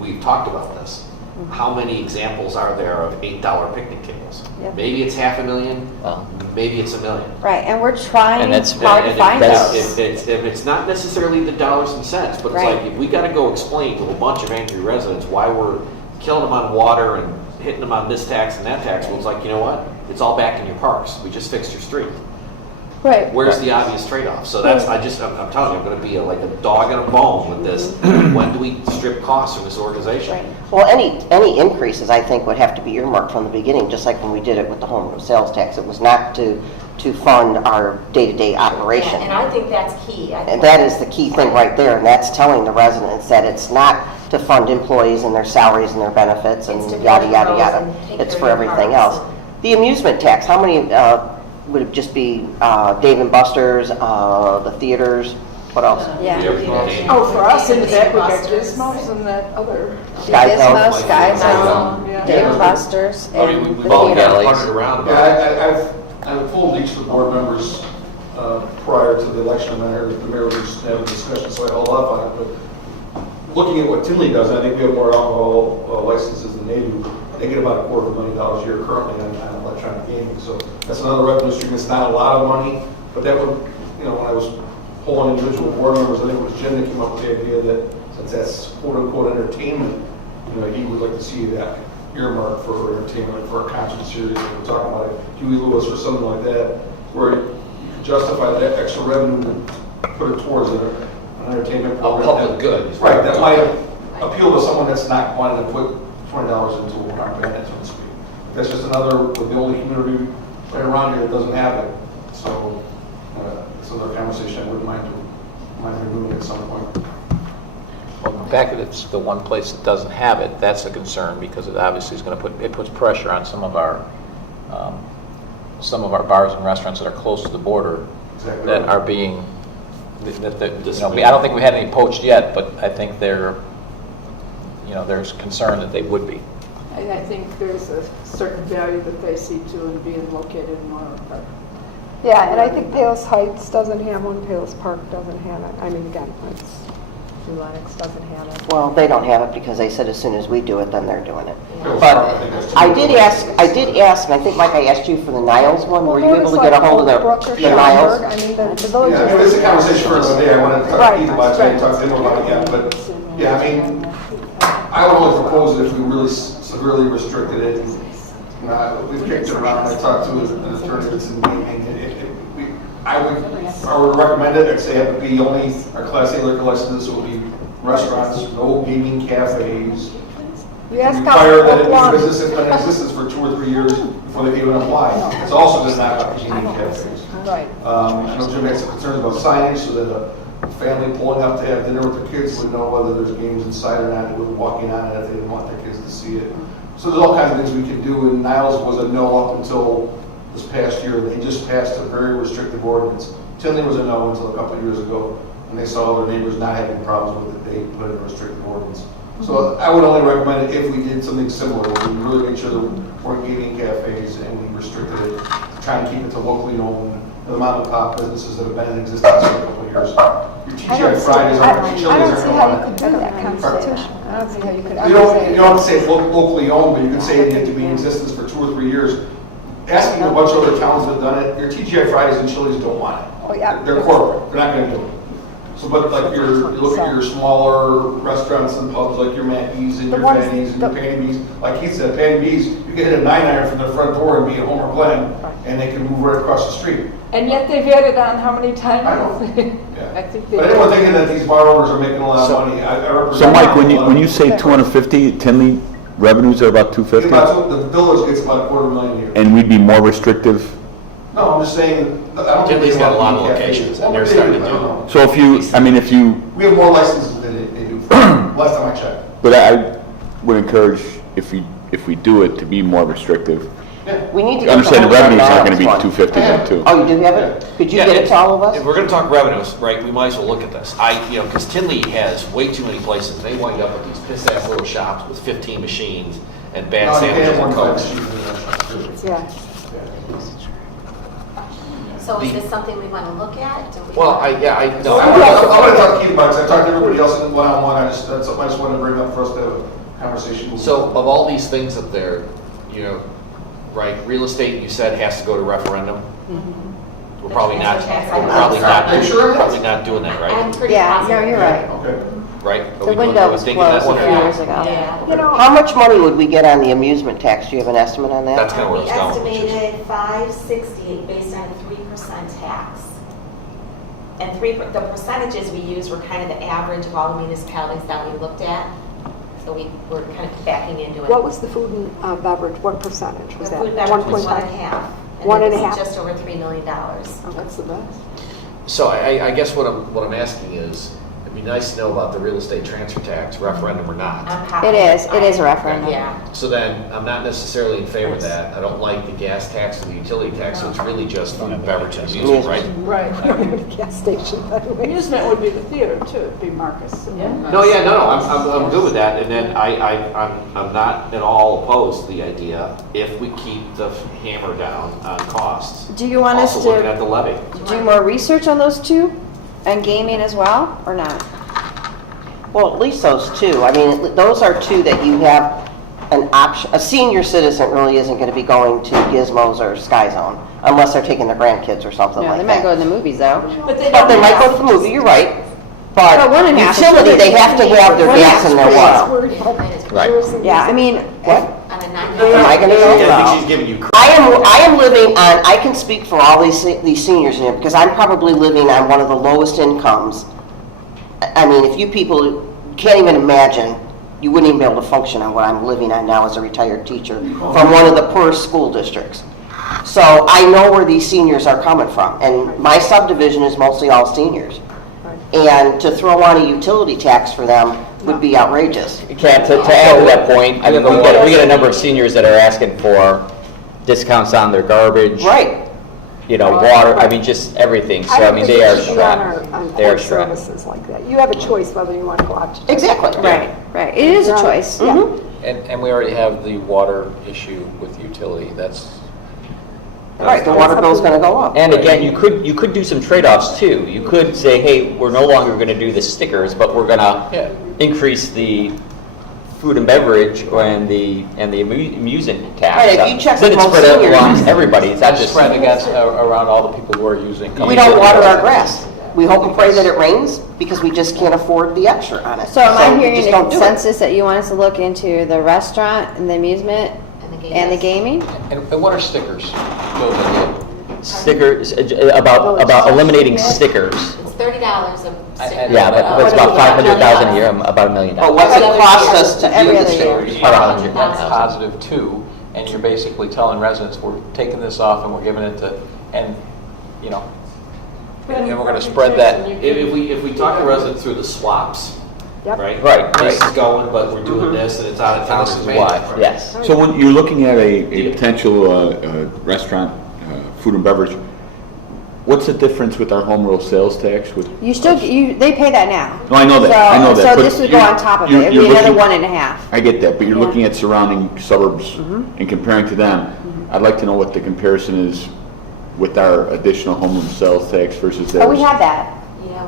we've talked about this. How many examples are there of $8 picnic tables? Yep. Maybe it's 500,000, Well, maybe it's $1 million. Right, and we're trying And that's- hard to And find that's- those. if it's not necessarily the dollars and cents, but it's Right. like, if we gotta go explain to a bunch of angry residents why we're killing them on water and hitting them on this tax and that tax, well, it's like, you know what? It's all back in your parks. We just fixed your street. Right. Where's the obvious trade-off? So that's, I'm telling you, I'm gonna be like a dog in a bone with this. When do we strip costs from this organization? Right. Well, any increases, I think, would have to be earmarked from the beginning, just like when we did it with the home rule sales tax. It was not to fund our day-to-day operation. Yeah, and I think that's key. I And think that is the key thing right there, and that's telling the residents that it's not to fund employees and their salaries and their benefits and It's to yada, build yada, roads yada. and take It's care for of your everything parks. else. The amusement tax, how many, would it just be Dave and Buster's, the theaters, what else? Yeah. Oh, for us in the back, we got Busters. Gizmos and that other. Sky Gizmo, Zone. Sky Zone, Yeah. Dave and Buster's, I mean, and we've the all theater. got punted around about it. Yeah, I've told each of the board members prior to the election, and I heard the mayor was having a discussion, so I held off on it. But looking at what Tinley does, I think we have more alcohol licenses than they do. they get about $250,000 a year currently on electronic gaming. So that's another revenue stream. It's not a lot of money, but that would, you know, when I was polling individual board members, I think it was Jim that came up with the idea that since that's quote-unquote entertainment, you know, he would like to see that earmarked for entertainment, like for a concert series. We're talking about a Huey Lewis or something like that, where you could justify that extra revenue and put it towards an entertainment program. Public good. Right, that might appeal to someone that's not wanting to put $20 into a rock band, so to speak. That's just another, with the only community right around here that doesn't have it. So it's another conversation I wouldn't mind removing at some point. Well, the fact that it's the one place that doesn't have it, that's a concern because it obviously is going to puts pressure on some of our bars and restaurants that are close to the border Exactly that right. are being, you know, I don't think we had any poached yet, but I think there's concern that they would be. I think there's a certain value that they see to in being located in Orland Park. Yeah, and I think Palos Heights doesn't have one, Palos Park doesn't have it. I mean, again, it's, Lennox doesn't have it. Well, they don't have it because they said as soon as we do it, then they're doing it. But But I did ask, and I think, Mike, I asked you for the Niles one. Were you able to get a hold of the Niles? I mean, the village Yeah, I mean, it's a conversation for another day. I want to talk Right, to Keith about it, right. talk to him about it yet, but, yeah, I mean, I would only propose it if we really severely restricted it. You know, we've kicked it around, I talked to an attorney that's in gaming, I would recommend it, I'd say it would be only our Class A liquor licenses, it would be restaurants, no gaming cafes. You ask Require that how a business has been in existence for 2 or 3 years before they can even apply. It's also does not have gaming cafes. Right. I know Jim had some concerns about signage, so that a family pulling up to have dinner with their kids would know whether there's games inside or not, they wouldn't walking on it if they didn't want their kids to see it. So there's all kinds of things we can do, and Niles was a no up until this past year. They just passed a very restrictive ordinance. Tinley was a no until a couple of years ago, and they saw their neighbors not having problems with it, they put in a restrictive ordinance. So I would only recommend it if we did something similar, where we really made sure that we weren't gaming cafes and we restricted it, to try and keep it to locally owned, the mom and pop businesses that have been in existence for a couple of years. Your TGI Fridays aren't, your Chili's I don't aren't see gonna how want you it. could do that constitution. I don't see how you could You ever don't, say. you don't have to say it's locally owned, but you can say it had to be in existence for 2 or 3 years. Asking a bunch of other towns that have done it, your TGI Fridays and Chili's don't want it. Oh, yeah. They're corporate, they're not gonna do it. So, but like you look at your smaller restaurants and pubs, like your Mackey's and The your ones Fanny's and that- your Panny B's, like Keith said, Panny B's, you can hit a 9-iron from their front door and be at Homer Glen, and they can move right across the street. And yet they've added on how many times? I know. I Yeah. think they. But anyone thinking that these bar owners are making a lot of money, I represent. So Mike, when you say 250, Tinley revenues are about 250? The village gets about $250,000 a year. And we'd be more restrictive? No, I'm just saying, I don't think Tinley's they got a lot want of to be locations, cafes. and they're Well, starting they to do, I do don't know. So if you, We have more licenses than they do, last time I checked. but I would encourage, if we do it, to be more restrictive. Yeah. We need to You get understand the hold of revenue's not gonna Niles be one. 250 then too. Oh, you do have it? Could you Yeah, get it to all of If us? we're gonna talk revenues, right, we might as well look at this. Because Tinley has way too many places, they wind up with these piss-ass little shops with 15 machines and bad No, they sandwiches have and one cokes. license. Yeah. So is this something we want to look at? Do we Well, want- no. I'm gonna talk to Keith about it, 'cause I talked to everybody else in one-on-one, that's something I just wanted to bring up for us to have a conversation. So of all these things up there, right, real estate, you said, has to go to referendum? We're probably not, Are you sure? probably not doing that, I'm right? pretty Yeah, positive. no, you're right. Okay. Right? Are The we doing- window are we was thinking that closed a one? few years ago. Yeah. You know, How much money would we get on the amusement tax? Do you have an estimate on that? That's kind of where We it's going. which is- estimated 568 based on a 3% tax. And the percentages we used were kind of the average of all the municipalities that we looked at. So we were kind of backing into it. what was the food and beverage, what percentage was The that? food and beverage was 1.5? 1.5. One and a this is half. just over $3 million. Oh, that's the best. So I guess what I'm asking is, it'd be nice to know about the real estate transfer tax, referendum or not. It is a referendum. Yeah. So then, I'm not necessarily in favor of that. I don't like the gas tax and the utility tax, so it's really just food and beverage and amusement, right? Right. Gas station, by the way. Amusement would be the theater too, it'd be Marcus. No, I'm good with that, and then I'm not at all opposed to the idea if we keep the hammer down on costs. Do you want us Also looking at to the levy. do more research on those two? And gaming as well, or not? Well, at least those two. I mean, those are two that you have an option, a senior citizen really isn't going to be going to Gizmos or Sky Zone unless they're taking their grandkids or something No, like they that. might go to the movies though. But they But they don't might go have- to the movie, you're right. But 1.5 is Utility, they really- have to have their gas in their water. Right. Yeah, I mean, What? On a Am I gonna I go? think she's giving you credit. I am living on, I can speak for all these seniors in here, because I'm probably living on one of the lowest incomes. I mean, if you people can't even imagine, you wouldn't even be able to function on what I'm living on now as a retired teacher from one of the poorest school districts. So I know where these seniors are coming from, and my subdivision is mostly all seniors. And to throw on a utility tax for them would be outrageous. Kat, to add to that point, I mean, we get a number of seniors that are asking for discounts on their garbage. Right. You know, water, I mean, just everything. So, I mean, they are strapped. They are strapped. Services like that. You have a choice whether you want to go out to. Exactly. right, right. It is a choice. Yeah. And we already have the water issue with utility, that's. Right, the water bill's gonna go up. And again, you could do some trade-offs too. You could say, hey, we're no longer going to do the stickers, but we're going to increase the food and beverage and the amusement tax. Right, if you check Then with it's most spread seniors- amongst everybody. It's not just Spread against, around all the people who are using. We don't water our grass. We hope and pray that it rains because we just can't afford the extra on it. So am I we hearing just a don't do it. consensus that you want us to look into the restaurant and the amusement and the gaming? And what are stickers? Those are stickers about eliminating stickers. It's $30 a sticker. Yeah, but it's about 500,000 a year, about $1 million. But what's it cost us to do Every the other year. stickers? About 100,000. That's positive too, and you're basically telling residents, we're taking this off and we're giving it to, and, you know, and we're gonna spread that. If we talk to residents through the swaps, Yep. right? Right, This right. is going, but we're doing this, and it's out of town. This is why, yes. So when you're looking at a potential restaurant, food and beverage, what's the difference with our home rule sales tax? You still, they pay that now. No, I know that, I know that. So but this would go you're- on top of it. you're- It'd you're be another looking- 1.5. I get that, but you're Yeah. looking at surrounding suburbs and comparing to them. I'd like to know what the comparison is with our additional home room sales tax versus theirs. Oh, we have that. Yeah,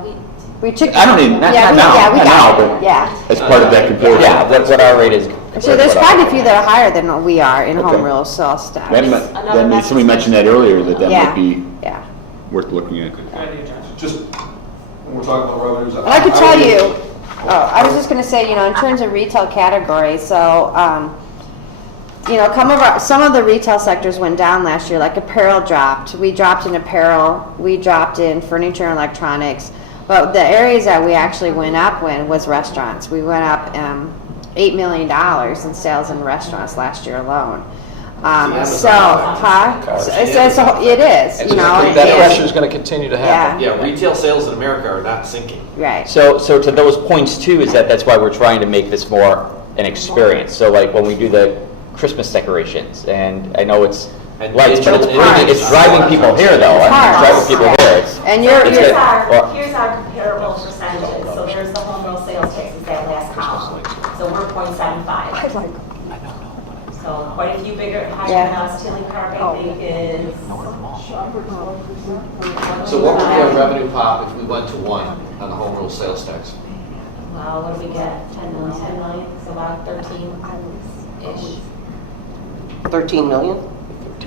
We took. I don't need, not Yeah, now, yeah, we not got now, it. but Yeah. as part of that comparison. Yeah, what our rate is. So there's quite a few that are higher than what we are in home Okay. rule sales tax. Then somebody mentioned that earlier, that Yeah. might be Yeah. worth looking at. Just, when we're talking about revenues. And I could tell you, I was just gonna say, in terms of retail categories, so, some of the retail sectors went down last year, like apparel dropped. We dropped in apparel, we dropped in furniture and electronics. But the areas that we actually went up in was restaurants. We went up $8 million in sales in restaurants last year alone. So, it is, That pressure is gonna continue to happen. Yeah, retail sales in America are not sinking. Right. So to those points too, is that's why we're trying to make this more an experience. So like when we do the Christmas decorations, and I know it's And lights, but digital it's images. driving people here though. I mean, it's driving people here. It's- And Here's our comparable percentages. So there's the home rule sales tax, is that last column. So we're 0.75. So quite a few bigger, higher Yeah. than us. Tilly Park, I think, is. So what would be our revenue pop if we went to 1 on the home rule sales tax? Well, what do we get? 10 million, so about 13-ish. 13 million?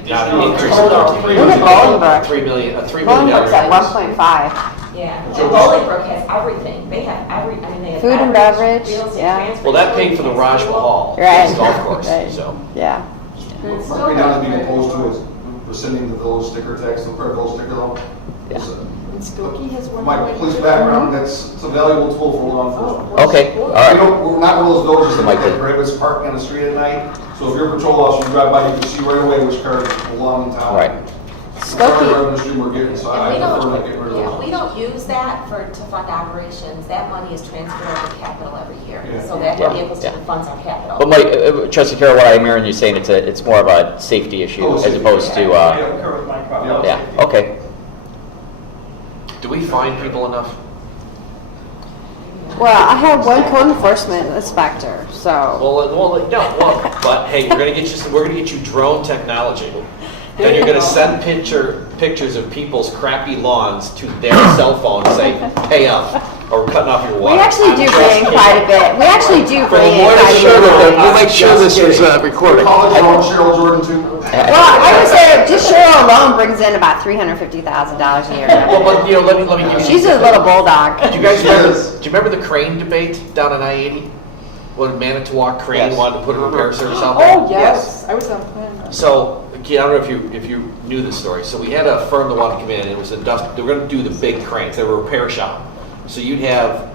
Not an increase Total. of Look at Bolingbrook. $3 million, a $3 million Bolingbrook's at increase. 1.5. Yeah, and Bolingbrook has everything. They have they have Food and beverage, real estate yeah. transfer, Well, that paid for the utility, Raj fuel. Mahal, Right. the golf course, Right. so. Yeah. Right now, to be opposed to is rescinding the village sticker tax, the per village sticker though. Yeah. My police background, it's a valuable tool for law enforcement. Okay, all We right. don't, we're not one of those villages that Might be. prohibits parking on the street at night. So if you're a patrol officer, you drive by, you can see right away which cars belong in town. Right. Sorry, revenue stream we're getting, so I And we prefer not getting rid of don't, those. we don't use that to fund operations. That money is transferred over to capital every year. Yeah. So that Yeah. enables Yeah. to funds our capital. But Mike, Trustee Carroll, what I'm hearing you saying, it's more of a safety issue Oh, as safety. opposed to, yeah, okay. Do we find people enough? Well, I have one code enforcement inspector, so. But hey, we're gonna get you drone technology. Then you're gonna send pictures of people's crappy lawns to their cell phone and say, pay up. or cutting off your We water. actually do bring in quite a bit. We actually do For the bring in board of quite a sure bit. that We'll make sure this is recorded. College alone, Cheryl Jordan too. Well, I would say just Cheryl alone brings in about $350,000 a year. Well, but, you know, let me give you. She's a little bulldog. Do you guys remember, do you remember the crane debate down on I-80? When Manitowoc Crane Yes. wanted to put a repair service out there? Oh, yes, I was on plan. So, again, I don't know if you knew this story. So we had a firm that wanted to come in, and it was they were going to do the big cranes. They were a repair shop. So you'd have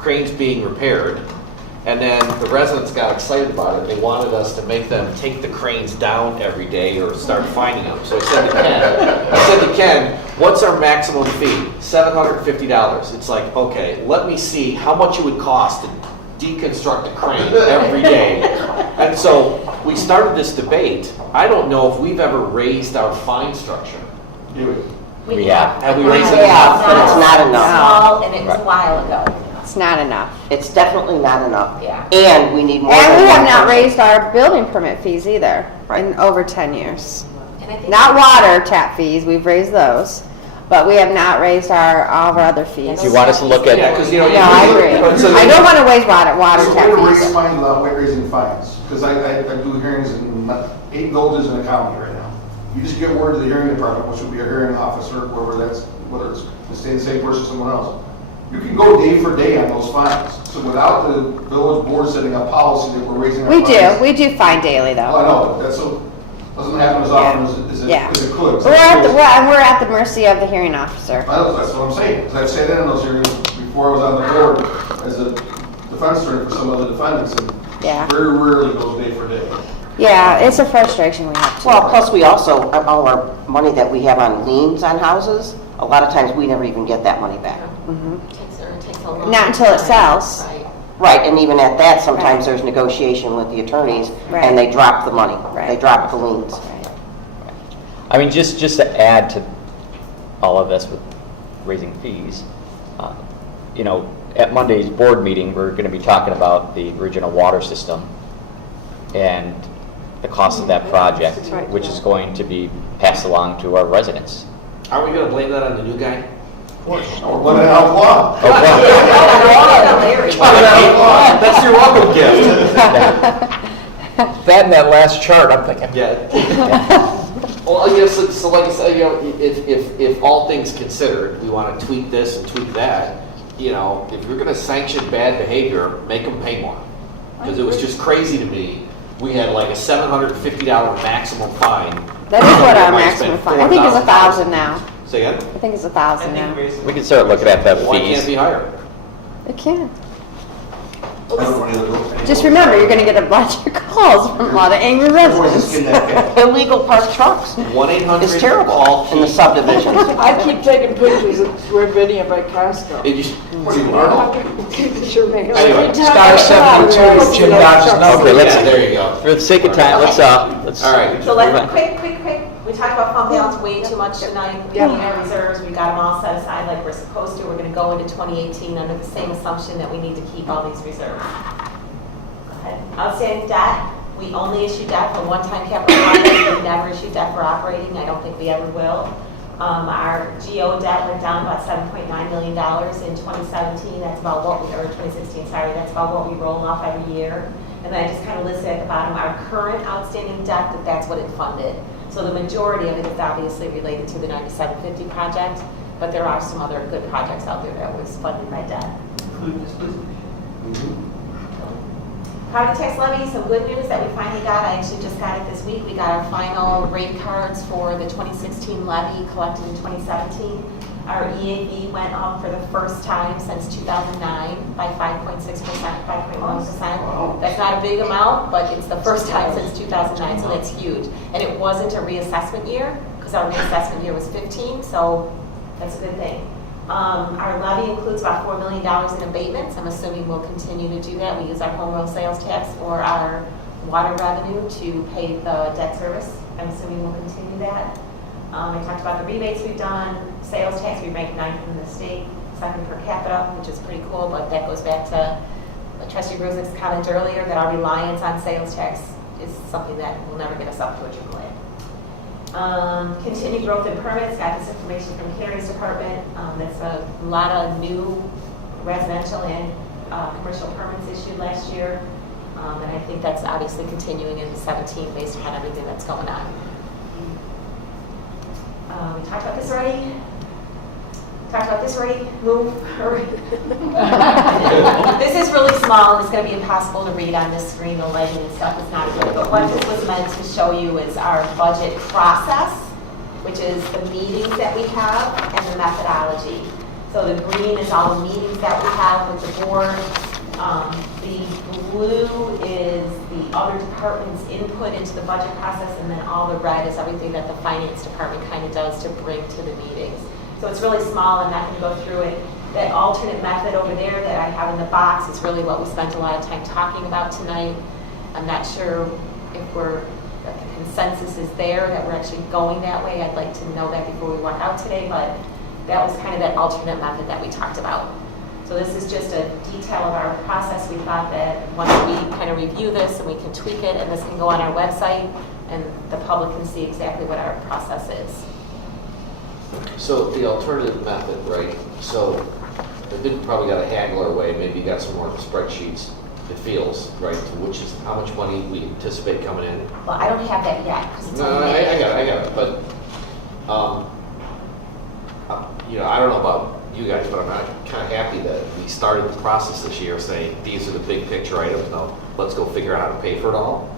cranes being repaired, and then the residents got excited about it. They wanted us to make them take the cranes down every day or start finding them. So I said to Ken, what's our maximum fee? $750. It's like, okay, let me see how much it would cost to deconstruct a crane every day. And so we started this debate. I don't know if we've ever raised our fine structure. We have. Have we raised it? Yeah, but it's not enough. Small, and it was a while ago. It's not enough. It's definitely not enough. Yeah. And we need more And than we have one not person. raised our building permit fees either in over 10 years. And I think Not water tap fees, we've raised those, but we have not raised all of our other fees. Do you want us to look at? Yeah, because, you know. No, I agree. So I don't want to raise water So tap we're going to raise fees. fines without raising fines, because I do hearings in 8 villages in the county right now. You just get word to the hearing department, which would be a hearing officer, whether it's the same person or someone else. You can go day for day on those fines. So without the village board setting a policy that we're raising our fines. We do fine daily Oh, though. I know, but doesn't happen as often as Yeah. it could. We're at the mercy of the hearing officer. That's what I'm saying, because I've sat in those hearings before I was on the board as a defense attorney for some of the defendants, and Yeah. very rarely goes day for day. Yeah, it's a frustration we have to. Well, plus we also, all our money that we have on liens on houses, a lot of times we never even get that money back. it takes a long Not until it time. sells. Right. Right, and even at that, sometimes Right. there's negotiation with the attorneys, Right. and they drop the money. Right. They drop the liens. I mean, just to add to all of this with raising fees, you know, at Monday's board meeting, we're going to be talking about the original water system and the cost of that project, which is going to be passed along to our residents. Are we going to blame that on the new guy? Or let it outlaw. That's your welcome gift. That and that last chart, I'm thinking. Yeah. Well, I guess, so like I said, you know, if all things considered, we want to tweak this and tweak that, you know, if you're going to sanction bad behavior, make them pay more. Because it was just crazy to me. We had like a $750 maximum fine. That is what our Might maximum spend fine, I think it's $4,000 $1,000 now. Say again? I think it's I 1,000 think now. we raised We can start looking at the Why can't it fees. be higher? It can. I don't want to- Just remember, you're gonna get a bunch of calls from a lot of angry Everyone's just residents. getting that cash. Illegal parked trucks 1-800. is terrible call in the Keith. subdivisions. I keep taking pictures of we're bidding by Costco. Did you see Arnold? Sure, man. Anyway, Star 72, Jim Dodge's number. Okay, let's, Yeah, there you go. for the sake of time, let's. All right. So let's, quick, we talked about fund balance way too much tonight. We have our reserves, we got them all set aside like we're supposed to. We're gonna go into 2018 under the same assumption that we need to keep all these reserves. Go ahead. Outstanding debt, we only issue debt for one-time capital projects. We never issue debt for operating. I don't think we ever will. Our GO debt went down about $7.9 million in 2017. That's about what we, or 2016, sorry, that's about what we roll off every year. And then I just kind of listed at the bottom our current outstanding debt, that's what it funded. So the majority of it is obviously related to the 9750 project, but there are some other good projects out there that was funded by debt. Property tax levy, some good news that we finally got. I actually just got it this week. We got our final rate cards for the 2016 levy collected in 2017. Our EAV went up for the first time since 2009 by 5.6%, 5.1%. That's not a big amount, but it's the first time since 2009, so that's huge. And it wasn't a reassessment year, because our reassessment year was 15, so that's a good thing. Our levy includes about $4 million in abatements. I'm assuming we'll continue to do that. We use our home rule sales tax for our water revenue to pay the debt service. I'm assuming we'll continue that. I talked about the rebates we've done, sales tax, we ranked 9th in the state, 2nd per capita, which is pretty cool, but that goes back to Trustee Gruzik's comment earlier that our reliance on sales tax is something that will never get us up to a AAA. Continued growth in permits, got this information from Carrie's department. That's a lot of new residential and commercial permits issued last year. And I think that's obviously continuing in 17 based upon everything that's going on. We talked about this already? Move. This is really small and it's going to be impossible to read on this screen. The lighting and stuff is not good. But what this was meant to show you is our budget process, which is the meetings that we have and the methodology. So the green is all the meetings that we have with the board. The blue is the other department's input into the budget process, and then all the red is everything that the finance department kind of does to bring to the meetings. So it's really small, I'm not going to go through it. That alternate method over there that I have in the box is really what we spent a lot of time talking about tonight. I'm not sure if the consensus is there that we're actually going that way. I'd like to know that before we walk out today, but that was kind of that alternate method that we talked about. So this is just a detail of our process. We thought that once we kind of review this and we can tweak it, and this can go on our website, and the public can see exactly what our process is. So the alternative method, right? So I think probably got a haggler way, maybe you got some more spreadsheets, it feels, right? Which is how much money we anticipate coming in. Well, I don't have that yet, because it's No, on I May. got it, but, I don't know about you guys, but I'm kind of happy that we started the process this year saying, these are the big picture items, now let's go figure out how to pay for it all.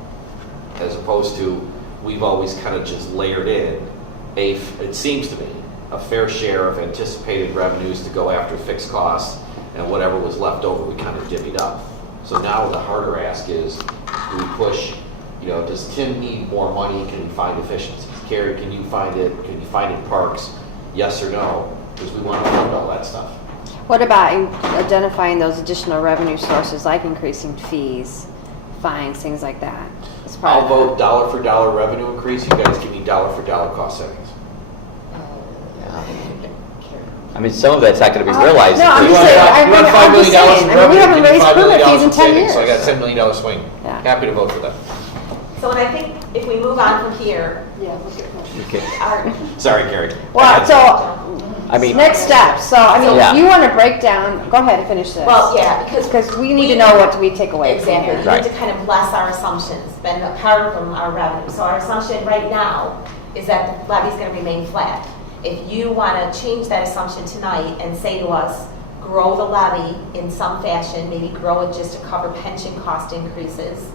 As opposed to, we've always kind of just layered in it seems to me, a fair share of anticipated revenues to go after fixed costs, and whatever was left over, we kind of divvied up. So now the harder ask is, do we push, does Tim need more money? Can he find efficiencies? Carrie, can you find it? Can you find it parks? Yes or no? Because we want to fund all that stuff. What about identifying those additional revenue sources, like increasing fees, fines, things like that? As part I'll of vote dollar for dollar revenue increase. You guys give me dollar for dollar cost savings. I mean, some of that's not going to be realized. No, I'm You just want saying, $5 I'm just million saying, in I mean, we revenue, haven't give me raised $5 million permit fees in 10 savings. years. So I got $10 million swing. Yeah. Happy to vote for that. So and I think if we move on from here, Yeah, look at Okay. our, Sorry, Carrie. Well, so, I mean, next steps, so, I mean, Yeah. you want to break down, go ahead and finish this. well, yeah, because. Because we need to know what we take away from Exactly, here. we need to kind of bless our assumptions, bend apart from our revenue. So our assumption right now is that the levy's going to remain flat. If you want to change that assumption tonight and say to us, grow the levy in some fashion, maybe grow it just to cover pension cost increases,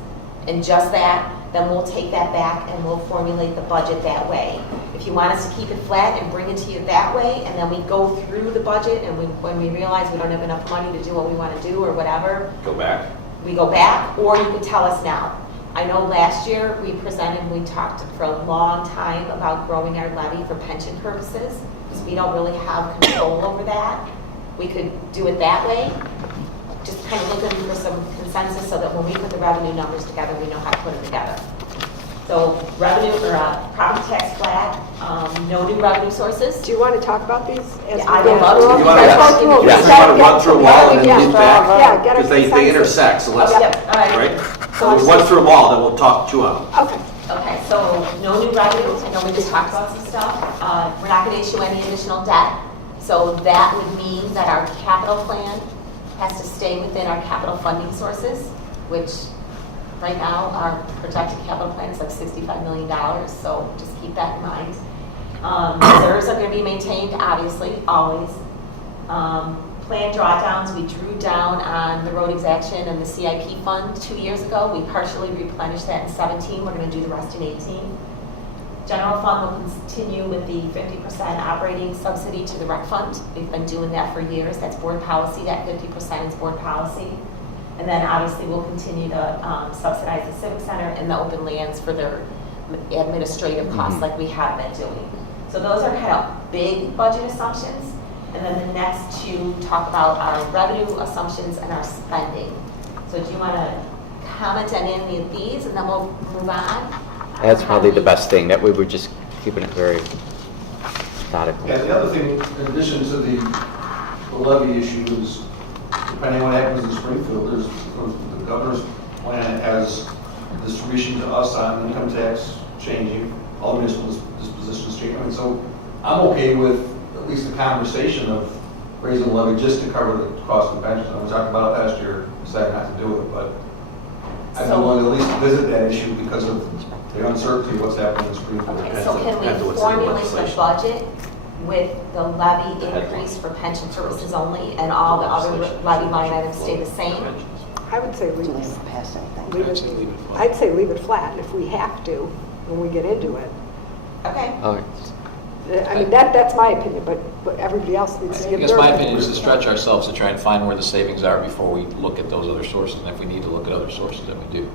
and just that, then we'll take that back and we'll formulate the budget that way. If you want us to keep it flat and bring it to you that way, and then we go through the budget, and when we realize we don't have enough money to do what we want to do or whatever, Go back. we go back, or you could tell us now. I know last year we talked for a long time about growing our levy for pension purposes, because we don't really have control over that. We could do it that way, just kind of looking for some consensus so that when we put the revenue numbers together, we know how to put them together. So revenue or property tax flat, no new revenue sources. Do you want to talk about these? as Yeah, I we would go love through to. them? You wanna- Let's go through them. Yeah. Let's You want to get run through them all and then yeah, get back? Yeah, get a Because they consensus. intersect, so let's, Yep, all right. right? So we went through them all, then we'll chew on them. Okay. Okay, so no new revenue. I know we just talked about some stuff. We're not going to issue any additional debt. So that would mean that our capital plan has to stay within our capital funding sources, which right now our projected capital plan is like $65 million. So just keep that in mind. Reserves are going to be maintained, obviously, always. Planned drawdowns, we drew down on the road exaction and the CIP fund 2 years ago. We partially replenished that in 17. We're going to do the rest in 18. General fund will continue with the 50% operating subsidy to the rec fund. We've been doing that for years. That's board policy. That 50% is board policy. And then obviously we'll continue to subsidize the civic center and the open lands for their administrative costs like we have been doing. So those are kind of big budget assumptions. And then the next two talk about our revenue assumptions and our spending. So do you want to comment on any of these and then we'll move on? That's probably the best thing, that we were just keeping it very methodical. Yeah, the other thing, in addition to the levy issue, is depending on what happens in Springfield, there's the governor's plan has distribution to us on income tax changing, all the municipal dispositions changing. I mean, so I'm okay with at least the conversation of raising the levy just to cover the cost of pensions. We talked about it last year, decided not to do it, but I'd be willing to at least visit that issue because of the uncertainty of what's happening in the Supreme Court. Okay, so can Depends on we what's in the formulate the legislation. budget with the levy increase for pension purposes only and all the other levy line items stay the same? I would say leave Do they it, ever pass anything? leave it, I'd say leave it flat if we have to, when we get into it. Okay. I mean, that's my opinion, but everybody else needs to I give guess their my opinion. opinion is to stretch ourselves to try and find where the savings are before we look at those other sources, and if we need to look at other sources, then we do.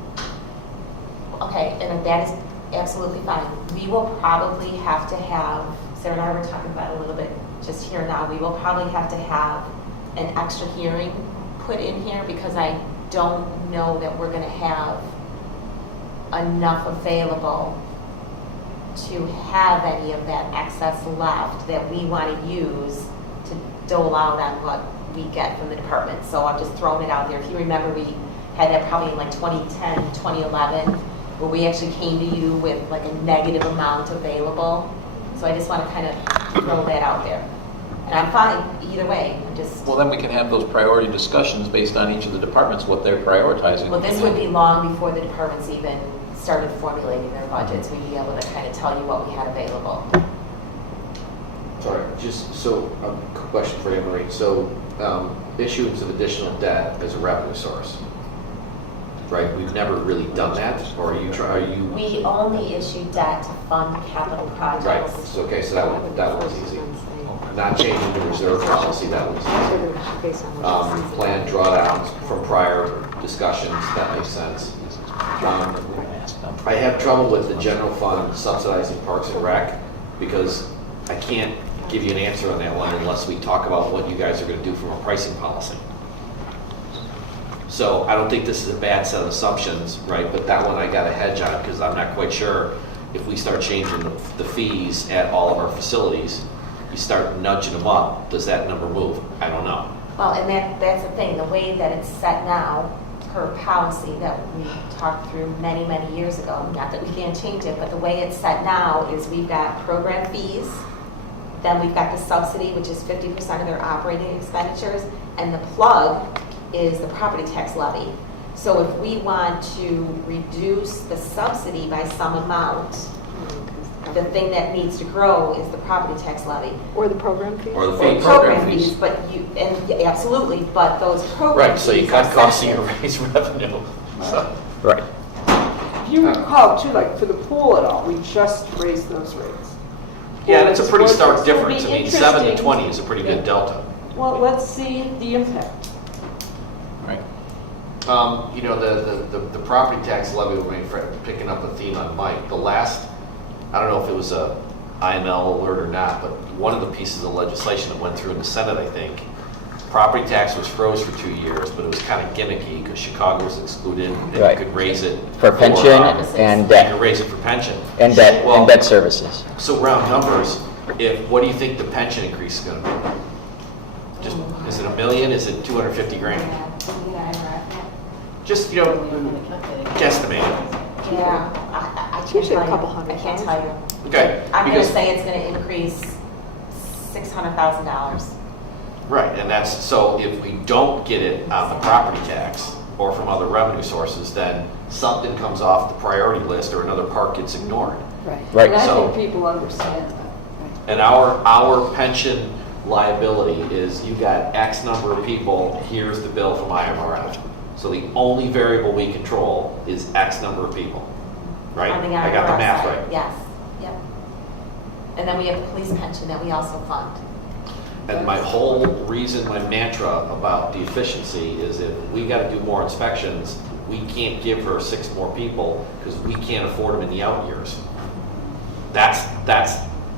Okay, and that is absolutely fine. We will probably have to have, Sarah and I were talking about it a little bit just here now, we will probably have to have an extra hearing put in here because I don't know that we're gonna have enough available to have any of that excess left that we want to use to dole out on what we get from the department. So I'm just throwing it out there. If you remember, we had that probably in like 2010, 2011, where we actually came to you with like a negative amount available. So I just want to kind of throw that out there. And I'm fine either way. I'm just, Well, then we can have those priority discussions based on each of the departments, what they're prioritizing. well, this would be long before the departments even started formulating their budgets. We'd be able to kind of tell you what we had available. Sorry, just so, quick question for you, Marie. So, issuance of additional debt as a revenue source, right? We've never really done that, or are you? We only issue debt to fund capital Right, projects. so, okay, so that was easy. Not changing the reserve policy, that was easy. Planned drawdowns from prior discussions, that makes sense. I have trouble with the general fund subsidizing Parks and Rec because I can't give you an answer on that one unless we talk about what you guys are going to do from a pricing policy. So I don't think this is a bad set of assumptions, right? But that one I got a hedge on because I'm not quite sure if we start changing the fees at all of our facilities, you start nudging them up, does that number move? I don't know. Well, and that's the thing, the way that it's set now, per policy that we talked through many, many years ago, not that we can't change it, but the way it's set now is we've got program fees, then we've got the subsidy, which is 50% of their operating expenditures, and the plug is the property tax levy. So if we want to reduce the subsidy by some amount, the thing that needs to grow is the property tax levy. Or the program fees? Or the Or fees. program fees, but you, and yeah, absolutely, but those program Right, fees so you are cut costs and you sensitive. raise revenue. So, Right. If you recall too, like for the pool and all, we just raised those rates. yeah, that's a pretty stark It'll be difference. I mean, 7 to interesting. 20 is a pretty good delta. Well, let's see the impact. Right. You know, the property tax levy, picking up the theme on Mike, the last, I don't know if it was a IML alert or not, but one of the pieces of legislation that went through in the Senate, I think, property tax was froze for 2 years, but it was kind of gimmicky because Chicago was excluded and Right. you could raise it. For pension and You debt, could raise it for pension. and debt services. So round numbers, what do you think the pension increase is going to be? Just, is it $1 million? Is it 250 grand? Just, you know, guesstimate. Yeah, I It's can't usually a tell couple you. hundred I can't thousand. tell you. Okay. I'm gonna because- say it's gonna increase $600,000. Right, and that's, so if we don't get it on the property tax or from other revenue sources, then something comes off the priority list or another part gets ignored. Right. Right. And I So- think people understand that. And our pension liability is you got X number of people, here's the bill from IMRF. So the only variable we control is X number of people, right? On the I got the IRS math side, right. Yes, yep. And then we have the police pension that we also fund. And my whole reason, my mantra about the efficiency is if we got to do more inspections, we can't give her 6 more people because we can't afford them in the out years. That's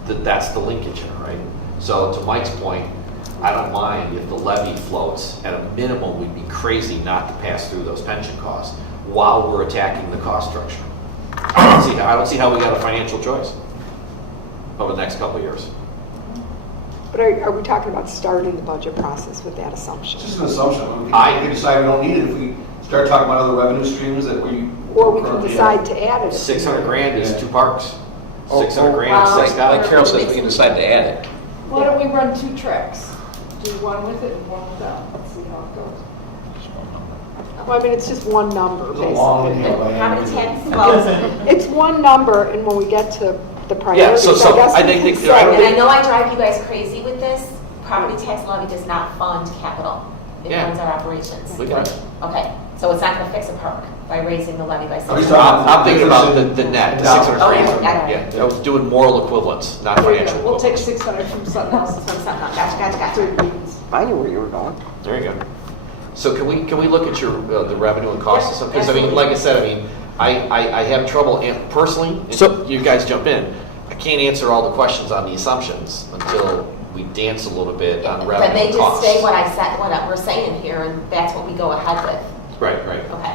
the linkage here, right? So to Mike's point, I don't mind if the levy floats. At a minimum, we'd be crazy not to pass through those pension costs while we're attacking the cost structure. I don't see how we got a financial choice over the next couple of years. But are we talking about starting the budget process with that assumption? It's just an assumption. We can decide we don't need it if we start talking about other revenue streams that we. Or we can currently decide to add it. 600 grand is 2 parks. Oh, 600 grand is wow. 6 Like guys. Carol says, we can decide to add it. Why don't we run 2 tracks? do one with it and one without. Let's see how it goes. Well, I mean, it's just one number, basically. Property tax, well, It's one number, and when we get to the Yeah, priorities, so I guess I we think, can I don't say. and I know I drive you guys crazy with this, property tax levy does not fund capital. It Yeah. funds our operations. We got it. Okay, so it's not gonna fix a park by raising the levy by Are you 600. talking- I'm thinking about the net, the 600. Oh, yeah, got it. Yeah, I was doing moral equivalence, not There you financial go. We'll take equivalence. 600 from something else. From something else. Gotcha. Three meetings. I knew where you were going. There you go. So can we look at your, the revenue and cost of something? Because I mean, like I said, I mean, I have trouble, personally, So- you guys jump in, I can't answer all the questions on the assumptions until we dance a little bit on But revenue they and just costs. say what I said, what we're saying here, and that's what we go ahead with. Right. Okay.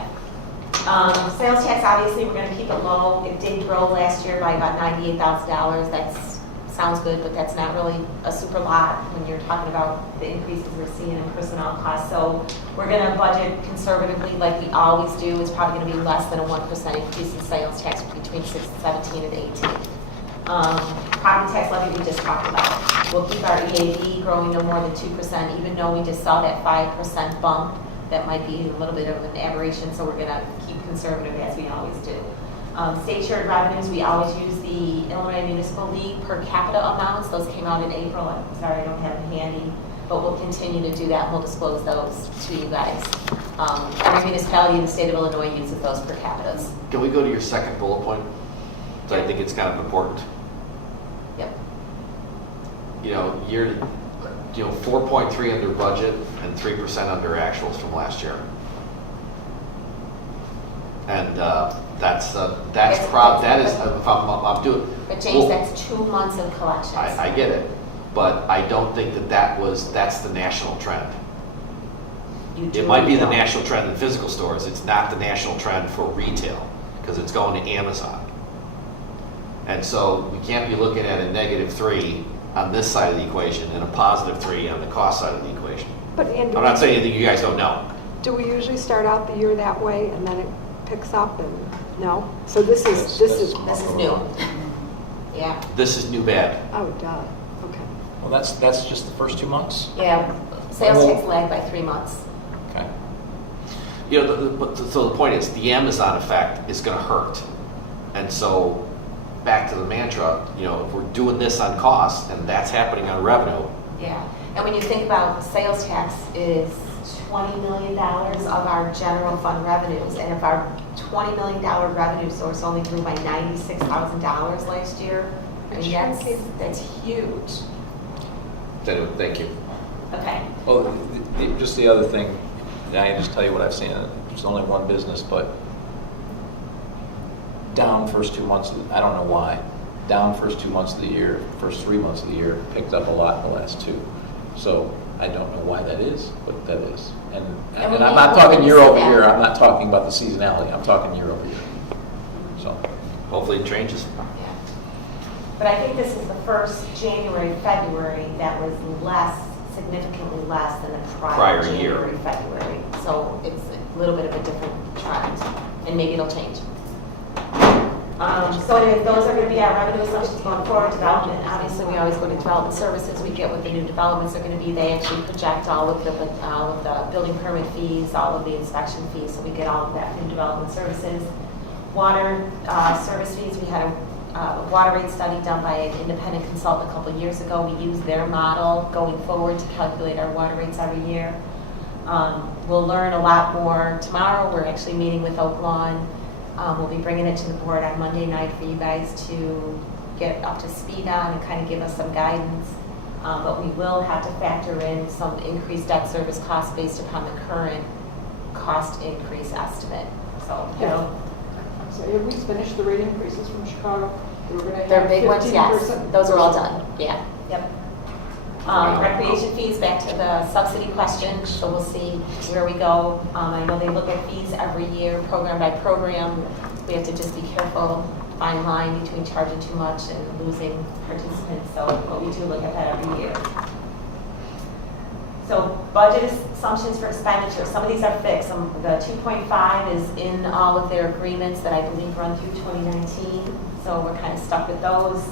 Sales tax, obviously, we're gonna keep it low. It did grow last year by about $98,000. That's, sounds good, but that's not really a super lot when you're talking about the increases we're seeing in personnel costs. So we're gonna budget conservatively like we always do. It's probably gonna be less than a 1% increase in sales tax between 17 and 18. Property tax levy we just talked about. We'll keep our EAV growing no more than 2%, even though we just saw that 5% bump. That might be a little bit of an aberration, so we're gonna keep conservative as we always do. State shared revenues, we always use the Illinois Municipal League per capita amounts. Those came out in April. I'm sorry, I don't have them handy, but we'll continue to do that, and we'll disclose those to you guys. Every municipality in the state of Illinois uses those per capitas. Can we go to your second bullet point? So I think it's kind of important. Yep. You know, 4.3 under budget and 3% under actuals from last year. And that is, if I'm doing. But James, that's 2 months of collections. I get it, but I don't think that's the national trend. You do It might be the know. national trend in physical stores, it's not the national trend for retail, because it's going to Amazon. And so we can't be looking at a -3 on this side of the equation and a +3 on the cost side of the equation. But Andy, I'm not saying anything you guys don't know. do we usually start out the year that way and then it picks up and, no? So this is, This is new. Yeah, This is new bad. oh, duh, okay. Well, that's just the first 2 months? yeah, sales tax lag by 3 months. Okay. You know, so the point is, the Amazon effect is going to hurt. And so, back to the mantra, you know, if we're doing this on costs and that's happening on revenue, Yeah, and when you think about sales tax is $20 million of our general fund revenues, and if our $20 million revenue source only grew by $96,000 last year, I mean, that's huge. then thank you. Okay, Well, just the other thing, and I can just tell you what I've seen, it's only one business, but down first 2 months, I don't know why, down first 2 months of the year, first 3 months of the year, picked up a lot in the last 2. So I don't know why that is, but that is. And we I'm not need talking to year see over that. year, I'm not talking about the seasonality, I'm talking year over year. So, Hopefully it changes. yeah. But I think this is the first January, February that was significantly less than the Prior prior year. January, February. So it's a little bit of a different trend, and maybe it'll change. So anyway, those are going to be our revenue assumptions going forward. Development, obviously, we always go to development services. We get what the new developments are going to be. They actually project all of the building permit fees, all of the inspection fees. So we get all of that from development services. Water service fees. We had a water rate study done by an independent consultant a couple of years ago. We use their model going forward to calculate our water rates every year. We'll learn a lot more tomorrow. We're actually meeting with Oak Lawn. We'll be bringing it to the board on Monday night for you guys to get up to speed on and kind of give us some guidance. But we will have to factor in some increased debt service costs based upon the current cost increase estimate. So, you know, So have we finished the rate increases from Chicago? We were gonna they're have big ones, yes. 15%. Those are all done, yeah, yep. Recreation fees, back to the subsidy question, so we'll see where we go. I know they look at fees every year, program by program. We have to just be careful, fine line between charging too much and losing participants, but we do look at that every year. So budget assumptions for expenditures, some of these are fixed. The 2.5 is in all of their agreements that I believe run through 2019, so we're kind of stuck with those.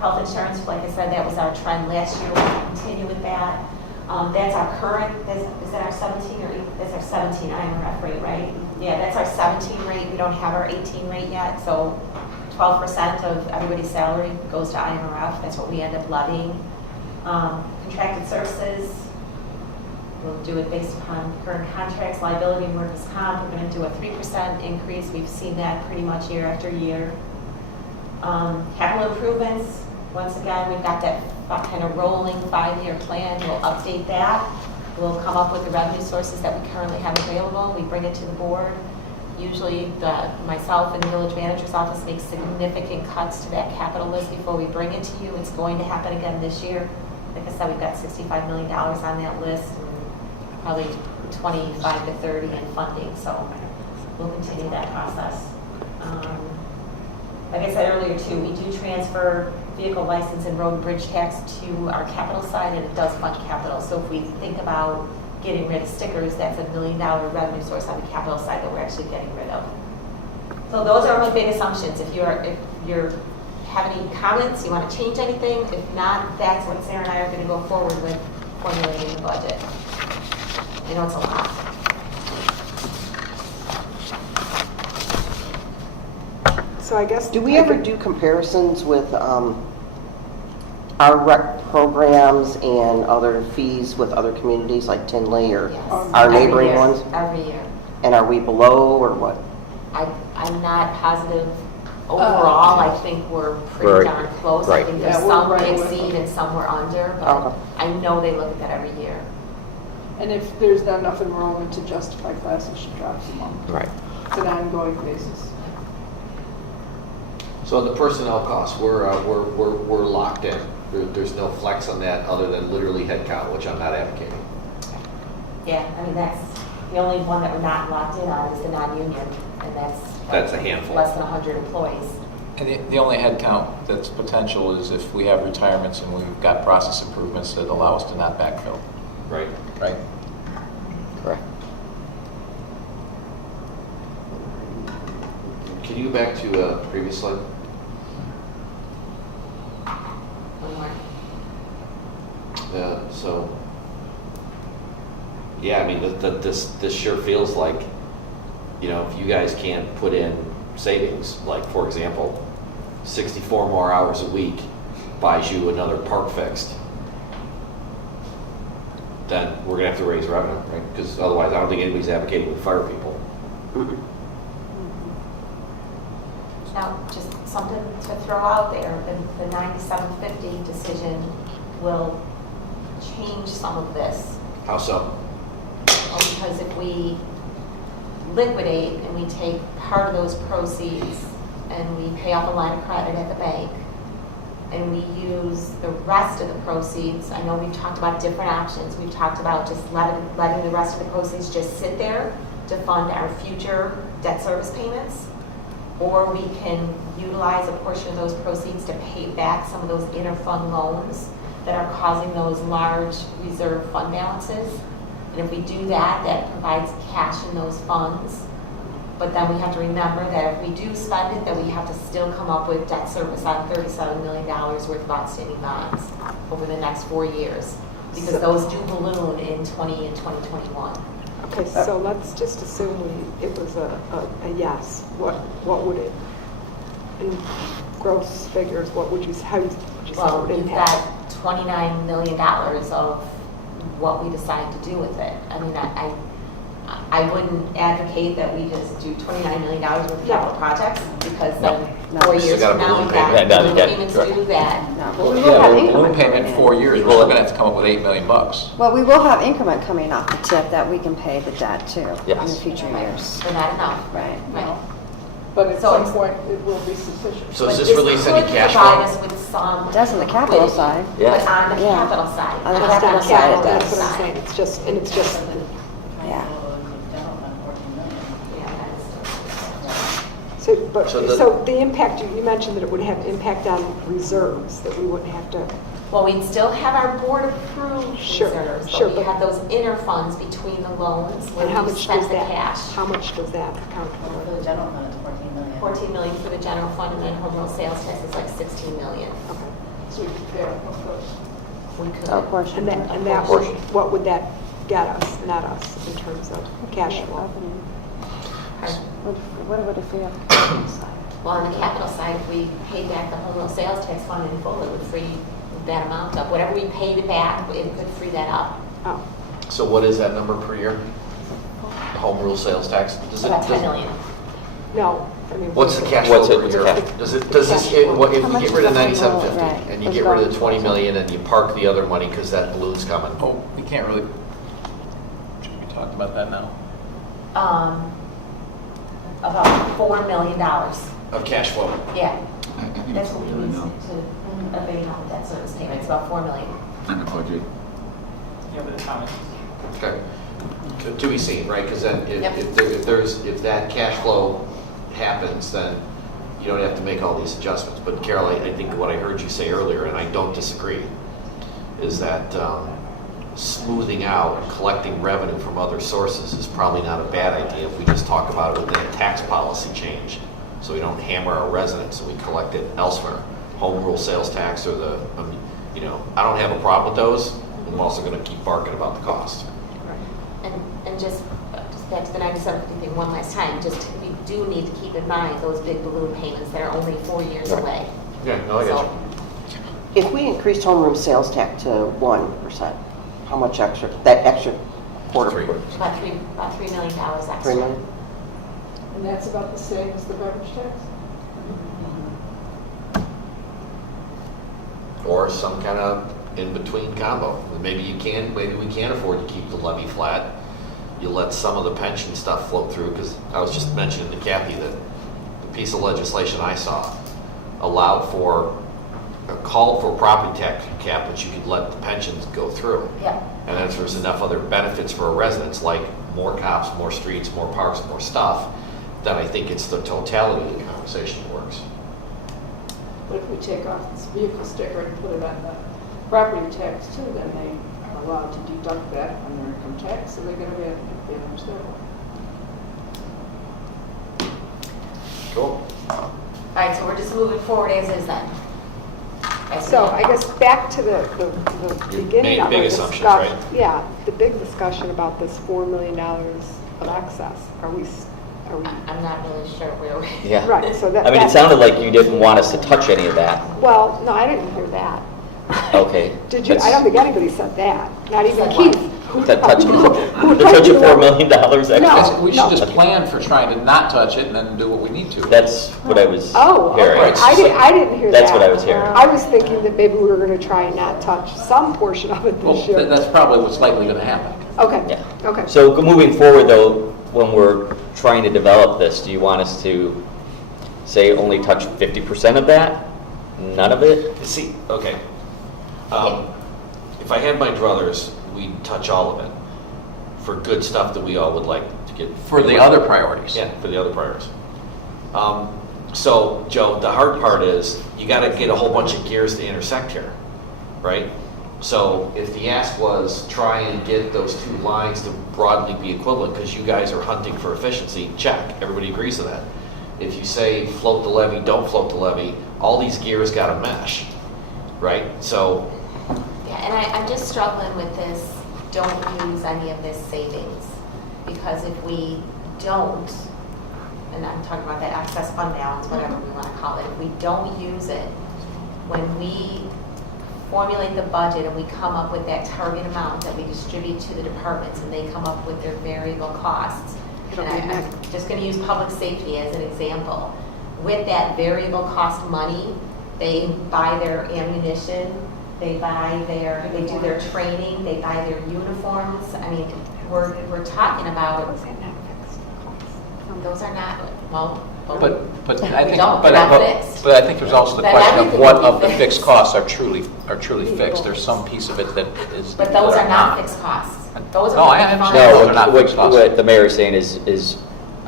Health insurance, like I said, that was our trend last year. We'll continue with that. That's our current, is that our 17 or, that's our 17 IMRF rate, right? Yeah, that's our 17 rate, we don't have our 18 rate yet, so 12% of everybody's salary goes to IMRF, that's what we end up levying. Contracted services, we'll do it based upon current contracts, liability and workers' comp, we're gonna do a 3% increase, we've seen that pretty much year after year. Capital improvements, once again, we've got that kind of rolling 5-year plan, we'll update that. We'll come up with the revenue sources that we currently have available, we bring it to the board. Usually myself and the village manager's office makes significant cuts to that capital list before we bring it to you. It's going to happen again this year. Like I said, we've got $65 million on that list, and probably 25 to 30 in funding, so we'll continue that process. Like I said earlier too, we do transfer vehicle license and road and bridge tax to our capital side, and it does fund capital. So if we think about getting rid of stickers, that's $1 million revenue source on the capital side that we're actually getting rid of. So those are my big assumptions. If you have any comments, you want to change anything, if not, that's what Sarah and I are going to go forward with formulating the budget. I know it's a lot. So I guess. Do we ever do comparisons with our rec programs and other fees with other communities like Tinley or Yes. our Every neighboring year. ones? Every year. And are we below or what? I'm not positive. Overall, I think we're pretty Right. darn close. Right. I think there's Yeah, we're some we right with exceed and some we're under, but Okay. I know they look at that every year. And if there's not enough enrollment to justify classes, she drops them on Right. an ongoing basis. So the personnel costs, we're locked in. There's no flex on that other than literally headcount, which I'm not advocating. Yeah, I mean, that's, the only one that we're not locked in on is the non-union, and That's a handful. less than 100 employees. And the only headcount that's potential is if we have retirements and we've got process improvements that allow us to not backfill. Right. Right. Correct. Can you go back to previous slide? One more. So, yeah, I mean, this sure feels like, you know, if you guys can't put in savings, like, for example, 64 more hours a week buys you another park fixed, then we're going to have to raise revenue, right? Because otherwise, I don't think anybody's advocating to fire people. Now, just something to throw out there, the 9750 decision will change some of this. How so? Well, because if we liquidate and we take part of those proceeds and we pay off a line of credit at the bank and we use the rest of the proceeds, I know we've talked about different options. We've talked about just letting the rest of the proceeds just sit there to fund our future debt service payments. Or we can utilize a portion of those proceeds to pay back some of those interfund loans that are causing those large reserve fund balances. And if we do that, that provides cash in those funds. But then we have to remember that if we do spend it, that we have to still come up with debt service on $37 million worth of outstanding bonds over the next 4 years. Because those do balloon in 20 and 2021. Okay, so let's just assume it was a yes. What would it, in gross figures, what would you, how would you say it Well, would you've impact? got $29 million of what we decide to do with it. I mean, I wouldn't advocate that we just do $29 million worth of capital projects, because then 4 Still years got a from now, balloon we've got payment. Yeah, no, you balloon get- payments correct. due that. No, but we will Yeah, have balloon increment payment coming in in. 4 years, we're looking at to come up with $8 million. Well, we will have increment coming off the tip that we can pay the debt to in the Yes. future years. But not enough. Right. Right. But at So some it's- point, it will be sufficient. So But does this release any cash could provide flow? us with some. It does on the capital liquidity, side. Yeah. But on the Yeah. capital side. On the not capital the side, it capital does. That's what I'm side. saying, it's just, and it's just, Yeah. Yeah, that's- so, So the impact, you mentioned that it would have impact on reserves, that we wouldn't have to, Well, we'd still have our board-approved Sure, reserves, sure, but we but- have those inner funds between the loans where and how we much spent does the that, cash. how much does that account for? For the general fund, it's 14 million. 14 million for the general fund, and then home rule sales tax is like 16 million. Okay. So we can pay off those. we could. A portion. And that would, what would that get us, net us, in terms of cash flow? What would it free up the capital side? Well, on the capital side, if we paid back the home rule sales tax fund in full, it would free that amount up. Whatever we paid back, it could free that up. Oh, So what is that number per year? Home rule sales tax? Does it- About 10 does- million. no, I mean. What's the cash What's flow it- per year? cash- Does it, How if we much get is rid of the home rule? 9750 Right. and you It's get rid of about the 20 million and you park the other money because that balloon's coming? Oh, we can't really, should we talk about that now? About $4 million. Of cash flow? Yeah, I think that's it's what we really use now to abate all debt service payments, about $4 million. on the budget. Yeah, but it's not. Okay. To be seen, right? Because then Yep. if that cash flow happens, then you don't have to make all these adjustments. But Carol, I think what I heard you say earlier, and I don't disagree, is that smoothing out, collecting revenue from other sources is probably not a bad idea if we just talk about it within a tax policy change. So we don't hammer our residents and we collect it elsewhere. Home rule sales tax or the, I don't have a problem with those. I'm also going to keep barking about the cost. And just back to the 9750 thing one last time, we do need to keep in mind those big balloon payments that are only 4 years away. Yeah, no, I got you. If we increased homeroom sales tax to 1%, how much extra, that extra quarter? Three. About $3 million extra. 3 million? And that's about the same as the beverage tax? Or some kind of in-between combo. Maybe we can afford to keep the levy flat. You let some of the pension stuff flow through, because I was just mentioning to Kathy that the piece of legislation I saw allowed for a call for property tax cap, but you could let the pensions go through. Yeah. And then there's enough other benefits for our residents, like more cops, more streets, more parks, more stuff, then I think it's the totality of the conversation that works. But if we take off this vehicle sticker and put it on the property tax too, then they are allowed to deduct that on their income tax, so they're gonna be able to manage their one. Cool. All right, so we're just moving forward as is then. So I guess back to the Your beginning of big our assumptions, discussion. right? Yeah, the big discussion about this $4 million of excess. Are we, I'm not really sure where we. Yeah. right, so that. I mean, it that's- sounded like you didn't want us to touch any of that. Well, no, I didn't hear that. Okay. Did you? I don't think anybody said that, not even Said what? Keith. Who That touch, who to told touch you a $4 that? million excess. We should no. just plan for trying to not touch it and then do what we need to. That's what I was Oh, hearing. okay. I didn't hear that. That's what I was hearing. I was thinking that maybe we were going to try and not touch some portion of it Well, this year. that's probably what's likely going to happen. Okay, Yeah. okay. So moving forward, though, when we're trying to develop this, do you want us to say only touch 50% of that? None of it? See, okay. If I had my druthers, we'd touch all of it for good stuff that we all would like to get. For the other priorities. Yeah, for the other priorities. So, Joe, the hard part is you got to get a whole bunch of gears to intersect here, right? So if the ask was try and get those two lines to broadly be equivalent because you guys are hunting for efficiency, check. Everybody agrees to that. If you say float the levy, don't float the levy, all these gears got to mesh, right? So, Yeah, and I'm just struggling with this, don't use any of this savings. Because if we don't, and I'm talking about that excess fund balance, whatever we want to call it, if we don't use it, when we formulate the budget and we come up with that target amount that we distribute to the departments and they come up with their variable costs, and I'm just going to use public safety as an example. With that variable cost money, they buy their ammunition, they do their training, they buy their uniforms. I mean, we're talking about, those are not, well. But I we think, don't, but they're not fixed. I think there's also the Then question of everything what would be of the fixed. fixed costs are truly fixed. There's some piece of it that is. But those are not fixed costs. Those No, are I the understand. funds. Those are not fixed costs. What the mayor is saying is,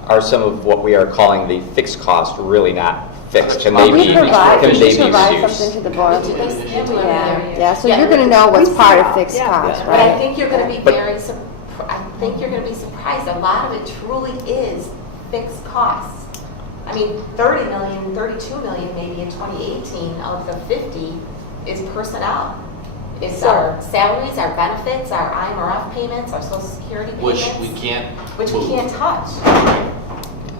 are some of what we are calling the fixed costs really not fixed? Can they We be provide reduced? something to the board. They do every year. Yeah, so you're gonna know what's part of fixed Yeah. costs, But I right? think you're gonna be But- surprised. A lot of it truly is fixed costs. I mean, 30 million, 32 million maybe in 2018 of the 50 is personnel. It's our salaries, our benefits, our IMRF payments, our social security payments. Which we can't. Which we can't touch.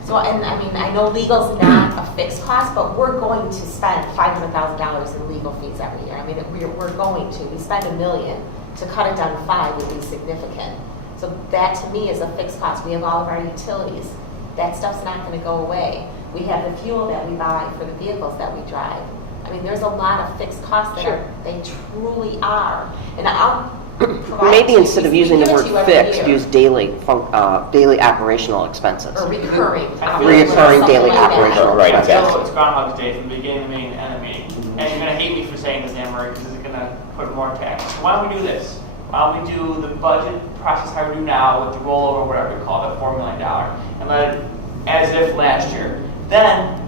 So, and I mean, I know legal's not a fixed cost, but we're going to spend $500,000 in legal fees every year. I mean, we're going to. We spend $1 million. To cut it down to 5 would be significant. So that to me is a fixed cost. We have all of our utilities. That stuff's not going to go away. We have the fuel that we buy for the vehicles that we drive. I mean, there's a lot of fixed costs that they truly are. And I'll provide Maybe to you- instead of we using the give it word to you every fixed, year. use daily operational expenses. Or recurring. Reoccurring daily Something like that. operational Right, It's exactly. it's Groundhog Day from the beginning of the meeting to end of the meeting. And you're gonna hate me for saying this, Anne Marie, because it's gonna put more tax. Why don't we do this? Why don't we do the budget process how we do now with the rollover, whatever we call it, $4 million, and let it as if last year. Then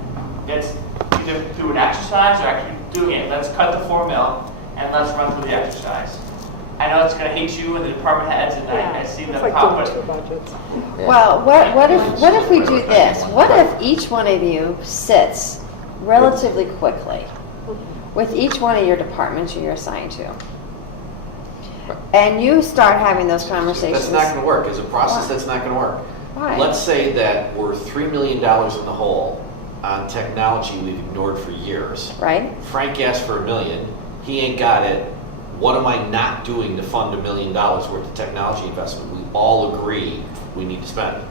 it's either through an exercise or actually doing it. Let's cut the 4 mil and let's run through the exercise. I know it's gonna hate you and the department heads, and I see It's the like pop, doing but 2 budgets. Well, what if we do this? What if each one of you sits relatively quickly with each one of your departments you're assigned to? And you start having those conversations. That's not going to work. As a process, that's not going to work. Why? Let's say that we're $3 million in the hole on technology we've ignored for years. Right? Frank asked for $1 million. He ain't got it. What am I not doing to fund $1 million worth of technology investment? We all agree we need to spend.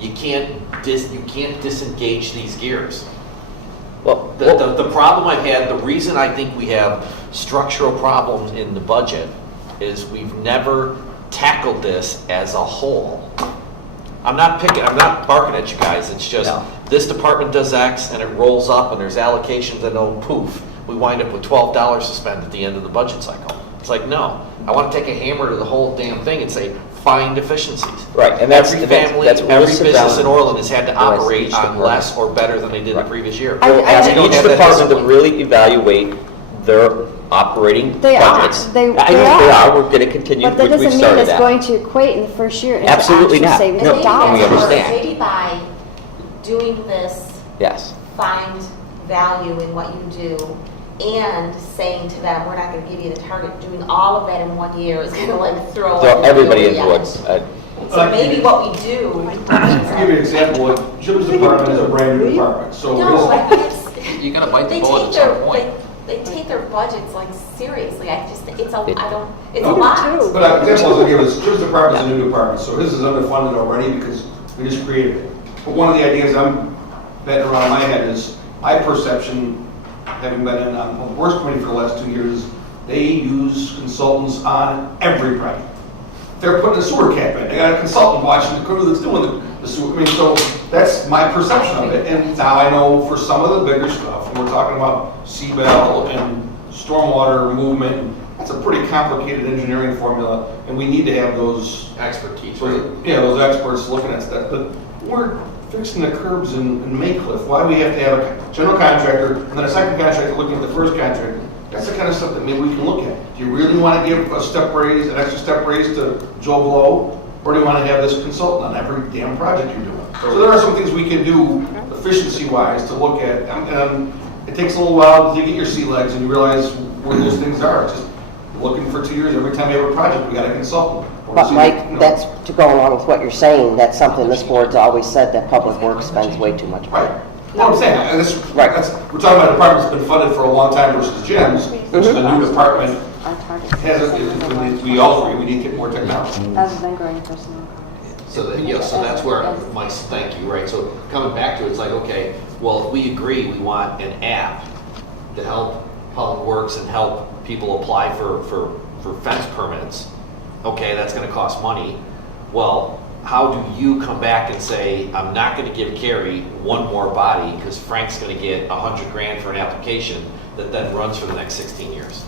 You can't disengage these gears. Well, The problem I've had, the reason I think we have structural problems in the budget is we've never tackled this as a whole. I'm not barking at you guys, it's just, No. this department does X and it rolls up and there's allocations and oh poof, we wind up with $12 to spend at the end of the budget cycle. It's like, no, I want to take a hammer to the whole damn thing and say, find efficiencies. Right, and that's Every family, that's every Melissa business in Brown. Orland has had to operate Each on department. less or better than they did the previous year. We'll ask We don't each have that department to discipline. really evaluate their operating They are. budgets. They I know they are. are, we're going to continue, But that we've doesn't mean started it's that. going to equate in the first year into Absolutely actual not. savings No, of Maybe dollars. we that's understand. first. Maybe by doing this, Yes. find value in what you do and saying to them, we're not going to give you the target, doing all of that in 1 year is going to like throw So everybody into everybody what's, So maybe what we do. I'll give you an example. Jim's department is a brand new department, so No, I his, think it's, You gotta bite the they bullet take at some their, point. they take their budgets like seriously. I just, it's a, I don't, it's a No, lot. too. but an example I was gonna give is, Jim's department's a new department, so his is underfunded already because we just created it. But one of the ideas I'm betting around my head is, my perception, having been on the works committee for the last 2 years, they use consultants on every project. They're putting a sewer cap in, they got a consultant watching the crew that's doing the sewer, I mean, so that's my perception of it. And now I know for some of the bigger stuff, when we're talking about Seabell and stormwater movement, that's a pretty complicated engineering formula, and we need to have those Expertise, so, right? yeah, those experts looking at stuff, but we're fixing the curbs in Maycliff. Why do we have to have a general contractor and then a second contractor looking at the first contractor? That's the kind of stuff that maybe we can look at. Do you really want to give a step raise, an extra step raise to Joe Blow? Or do you want to have this consultant on every damn project you're doing? So there are some things we can do efficiency-wise to look at. And it takes a little while to get your sea legs and you realize where those things are. Just looking for 2 years, every time we have a project, we got a consultant. Or But see, Mike, you know. that's to go along with what you're saying, that's something this board's always said, that public works spends way too much money. Right. Well, I'm saying, and this, Right. we're talking about a department that's been funded for a long time versus Jim's, which is a new department, Our target has, we all agree, we need to get more technology. other than growing personnel costs. So, so that's where my, thank you, right? So coming back to it, it's like, okay, well, if we agree we want an app to help Public Works and help people apply for fence permits, okay, that's gonna cost money. Well, how do you come back and say, I'm not gonna give Carrie one more body because Frank's gonna get $100,000 for an application that then runs for the next 16 years?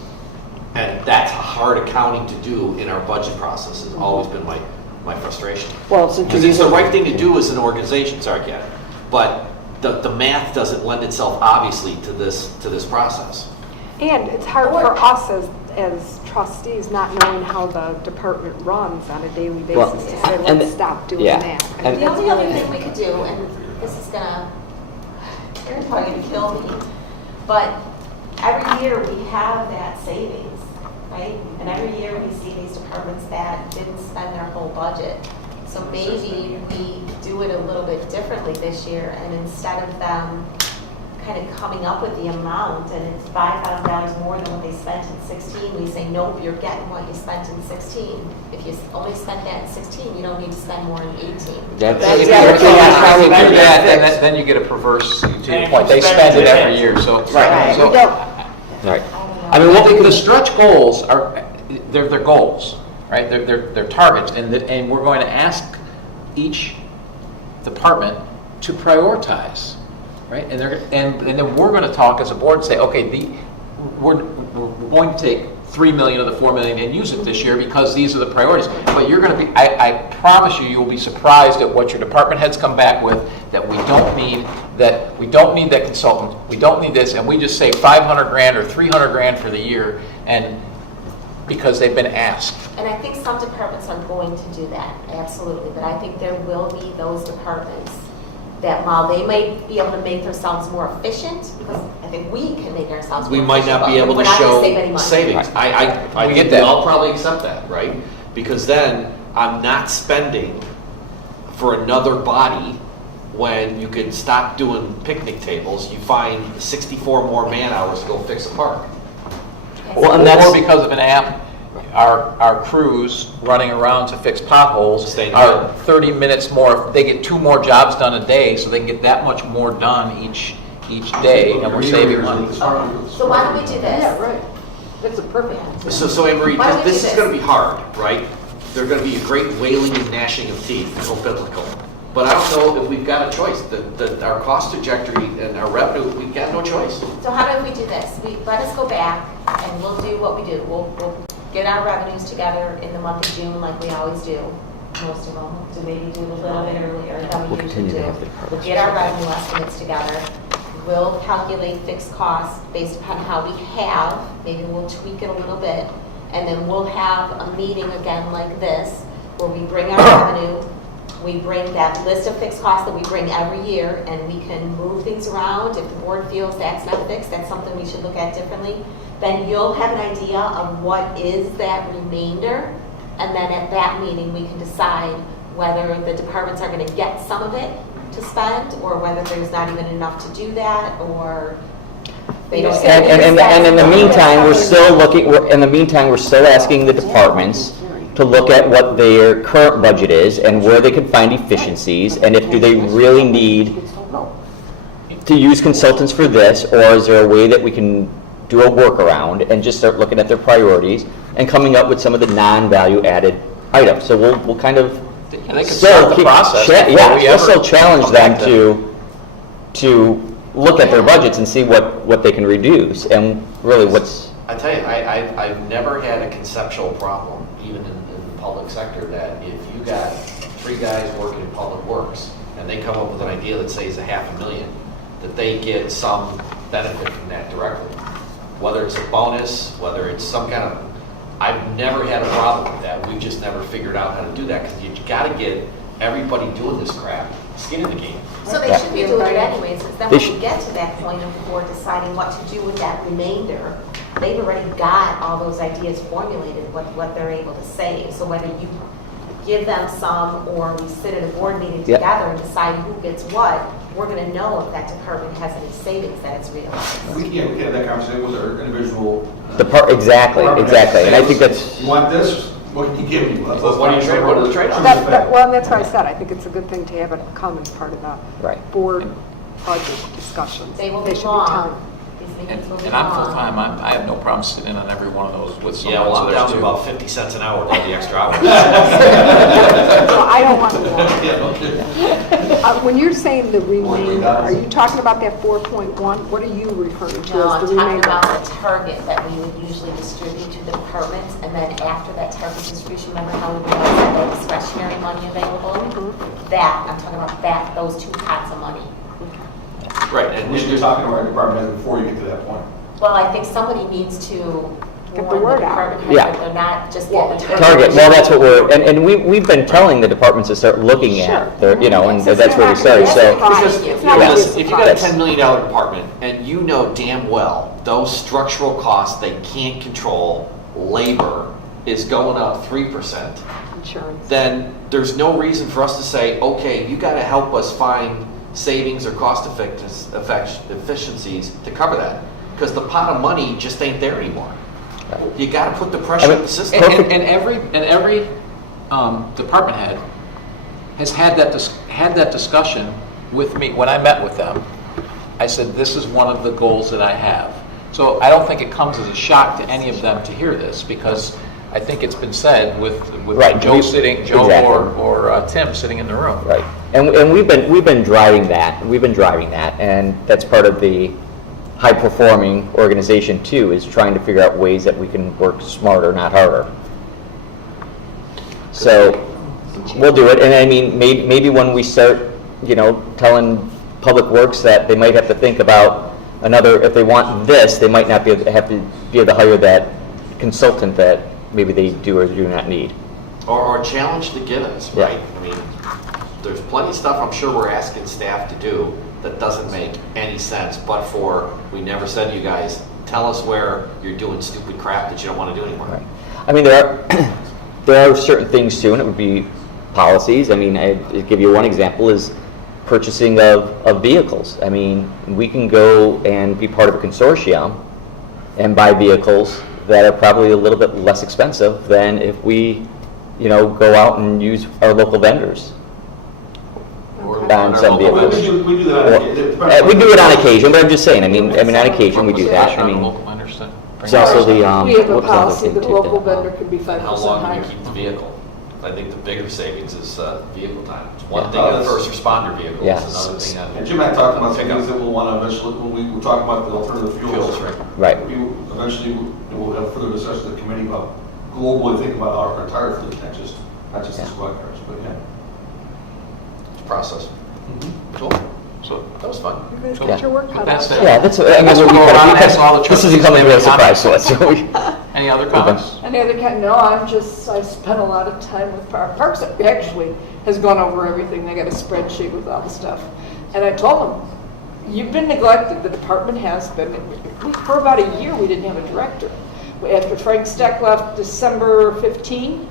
And that's hard accounting to do in our budget process, has always been my frustration. Well, since Because you're it's the using, right thing to do as an organization, sorry, Ken, but the math doesn't lend itself obviously to this process. And it's hard for us as trustees not knowing how the department runs on a daily Well, basis to say, and let's stop doing yeah, that. I and- mean, The only that's other really- thing we could do, and this is gonna, Aaron's probably gonna kill me, but every year we have that savings right? And every year we see these departments that didn't spend their whole budget. So maybe we do it a little bit differently this year, and instead of them kind of coming up with the amount, and it's $5,000 more than what they spent in 16, we say, nope, you're getting what you spent in 16. If you only spent that in 16, you don't need to spend more in 18. Then you get a perverse, to your point, they spend it every year, so. Right. so- We don't, Right. I mean, what the stretch goals are, they're goals, right? They're targets, and we're going to ask each department to prioritize, right? And then we're going to talk as a board and say, okay, we're going to take 3 million of the 4 million and use it this year because these are the priorities. But you're going to be, I promise you will be surprised at what your department heads come back with, that we don't need that consultant, we don't need this, and we just say 500 grand or 300 grand for the year, and because they've been asked. And I think some departments are going to do that, absolutely. But I think there will be those departments that while they may be able to make themselves more efficient, because I think we can make ourselves more We efficient. might not be but able we're to not gonna show save any money. savings. I We think get that. I'll probably accept that, right? Because then I'm not spending for another body when you could stop doing picnic tables, you find 64 more man hours to go fix a park. Well, and that's, Or because of an app, our crews running around to fix potholes Staying are good. 30 minutes more, they get 2 more jobs done a day, so they can get that much more done each day, and we're saving money. So why don't we do this? Yeah, right. That's a perfect answer. So Anne Marie, Why don't we this do is this? going to be hard, right? There's going to be a great wailing and gnashing of teeth, so biblical. But I don't know if we've got a choice. Our cost trajectory and our revenue, we've got no choice. So how do we do this? Let us go back and we'll do what we do. We'll get our revenues together in the month of June like we always do. Most of them, to maybe do a little bit earlier than we usually do. We'll get our revenue estimates together. We'll calculate fixed costs based upon how we have. Maybe we'll tweak it a little bit. And then we'll have a meeting again like this where we bring our revenue. We bring that list of fixed costs that we bring every year, and we can move things around. If the board feels that's not fixed, that's something we should look at differently, then you'll have an idea of what is that remainder, and then at that meeting, we can decide whether the departments are going to get some of it to spend, or whether there's not even enough to do that, or they don't. and in the meantime, we're still asking the departments to look at what their current budget is and where they can find efficiencies, and if do they really need to use consultants for this, or is there a way that we can do a workaround and just start looking at their priorities and coming up with some of the non-value added items. So we'll kind of And they can start the process before we we'll ever still challenge come them back to look at their budgets and see what they can reduce, and really what's... I tell you, I've never had a conceptual problem, even in the public sector, that if you got 3 guys working in public works and they come up with an idea that says $500,000, that they get some benefit from that directly. Whether it's a bonus, whether it's some kind of, I've never had a problem with that. We've just never figured out how to do that, because you got to get everybody doing this crap, skin in the game. So they should be doing it anyways, because then when we get to that point of the board deciding what to do with that remainder, they've already got all those ideas formulated, what they're able to save. So whether you give them some, or we sit at a board meeting together and decide who gets what, we're going to know if that department has any savings that it's realized. We can have that conversation with our individual. Exactly, and I think that's... You want this? What can you give me? What are the trade-offs? Well, and that's why I said, I think it's a good thing to have it come as part of the Right. board budget discussions. They will be should be long. time. These meetings will be And I'm long. full-time, I have no problem sitting in on every one of those with someone. Yeah, well, I'm so down there's to two. about 50 cents an hour with all the extra hours. So I don't want to. When you're saying the remainder, are you talking about that 4.1? What are you referring to No, as I'm the talking remainder? about the target that we would usually distribute to the departments, and then after that target distribution, remember how we would have that discretionary money available? That, I'm talking about those 2 pots of money. Right, and We should be talking to our department heads before you get to that point. Well, I think somebody needs to Get the warn word the out. department heads Yeah. that they're not just getting the Target, well, that's what and we've been telling the departments to start looking at, their, and that's where we started, so... Because It's if not you gonna listen, be if you got a surprised. $10 million department, and you know damn well those structural costs they can't control labor is going up 3%, Insurance. then there's no reason for us to say, okay, you gotta help us find savings or cost efficiencies to cover that. Because the pot of money just ain't there anymore. You gotta put the pressure on the system. And every department head has had that discussion with me. When I met with them, I said, this is one of the goals that I have. So I don't think it comes as a shock to any of them to hear this, because I think it's been said with Right. Joe sitting, Joe Exactly. or Tim sitting in the room. Right. And we've been driving that. We've been driving that, and that's part of the high-performing organization too, is trying to figure out ways that we can work smarter, not harder. So we'll do it, and I mean, maybe when we start, telling Public Works that they might have to think about another, if they want this, they might not have to be able to hire that consultant that maybe they do or do not need. Or challenge the givens, Yeah. right? I mean, there's plenty of stuff I'm sure we're asking staff to do that doesn't make any sense, but we never said to you guys, tell us where you're doing stupid crap that you don't want to do anymore. Right. I mean, there are certain things too, and it would be policies. I mean, I'll give you one example is purchasing of vehicles. I mean, we can go and be part of a consortium and buy vehicles that are probably a little bit less expensive than if we, go out and use our local vendors. On some vehicles. We do that. We do it on occasion, but I'm just saying, I mean, on occasion we do that. I mean, it's also the, We have a what was the other policy thing that too local that, vendor could be 5% How long do higher. we keep the vehicle? I think the bigger savings is vehicle time. It's one thing on the first responder vehicle, Yeah. it's another thing on. And Jim and I talked about some pickup. things that we'll want to eventually, when we were talking about the alternative fuels. Right. We eventually will have further discussion at the committee about globally thinking about our entire fleet, not just the squad cars, but yeah. It's a process. Cool. So that was fun. You guys Yeah. get your work cut out. That's it. Yeah, that's, I mean, Let's go around and ask all the this isn't trustees coming as a comments. surprise to us. So Any other comments? Any other kind? No, I spent a lot of time with Parks. Actually has gone over everything. They got a spreadsheet with all the stuff. And I told them, you've been neglected. The department has been. For about a year, we didn't have a director. After Frank Steck left December 15,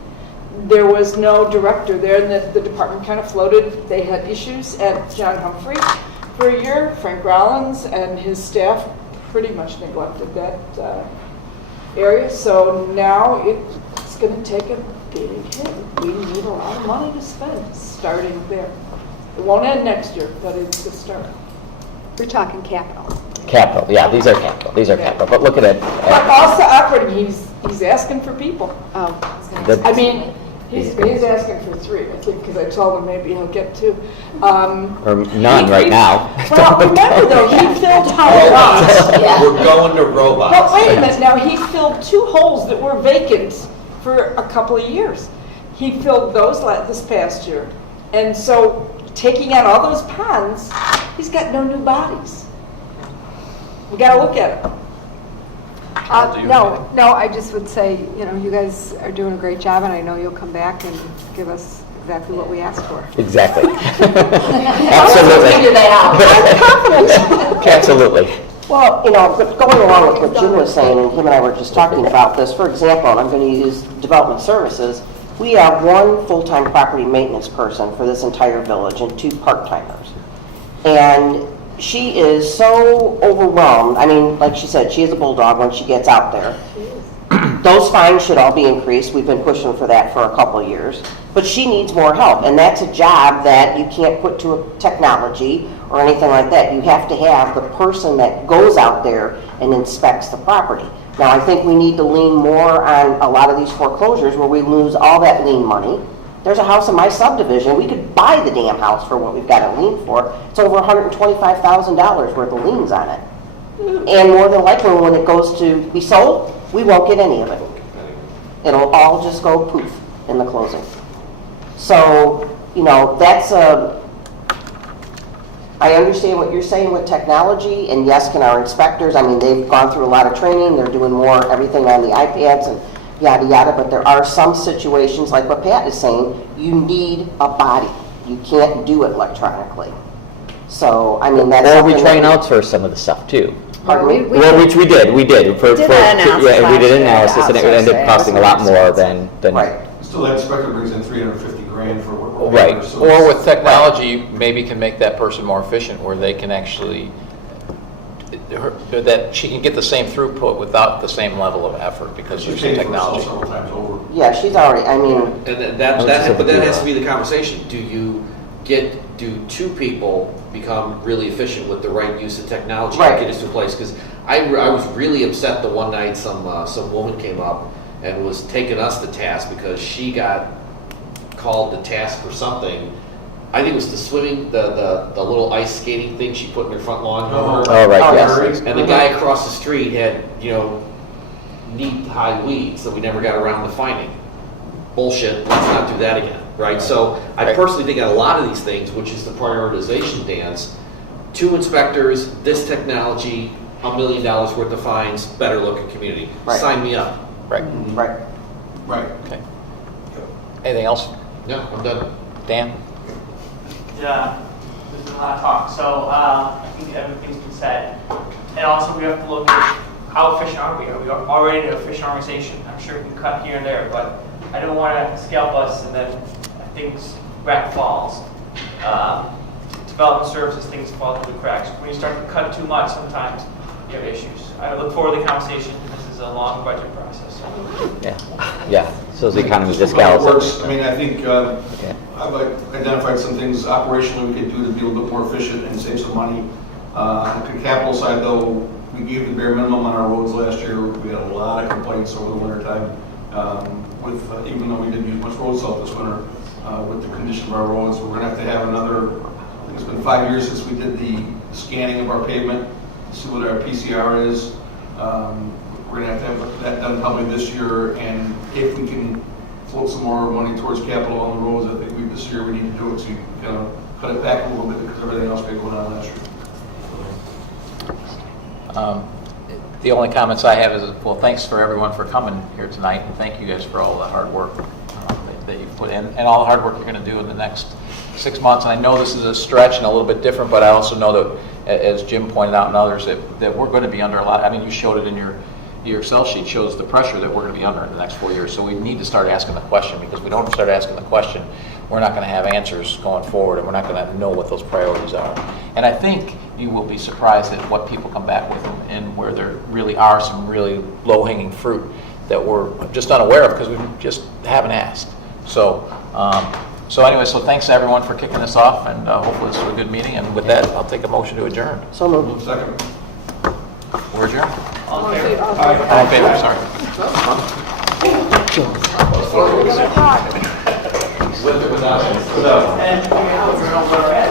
there was no director there, and the department kind of floated. They had issues at John Humphrey for a year. Frank Rollins and his staff pretty much neglected that area. So now it's going to take a big hit. We need a lot of money to spend starting there. It won't end next year, but it's a start. We're talking capital. capital, yeah, these are capital, but look at it. But also operating, he's asking for people. The- I mean, he's asking for 3, I think, because I told him maybe he'll get 2. Or none right now. Well, remember though, he filled Robots. holes. We're going to robots. But wait a minute, now he filled 2 holes that were vacant for a couple of years. He filled those this past year. And so, taking out all those ponds, he's got no new bodies. We gotta look at it. No, I just would say, you guys are doing a great job, and I know you'll come back and give us exactly what we asked for. Exactly. Absolutely. Figure that out. Absolutely. Well, but going along with what Jim was saying, and him and I were just talking about this, for example, and I'm going to use development services, we have 1 full-time property maintenance person for this entire village and 2 part-timers. And she is so overwhelmed. I mean, like she said, she is a bulldog when she gets out there. Those fines should all be increased. We've been pushing for that for a couple of years. But she needs more help, and that's a job that you can't put to a technology or anything like that. You have to have the person that goes out there and inspects the property. Now, I think we need to lean more on a lot of these foreclosures where we lose all that lien money. There's a house in my subdivision. We could buy the damn house for what we've got a lien for. It's over $125,000 worth of liens on it. And more than likely, when it goes to be sold, we won't get any of it. It'll all just go poof in the closing. So, that's I understand what you're saying with technology, and yes, can our inspectors, they've gone through a lot of training, they're doing more everything on the iPads and yada yada, but there are some situations, like what Pat is saying, you need a body. You can't do it electronically. So, that's Or we something try and that- outsource some of the stuff too. Pardon me? Well, which we did. We did an analysis Yeah, we did an last year, analysis, and it ended up costing a lot more than. Right. Still, that inspector brings in 350 grand for what we're Right. paying, so Or it's- with technology, maybe can make that person more efficient where they can actually, that she can get the same throughput without the same level of effort because She's there's paid for herself technology. several times over. Yeah, she's already, I mean, And but that has to be the conversation. Do two people become really efficient with the right use of technology Right. to get us to a place? Because I was really upset the one night some woman came up and was taking us to task because she got called to task for something. I think it was the swimming, the little ice skating thing she put in her front lawn. Oh, right, yes. And the guy across the street had, knee-high weeds that we never got around to finding. Bullshit, let's not do that again, right? So I personally think a lot of these things, which is the prioritization dance, 2 inspectors, this technology, $1 million worth of fines, better looking community. Right. Sign me up. Right. right. Right. Okay. Anything else? No, I'm done. Dan? Yeah, there's been a lot of talk, so I think everything's been said. And also we have to look at how efficient are we? Are we already an efficient organization? I'm sure we can cut here and there, but I don't want to scalp us and then things wreck falls. Development services, things fall through the cracks. When you start to cut too much, sometimes you have issues. I look forward to the conversation. This is a long budget process. Yeah, so the economy of That's how it scale. works. I mean, I think I've identified some things operationally we could do to be a little bit more efficient and save some money. On the capital side, though, we gave the bare minimum on our roads last year. We had a lot of complaints over the winter time. Even though we didn't use much road salt this winter, with the condition of our roads, we're going to have another. I think it's been 5 years since we did the scanning of our pavement, to see what our PCR is. We're going to have that done probably this year, and if we can float some more money towards capital on the roads, I think this year we need to do it so you can kind of cut it back a little bit because everything else been going on last year. The only comments I have is, well, thanks for everyone for coming here tonight, and thank you guys for all the hard work that you've put in, and all the hard work you're going to do in the next 6 months. And I know this is a stretch and a little bit different, but I also know that, as Jim pointed out and others, that we're going to be under a lot. I mean, you showed it in your Excel sheet, shows the pressure that we're going to be under in the next 4 years. So we need to start asking the question, because if we don't start asking the question, we're not going to have answers going forward, and we're not going to know what those priorities are. And I think you will be surprised at what people come back with, and where there really are some really low-hanging fruit that we're just unaware of because we just haven't asked. So, anyway, so thanks to everyone for kicking this off, and hopefully this was a good meeting. And with that, I'll take a motion to adjourn. So moved. Second. We're adjourned. All in favor? All in favor, sorry. With or without? And we have to know where we're at.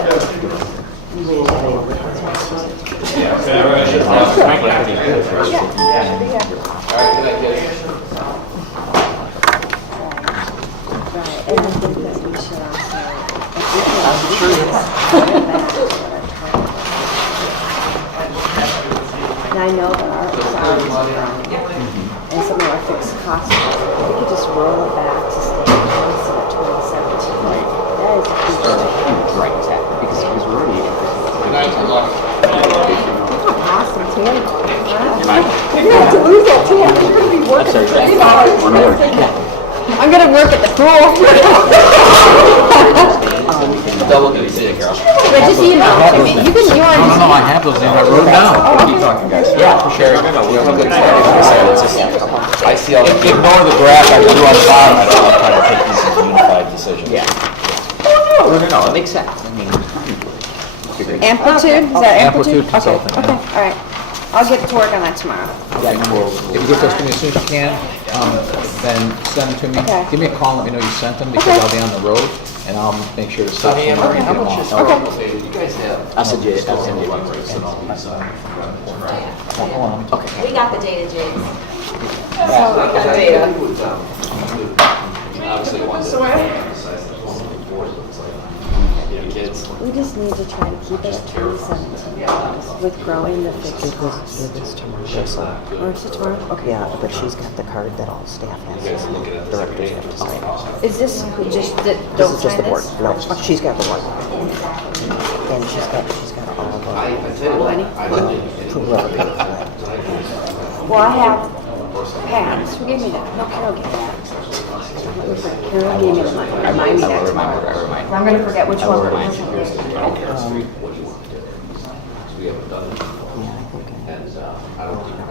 And I know that our salaries are growing, and some of our fixed costs, we could just roll it back to stay constant at 2017. That is a huge change. Right, exactly, because we're already Awesome, Tammy. You're gonna have to lose that too. You're gonna be working 3 hours. I'm gonna work at the pool. Double duty, see you, Carol. But just, you want to just. No, I have those in, I wrote them down. Keep talking, guys. Yeah, for sure. I see all the. Ignore the graph I drew on the bottom. I don't want to try to take these as unified decisions. Yeah. No, it makes sense. I mean, Amplitude, is that amplitude? Amplitude consulting, Okay, yeah. all right. I'll get to work on that tomorrow. Yeah, if you get those to me as soon as you can, then send them to me. Okay. Give me a call and let me know you sent them, because Okay. I'll be on the road, and I'll make sure to stop somewhere and get them off. Okay. You guys have. I'll send you. I'll send you. Hold on, let me We got the data, James. Obviously, one kids. We just need to try to keep it at 2017 with growing the fixed costs. Or is it tomorrow? Okay. Yeah, but she's got the card that all staff has. Directors have to sign. Is this just, This don't is just sign the board. this? No, she's got the one. And she's got all the Well, I have Pat's. Who gave me that? No, Carol gave me that. Carol gave me the money. Remind me that tomorrow. I'm gonna forget which one.